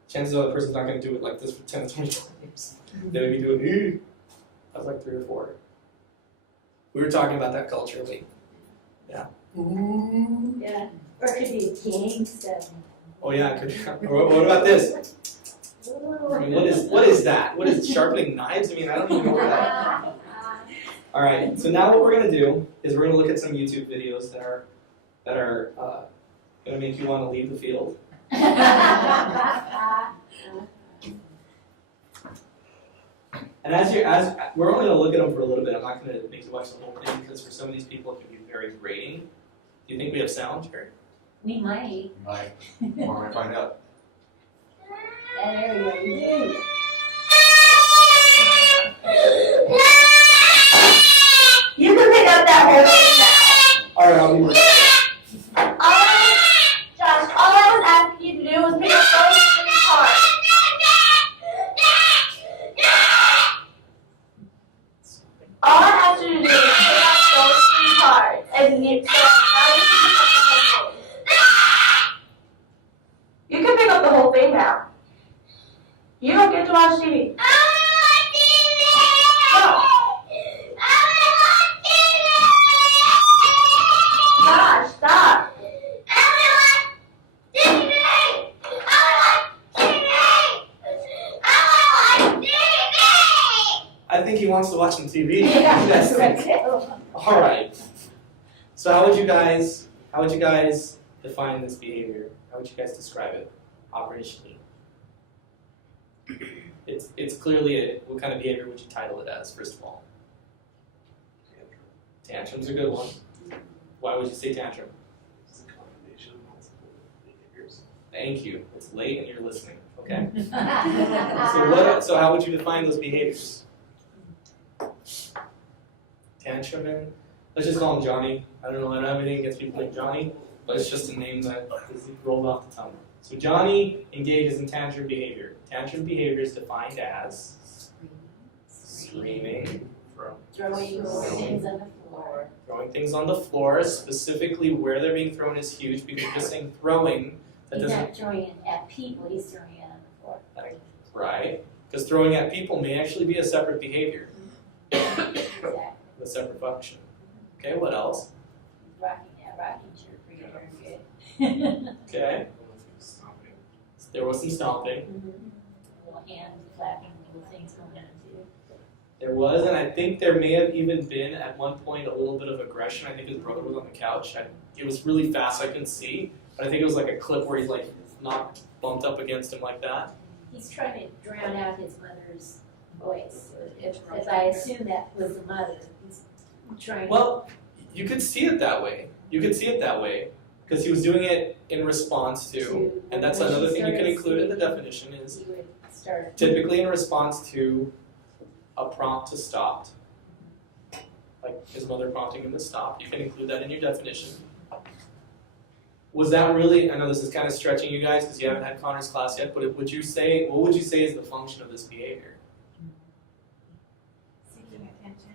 chances are the person's not going to do it like this for 10 to 20 times. They may be doing, ew. That was like 3 or 4. We were talking about that culturally. Yeah. Yeah. Or it could be a gang step. Oh yeah, it could be. What about this? I mean, what is that? What is sharpening knives? I mean, I don't even know what that. All right. So now what we're gonna do is we're gonna look at some YouTube videos that are gonna make you want to leave the field. And as we're only gonna look at them for a little bit. I'm not gonna make you watch the whole thing because for some of these people it can be very grating. Do you think we have sound here? We might. Right. Where do I find out? That area, we do. You can pick up that whole thing now. All right, I'll be right back. Josh, all I was asking you to do was pick up those 3 parts. All I asked you to do was pick up those 3 parts. And you, so now you can pick up the whole thing. You can pick up the whole thing now. You don't get to watch TV. Gosh, stop. I think he wants to watch some TV. Yeah, Yes. right. All right. So how would you guys define this behavior? How would you guys describe it operationally? It's clearly what kind of behavior would you title it as, first of all? Tantrum's a good one. Why would you say tantrum? It's a combination of multiple behaviors. Thank you. It's late and you're listening. Okay. So how would you define those behaviors? Tantrum and let's just call him Johnny. I don't don't have anything against people named Johnny, but it's just a name that is rolled off the tongue. So Johnny engages in tantrum behavior. Tantrum behavior is defined as screaming, Throwing things on the floor. throwing things on the floor. Specifically, where they're being thrown is huge because you're just saying throwing. That He's doesn't not throwing it at people, he's throwing it on the floor. right because throwing at people may actually be a separate behavior, Exactly. a separate function. Okay, what else? Rocking chair pretty darn good. Okay, Stomping. there was some stomping. Little hand flapping, little things going on too. There was, and I think there may have even been at one point a little bit of aggression. I think his brother was on the couch. It was really fast, I couldn't see, but I think it was like a clip where he's like knocked, bumped up against him like that. He's trying to drown out his mother's voice. If I assume that was the mother, he's trying to. Well, you could see it that way. You could see it that way because he was doing it in response to, and that's when she another thing you can started include in the speaking, definition is he would start. typically in response to a prompt to stop. Like his mother prompting him to stop. You can include that in your definition. Was that really, I know this is kind of stretching you guys because you haven't had Connor's class yet, but what would you say is the function of this behavior? Seeking attention,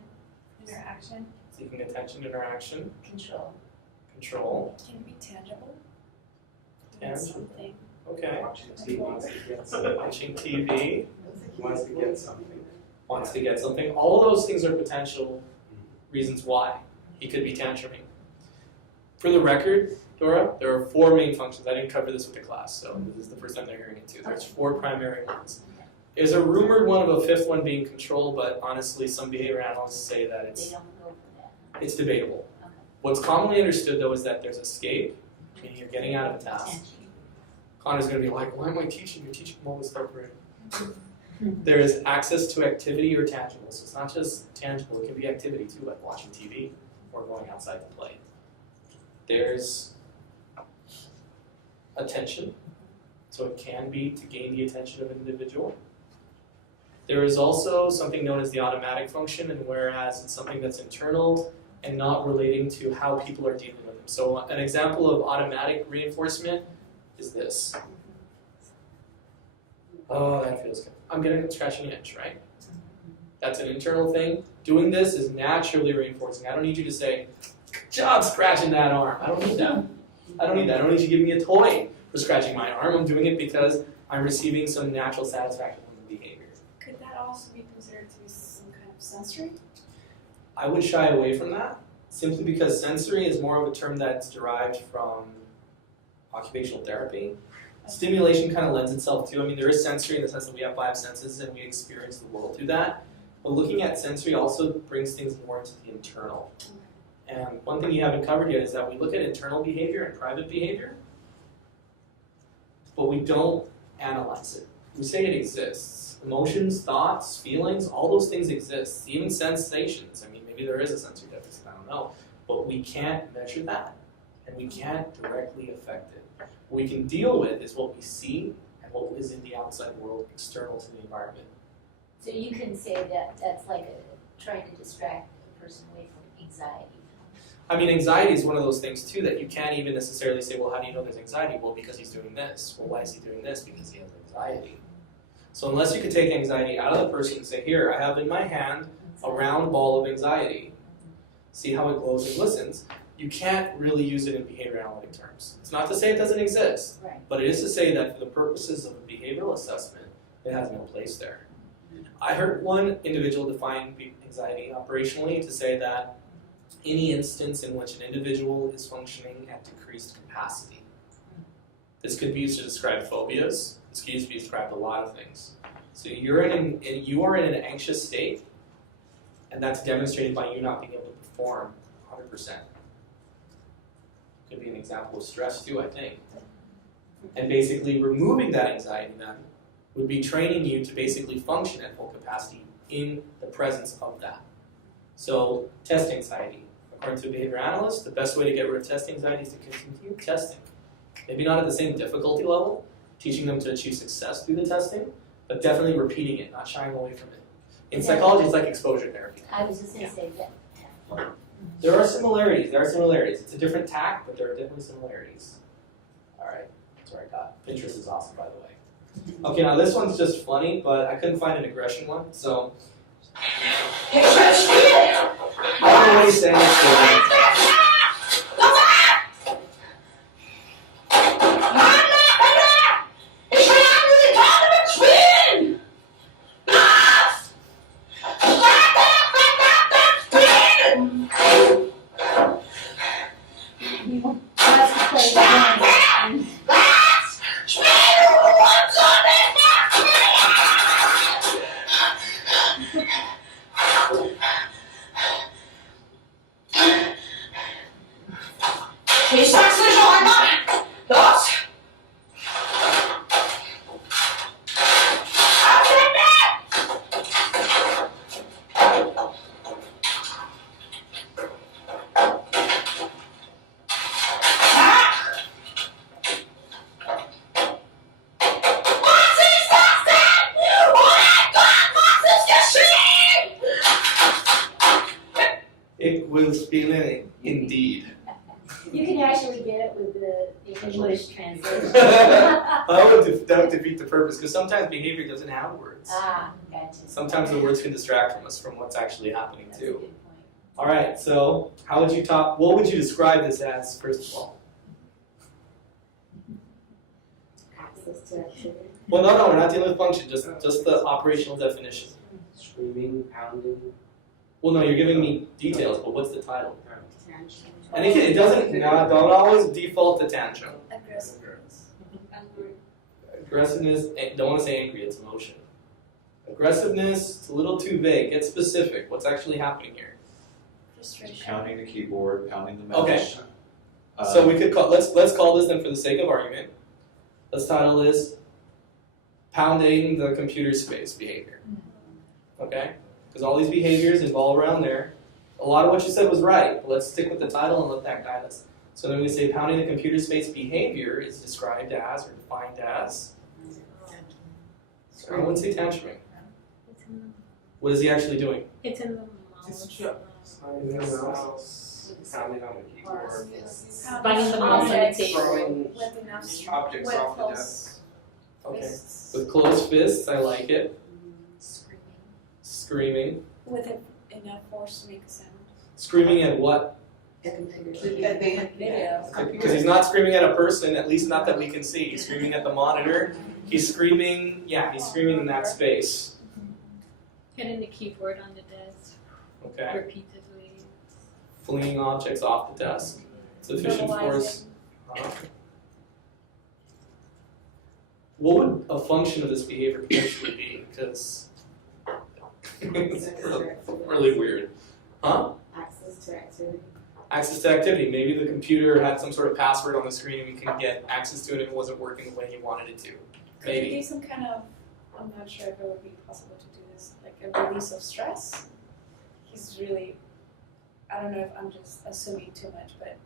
interaction. Seeking attention, interaction, Control. control. Can it be tangible? Tangible. Something. Okay. Watching TV wants to get something. Watching TV, Wants to get something. wants to get something. All of those things are potential reasons why he could be tantruming. For the record, Dora, there are 4 main functions. I didn't cover this with the class, so this is the first time they're hearing it too. There's 4 primary ones. There's a rumored one of a 5th one being control, but honestly, some behavior analysts say that They it's don't go for that. it's debatable. Okay. What's commonly understood though is that there's escape, meaning you're getting out of a task. Attention. Connor's going to be like, why am I teaching? You're teaching them all this stuff right. There is access to activity or tangible. So it's not just tangible, it can be activity too, like watching TV or going outside to play. There's attention. So it can be to gain the attention of an individual. There is also something known as the automatic function, and whereas it's something that's internal and not relating to how people are dealing with them. So an example of automatic reinforcement is this. Oh, that feels good. I'm getting scratching the itch, right? That's an internal thing. Doing this is naturally reinforcing. I don't need you to say, good job scratching that arm. I don't need that. I don't need that. I don't need you to give me a toy for scratching my arm. I'm doing it because I'm receiving some natural satisfaction from the behavior. Could that also be considered to be some kind of sensory? I would shy away from that, simply because sensory is more of a term that's derived from occupational therapy. Stimulation kind of lends itself to, I mean, there is sensory in the sense that we have 5 senses and we experience the world through that. But looking at sensory also brings things more into the internal. And one thing you haven't covered yet is that we look at internal behavior and private behavior, but we don't analyze it. We say it exists. Emotions, thoughts, feelings, all those things exist. Even sensations. I mean, maybe there is a sensory deficit, I don't know. But we can't measure that, and we can't directly affect it. What we can deal with is what we see and what is in the outside world, external to the environment. So you can say that that's like trying to distract a person away from anxiety. I mean, anxiety is one of those things too that you can't even necessarily say, well, how do you know there's anxiety? Well, because he's doing this. Well, why is he doing this? Because he has anxiety. So unless you can take anxiety out of the person and say, here, I have in my hand a round ball of anxiety. See how it glows and glistens. You can't really use it in behavior analytic terms. It's not to say it doesn't exist, Right. but it is to say that for the purposes of behavioral assessment, it has no place there. I heard one individual define anxiety operationally to say that any instance in which an individual is functioning at decreased capacity. This could be used to describe phobias. This could be used to describe a lot of things. So you are in an anxious state, and that's demonstrated by you not being able to perform 100%. Could be an example of stress too, I think. And basically removing that anxiety then would be training you to basically function at full capacity in the presence of that. So test anxiety. According to a behavior analyst, the best way to get rid of test anxiety is to continue testing. Maybe not at the same difficulty level, teaching them to achieve success through the testing, but definitely repeating it, not shying away from it. In psychology, it's like exposure therapy. I was just going to say that. There are similarities. It's a different tack, but there are definitely similarities. All right, that's where I got. Pinterest is awesome, by the way. Okay, now this one's just funny, but I couldn't find an aggression one, so. I don't know what he's saying. It was feeling indeed. You can actually get it with the English translation. That would defeat the purpose, because sometimes behavior doesn't have words. Ah, gotcha. Sometimes the words can distract from us from what's actually happening That's too. a good point. All right, so what would you describe this as, first of all? Access to activity. Well, no, we're not dealing with function, just the operational definition. Screaming, pounding. Well, no, you're giving me details, but what's the title? Attention. And again, it doesn't, don't always default to tantrum. Aggressiveness. Angry. Aggressiveness, don't want to say angry, it's emotion. Aggressiveness, it's a little too vague. Get specific. What's actually happening here? Frustration. Pounding the keyboard, pounding the mouse. Okay. So we could call, let's call this then for the sake of argument. Let's title this pounding the computer space behavior. Okay? Because all these behaviors involve around there. A lot of what you said was right, but let's stick with the title and let that guide us. So then we say pounding the computer space behavior is described as or defined as. I wouldn't say tantruming. It's in, What is he actually doing? it's in the Just mouse. Pounding the mouse, pounding on the keyboard, Banging the mouse on the table. throwing With enough objects with off the close desk. Okay. fists. With closed fists, I like it. Screaming. Screaming. With enough force to make a sound. Screaming at what? Because he's not screaming at a person, at least not that we can see. He's screaming at the monitor. He's screaming, he's screaming in that space. Hitting the keyboard on the desk Okay. repeatedly. Fleeing objects off the desk. Sufficient force. What would a function of this behavior potentially be? Because it's really weird. Huh? Access to activity. Access to activity. Maybe the computer had some sort of password on the screen and we can get access to it if it wasn't working the way he wanted it to. Could you Maybe. do some kind of, I'm not sure if it would be possible to do this, like a release of stress? He's really, I don't know if I'm just assuming too much, but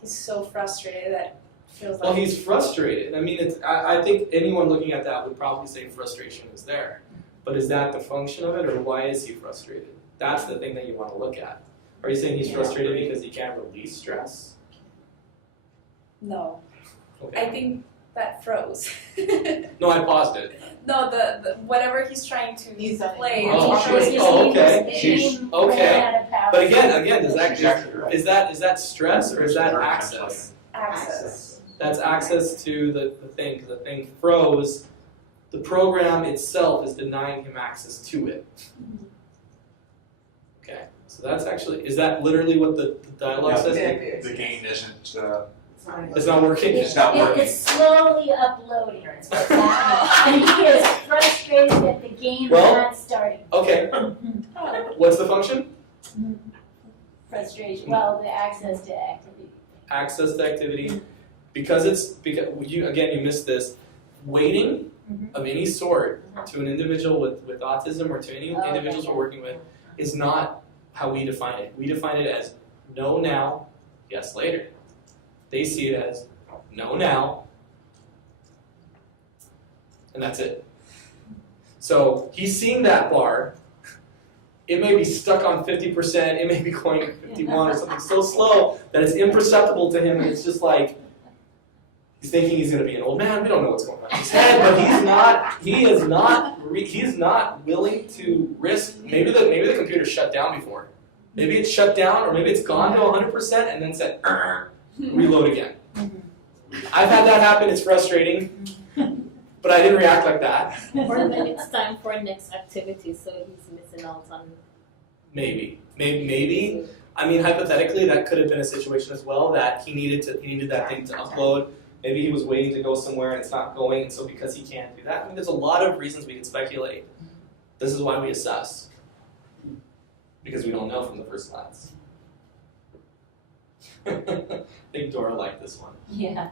he's so frustrated that it feels like. Well, he's frustrated. I mean, I think anyone looking at that would probably say frustration is there. But is that the function of it, or why is he frustrated? That's the thing that you want to look at. Are you saying he's frustrated because he can't release stress? No. Okay. I think that froze. No, I paused it. No, the whatever he's trying to play. Oh, okay. Okay. But again, does that Exactly is that stress or is that access? Access. That's access to the thing, because the thing froze. The program itself is denying him access to it. Okay, so that's actually, is that literally what the dialogue says? The game isn't, It's not working? it's not working. It's slowly uploading, is what's happening. And he is frustrated that the game is Well, not starting. Okay, what's the function? Frustration, well, the access to activity. Access to activity. Because you missed this, waiting of any sort to an individual with autism or to any individuals we're working with is not how we define it. We define it as no now, yes later. They see it as no now, and that's it. So he's seeing that bar. It may be stuck on 50%, it may be going to 51 or something so slow that it's imperceptible to him, and it's just like, he's thinking he's going to be an old man. We don't know what's going on in his head, but he is not willing to risk. Maybe the computer shut down before. Maybe it's shut down, or maybe it's gone to 100% and then said, reload again. I've had that happen. It's frustrating, but I didn't react like that. Or then it's time for next activity, so he's missing out on. Maybe. I mean, hypothetically, that could have been a situation as well that he needed that thing to upload. Maybe he was waiting to go somewhere and it's not going, and so because he can't do that, I mean, there's a lot of reasons we can speculate. This is why we assess, because we don't know from the first glance. I think Dora liked this one. Yeah.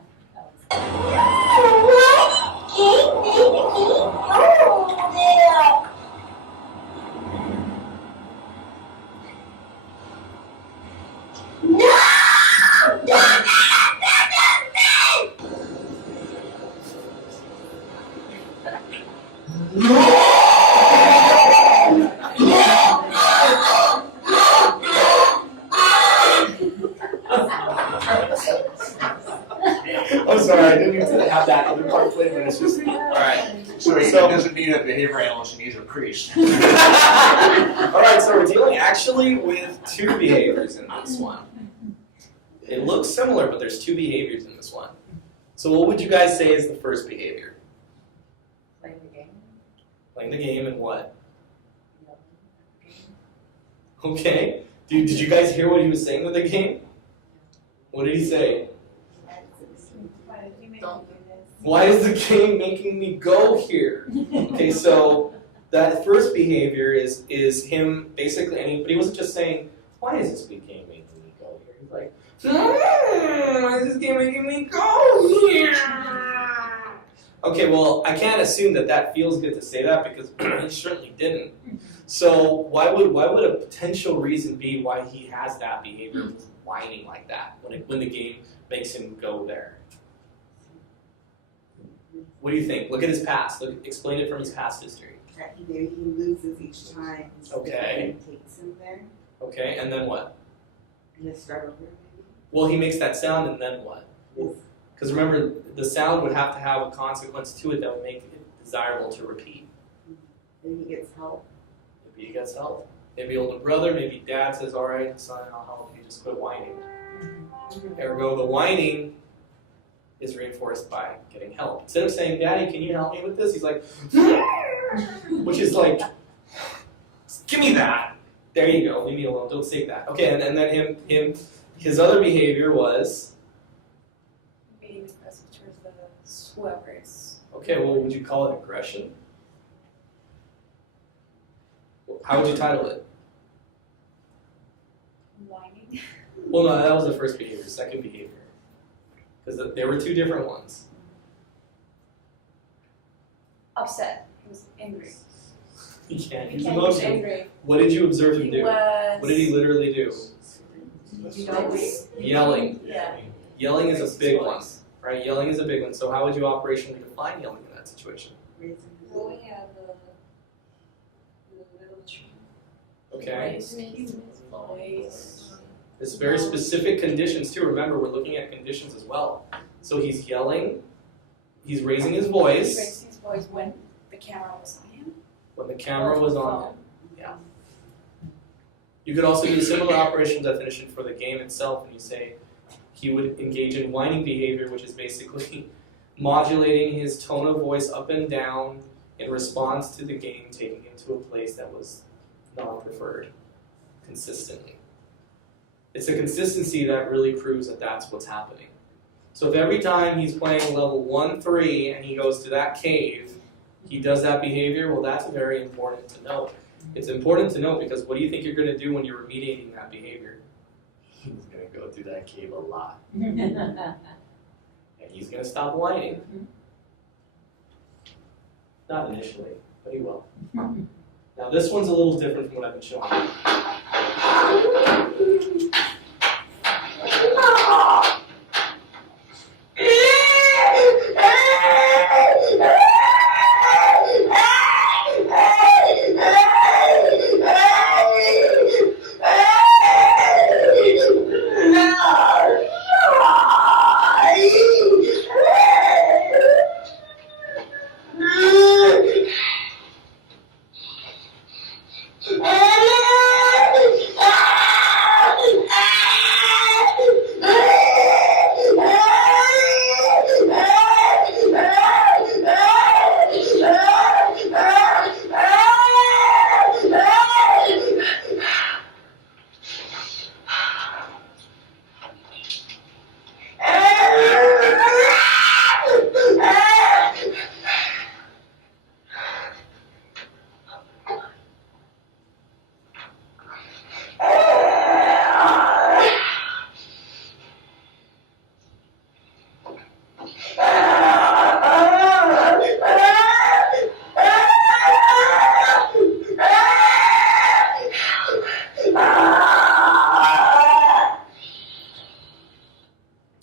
I'm sorry, I didn't mean to have that other part played, but it's just, alright. So he doesn't need a behavior analyst, he needs a priest. Alright, so we're dealing actually with two behaviors in this one. It looks similar, but there's two behaviors in this one. So what would you guys say is the first behavior? Playing the game. Playing the game and what? Okay. Did you guys hear what he was saying with the game? What did he say? Why is the game making me go here? Okay, so that first behavior is him basically, but he wasn't just saying, why is this big game making me go here? He's like, why is this game making me go here? Okay, well, I can't assume that feels good to say that because it certainly didn't. So why would a potential reason be why he has that behavior of whining like that when the game makes him go there? What do you think? Look at his past. Explain it from his past history. Maybe he loses each time. Okay. It takes him there. Okay, and then what? He'll start over maybe. Well, he makes that sound, and then what? Because remember, the sound would have to have a consequence to it that would make it desirable to repeat. Then he gets help. Maybe he gets help. Maybe older brother, maybe dad says, all right, son, I'll help you just quit whining. Ergo, the whining is reinforced by getting help. Instead of saying, Daddy, can you help me with this? He's like, which is like, give me that. There you go, leave me alone, don't say that. Okay, and then his other behavior was? Being aggressive towards the whoever is. Okay, well, would you call it aggression? How would you title it? Whining. Well, no, that was the first behavior, second behavior. Because there were two different ones. Upset. He was angry. He can't He use can't use emotion. angry. What did you observe him He do? was. What did he literally do? Yelling. Yeah. Yelling is a big one, right? Yelling is a big one. So how would you operationally define yelling in that situation? Blowing at the little tree. Okay. Voice. It's very specific conditions too. Remember, we're looking at conditions as well. So he's yelling. He's raising his He voice raised his voice when the camera was on him. when the camera was on him. Yeah. You could also do a similar operational definition for the game itself, and you say he would engage in whining behavior, which is basically modulating his tone of voice up and down in response to the game, taking him to a place that was non-preferred consistently. It's the consistency that really proves that that's what's happening. So if every time he's playing level 1-3 and he goes to that cave, he does that behavior, well, that's very important to note. It's important to note because what do you think you're going to do when you're remediating that behavior? He's going to go through that cave a lot. And he's going to stop whining. Not initially, but he will. Now this one's a little different from what I've been showing you.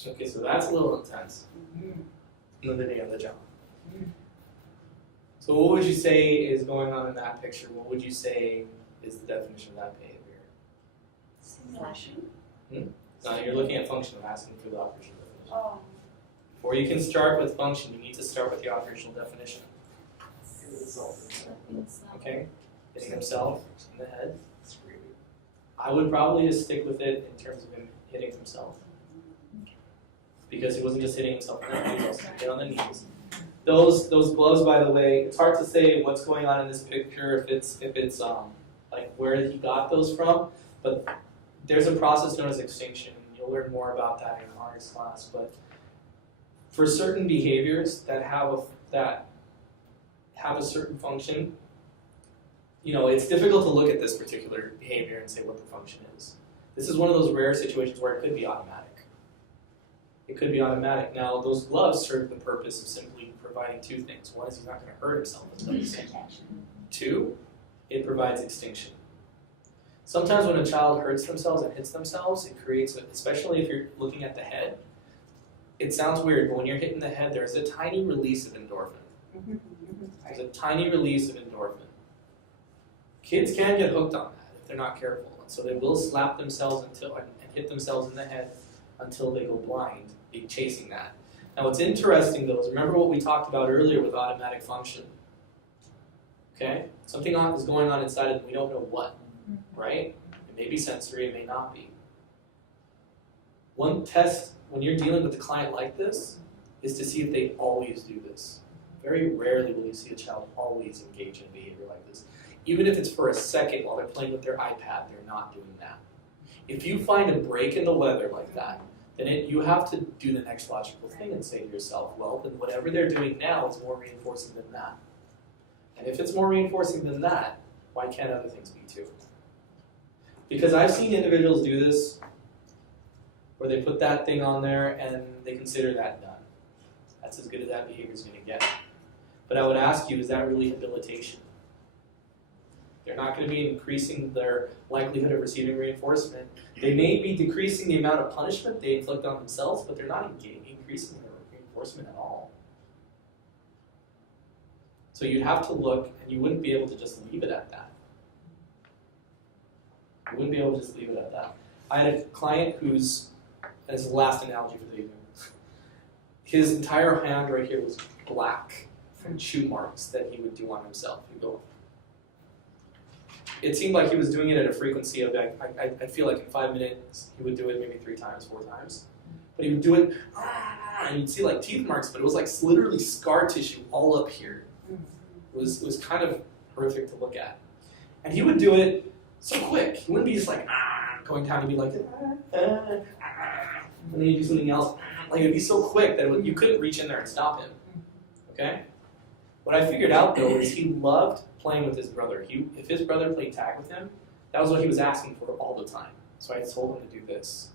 Okay, so that's a little intense. Another day on the job. So what would you say is going on in that picture? What would you say is the definition of that behavior? Simulation. No, you're looking at function. I'm asking for the operational definition. Oh. Before you can start with function, you need to start with the operational definition. Okay? Hitting himself in the head. I would probably just stick with it in terms of him hitting himself. Because he wasn't just hitting himself in the head, he was also hit on the knees. Those gloves, by the way, it's hard to say what's going on in this picture if it's like where he got those from, but there's a process known as extinction. You'll learn more about that in Art's class. But for certain behaviors that have a certain function, you know, it's difficult to look at this particular behavior and say what the function is. This is one of those rare situations where it could be automatic. It could be automatic. Now, those gloves serve the purpose of simply providing two things. One is he's not going to hurt himself. Two, it provides extinction. Sometimes when a child hurts themselves and hits themselves, it creates, especially if you're looking at the head, it sounds weird, but when you're hitting the head, there's a tiny release of endorphin. There's a tiny release of endorphin. Kids can get hooked on that if they're not careful. And so they will slap themselves and hit themselves in the head until they go blind, chasing that. Now what's interesting though is remember what we talked about earlier with automatic function. Okay? Something is going on inside of them, we don't know what, right? It may be sensory, it may not be. One test when you're dealing with a client like this is to see if they always do this. Very rarely will you see a child always engage in behavior like this. Even if it's for a second while they're playing with their iPad, they're not doing that. If you find a break in the weather like that, then you have to do the next logical thing and say to yourself, well, then whatever they're doing now is more reinforcing than that. And if it's more reinforcing than that, why can't other things be too? Because I've seen individuals do this where they put that thing on there and they consider that done. That's as good as that behavior is going to get. But I would ask you, is that really habilitation? They're not going to be increasing their likelihood of receiving reinforcement. They may be decreasing the amount of punishment they inflict on themselves, but they're not increasing their reinforcement at all. So you'd have to look, and you wouldn't be able to just leave it at that. You wouldn't be able to just leave it at that. I had a client who's, and this is the last analogy for the evening, his entire hand right here was black from chew marks that he would do on himself. He'd go. It seemed like he was doing it at a frequency of, I feel like in 5 minutes, he would do it maybe 3 times, 4 times. But he would do it, and you'd see like teeth marks, but it was like literally scar tissue all up here. It was kind of horrific to look at. And he would do it so quick. He wouldn't be just like, going down. He'd be like, and then he'd do something else. Like, it'd be so quick that you couldn't reach in there and stop him. Okay? What I figured out, though, is he loved playing with his brother. If his brother played tag with him, that was what he was asking for all the time. So I told him to do this.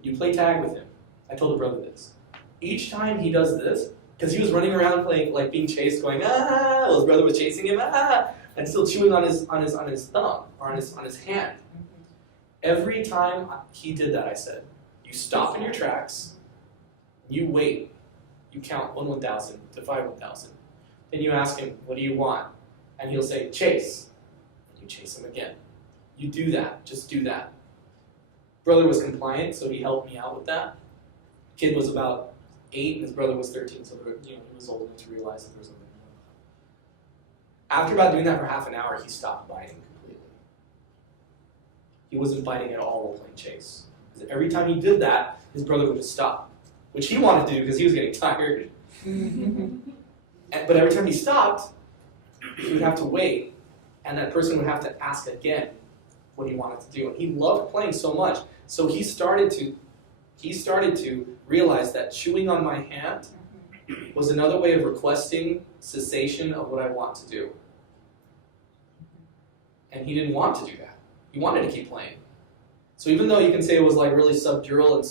You play tag with him. I told the brother this. Each time he does this, because he was running around playing, like being chased, going, while his brother was chasing him, and still chewing on his thumb, or on his hand. Every time he did that, I said, you stop in your tracks, you wait, you count 1 1,000 to 5 1,000. Then you ask him, what do you want? And he'll say, chase. And you chase him again. You do that, just do that. Brother was compliant, so he helped me out with that. Kid was about 8 and his brother was 13, so he was old enough to realize that there was something going on. After about doing that for half an hour, he stopped biting completely. He wasn't biting at all while playing chase. Because every time he did that, his brother would just stop, which he wanted to do because he was getting tired. But every time he stopped, he would have to wait, and that person would have to ask again what he wanted to do. And he loved playing so much, so he started to realize that chewing on my hand was another way of requesting cessation of what I want to do. And he didn't want to do that. He wanted to keep playing. So even though you can say it was like really subdural and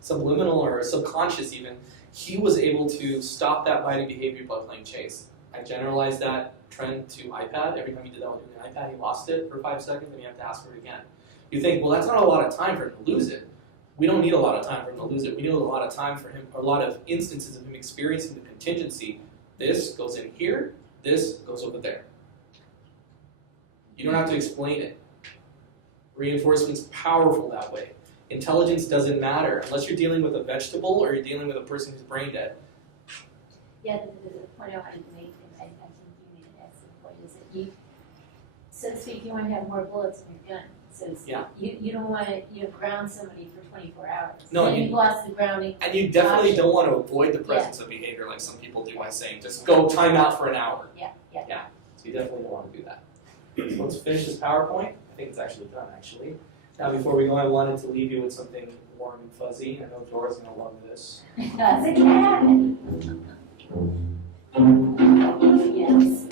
subliminal or subconscious even, he was able to stop that biting behavior by playing chase. I generalized that trend to iPad. Every time he did that with an iPad, he lost it for 5 seconds, and you have to ask for it again. You think, well, that's not a lot of time for him to lose it. We don't need a lot of time for him to lose it. We need a lot of time for him, or a lot of instances of him experiencing the contingency. This goes in here, this goes over there. You don't have to explain it. Reinforcement's powerful that way. Intelligence doesn't matter unless you're dealing with a vegetable or you're dealing with a person who's brain dead. Yeah, the point I wanted to make, and I think you made an excellent point, is that you, so to speak, you want to have more bullets in your gun. So you don't want to ground somebody for 24 hours. No, and you've lost the grounding. And you definitely don't want to avoid the presence of behavior like some people do by saying, just go time out for an hour. Yeah. So you definitely don't want to do that. So let's finish this PowerPoint. I think it's actually done, actually. Now, before we go, I wanted to leave you with something warm and fuzzy. I know Dora's going to love this. That's a cat. Yes.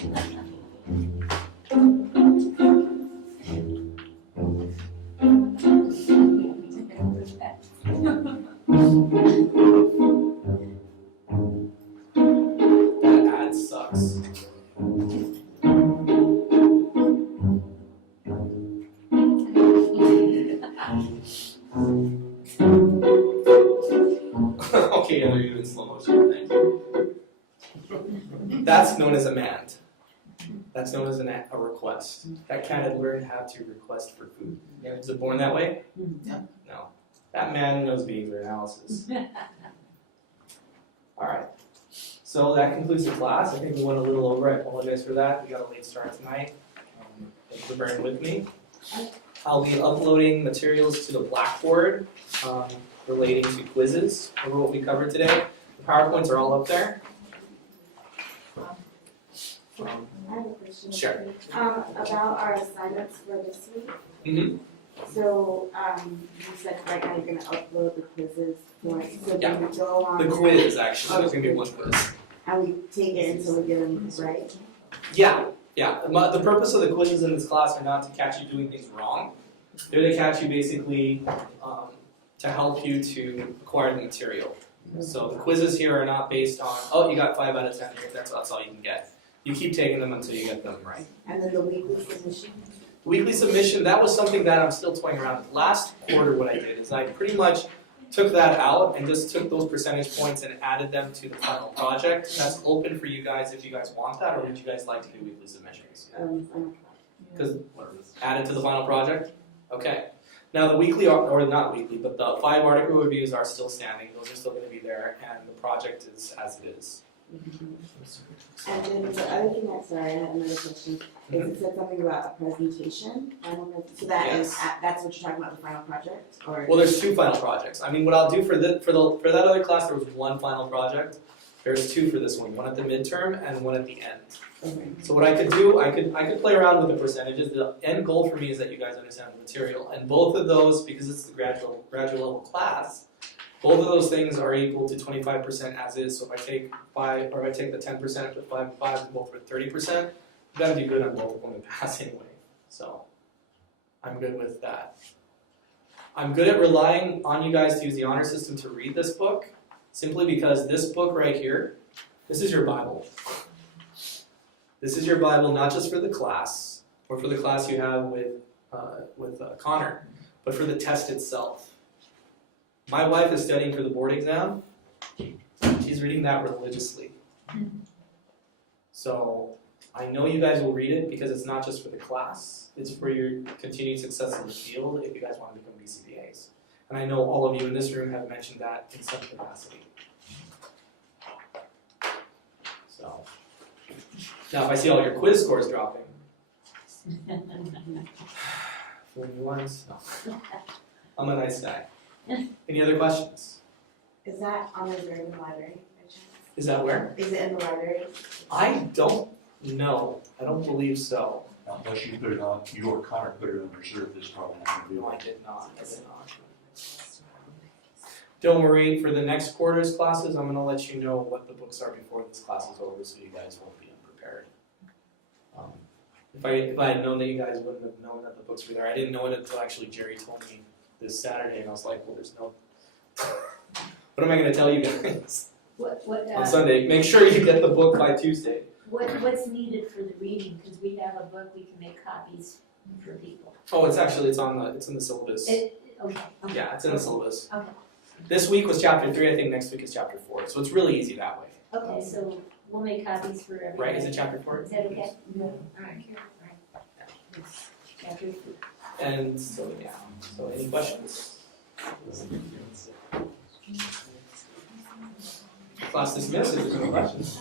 That ad sucks. Okay, yeah, they're doing slow motion thing. That's known as a mand. That's known as a request. That cat had learned how to request for food. Was it born that way? Yeah. No. That man knows behavior analysis. All right. So that concludes the class. I think we went a little over. I apologize for that. We got a late start tonight. Thanks for bearing with me. I'll be uploading materials to the Blackboard relating to quizzes over what we covered today. The PowerPoints are all up there. I have a question. Sure. About our assignments for this week. Mm-hmm. So, you said right now you're gonna upload the quizzes for it, so Yeah. then we go on. The quiz, actually, there's gonna be one quiz. And we take it until we get them right? Yeah. The purpose of the quizzes in this class are not to catch you doing things wrong. They're to catch you basically to help you to acquire the material. So the quizzes here are not based on, oh, you got 5 out of 10 here, that's all you can get. You keep taking them until you get them right. And then the weekly submission? Weekly submission, that was something that I'm still toying around with. Last quarter what I did is I pretty much took that out and just took those percentage points and added them to the final project. That's open for you guys if you guys want that, or would you guys like to do weekly submissions? Because add it to the final project? Okay. Now the weekly, or not weekly, but the 5 article reviews are still standing. Those are still going to be there, and the project is as it is. And then the other thing sorry, I had another question, is it said something about a presentation, so that is, that's what you're talking about, the final project, or? Well, there's 2 final projects. I mean, what I'll do for that other class, there was 1 final project. There's 2 for this one at the midterm and 1 at the end. Okay. So what I could do, I could play around with the percentages. The end goal for me is that you guys understand the material, and both of those, because it's the graduate level class, both of those things are equal to 25% as is. So if I take 5, or if I take the 10% to 5 and 5, and both for 30%, I'm gonna be good on both of them and pass anyway. So I'm good with that. I'm good at relying on you guys to use the honor system to read this book, simply because this book right here, this is your Bible. This is your Bible not just for the class, or for the class you have with Connor, but for the test itself. My wife is studying for the board exam. She's reading that religiously. So I know you guys will read it because it's not just for the class, it's for your continued success in the field if you guys want to become BCBAs. And I know all of you in this room have mentioned that in some capacity. So now if I see all your quiz scores dropping, for new ones, no. I'm a nice guy. Any other questions? Is that on reserve in the library by chance? Is that where? Is it in the library? I don't know. I don't believe so. Unless you put it on, you or Connor put it on reserve, this probably not going to do No, it. I did not. Don't worry, for the next quarter's classes, I'm going to let you know what the books are before this class is over so you guys won't be unprepared. If I had known that you guys wouldn't have known that the books were there. I didn't know it until actually Jerry told me this Saturday, and I was like, well, there's no... What am I going to tell you guys on Sunday? Make sure you get the book by Tuesday. What's needed for the reading? Because we have a book, we can make copies for people. Oh, it's in the syllabus. Okay. Yeah, it's in the syllabus. Okay. This week was chapter 3, I think next week is chapter 4. So it's really easy that way. Okay, so we'll make copies for everybody. Right, is it chapter 4? Is that okay? Yeah. Alright. Chapter 3. And so, yeah. So any questions? Class dismissed, if there's no questions.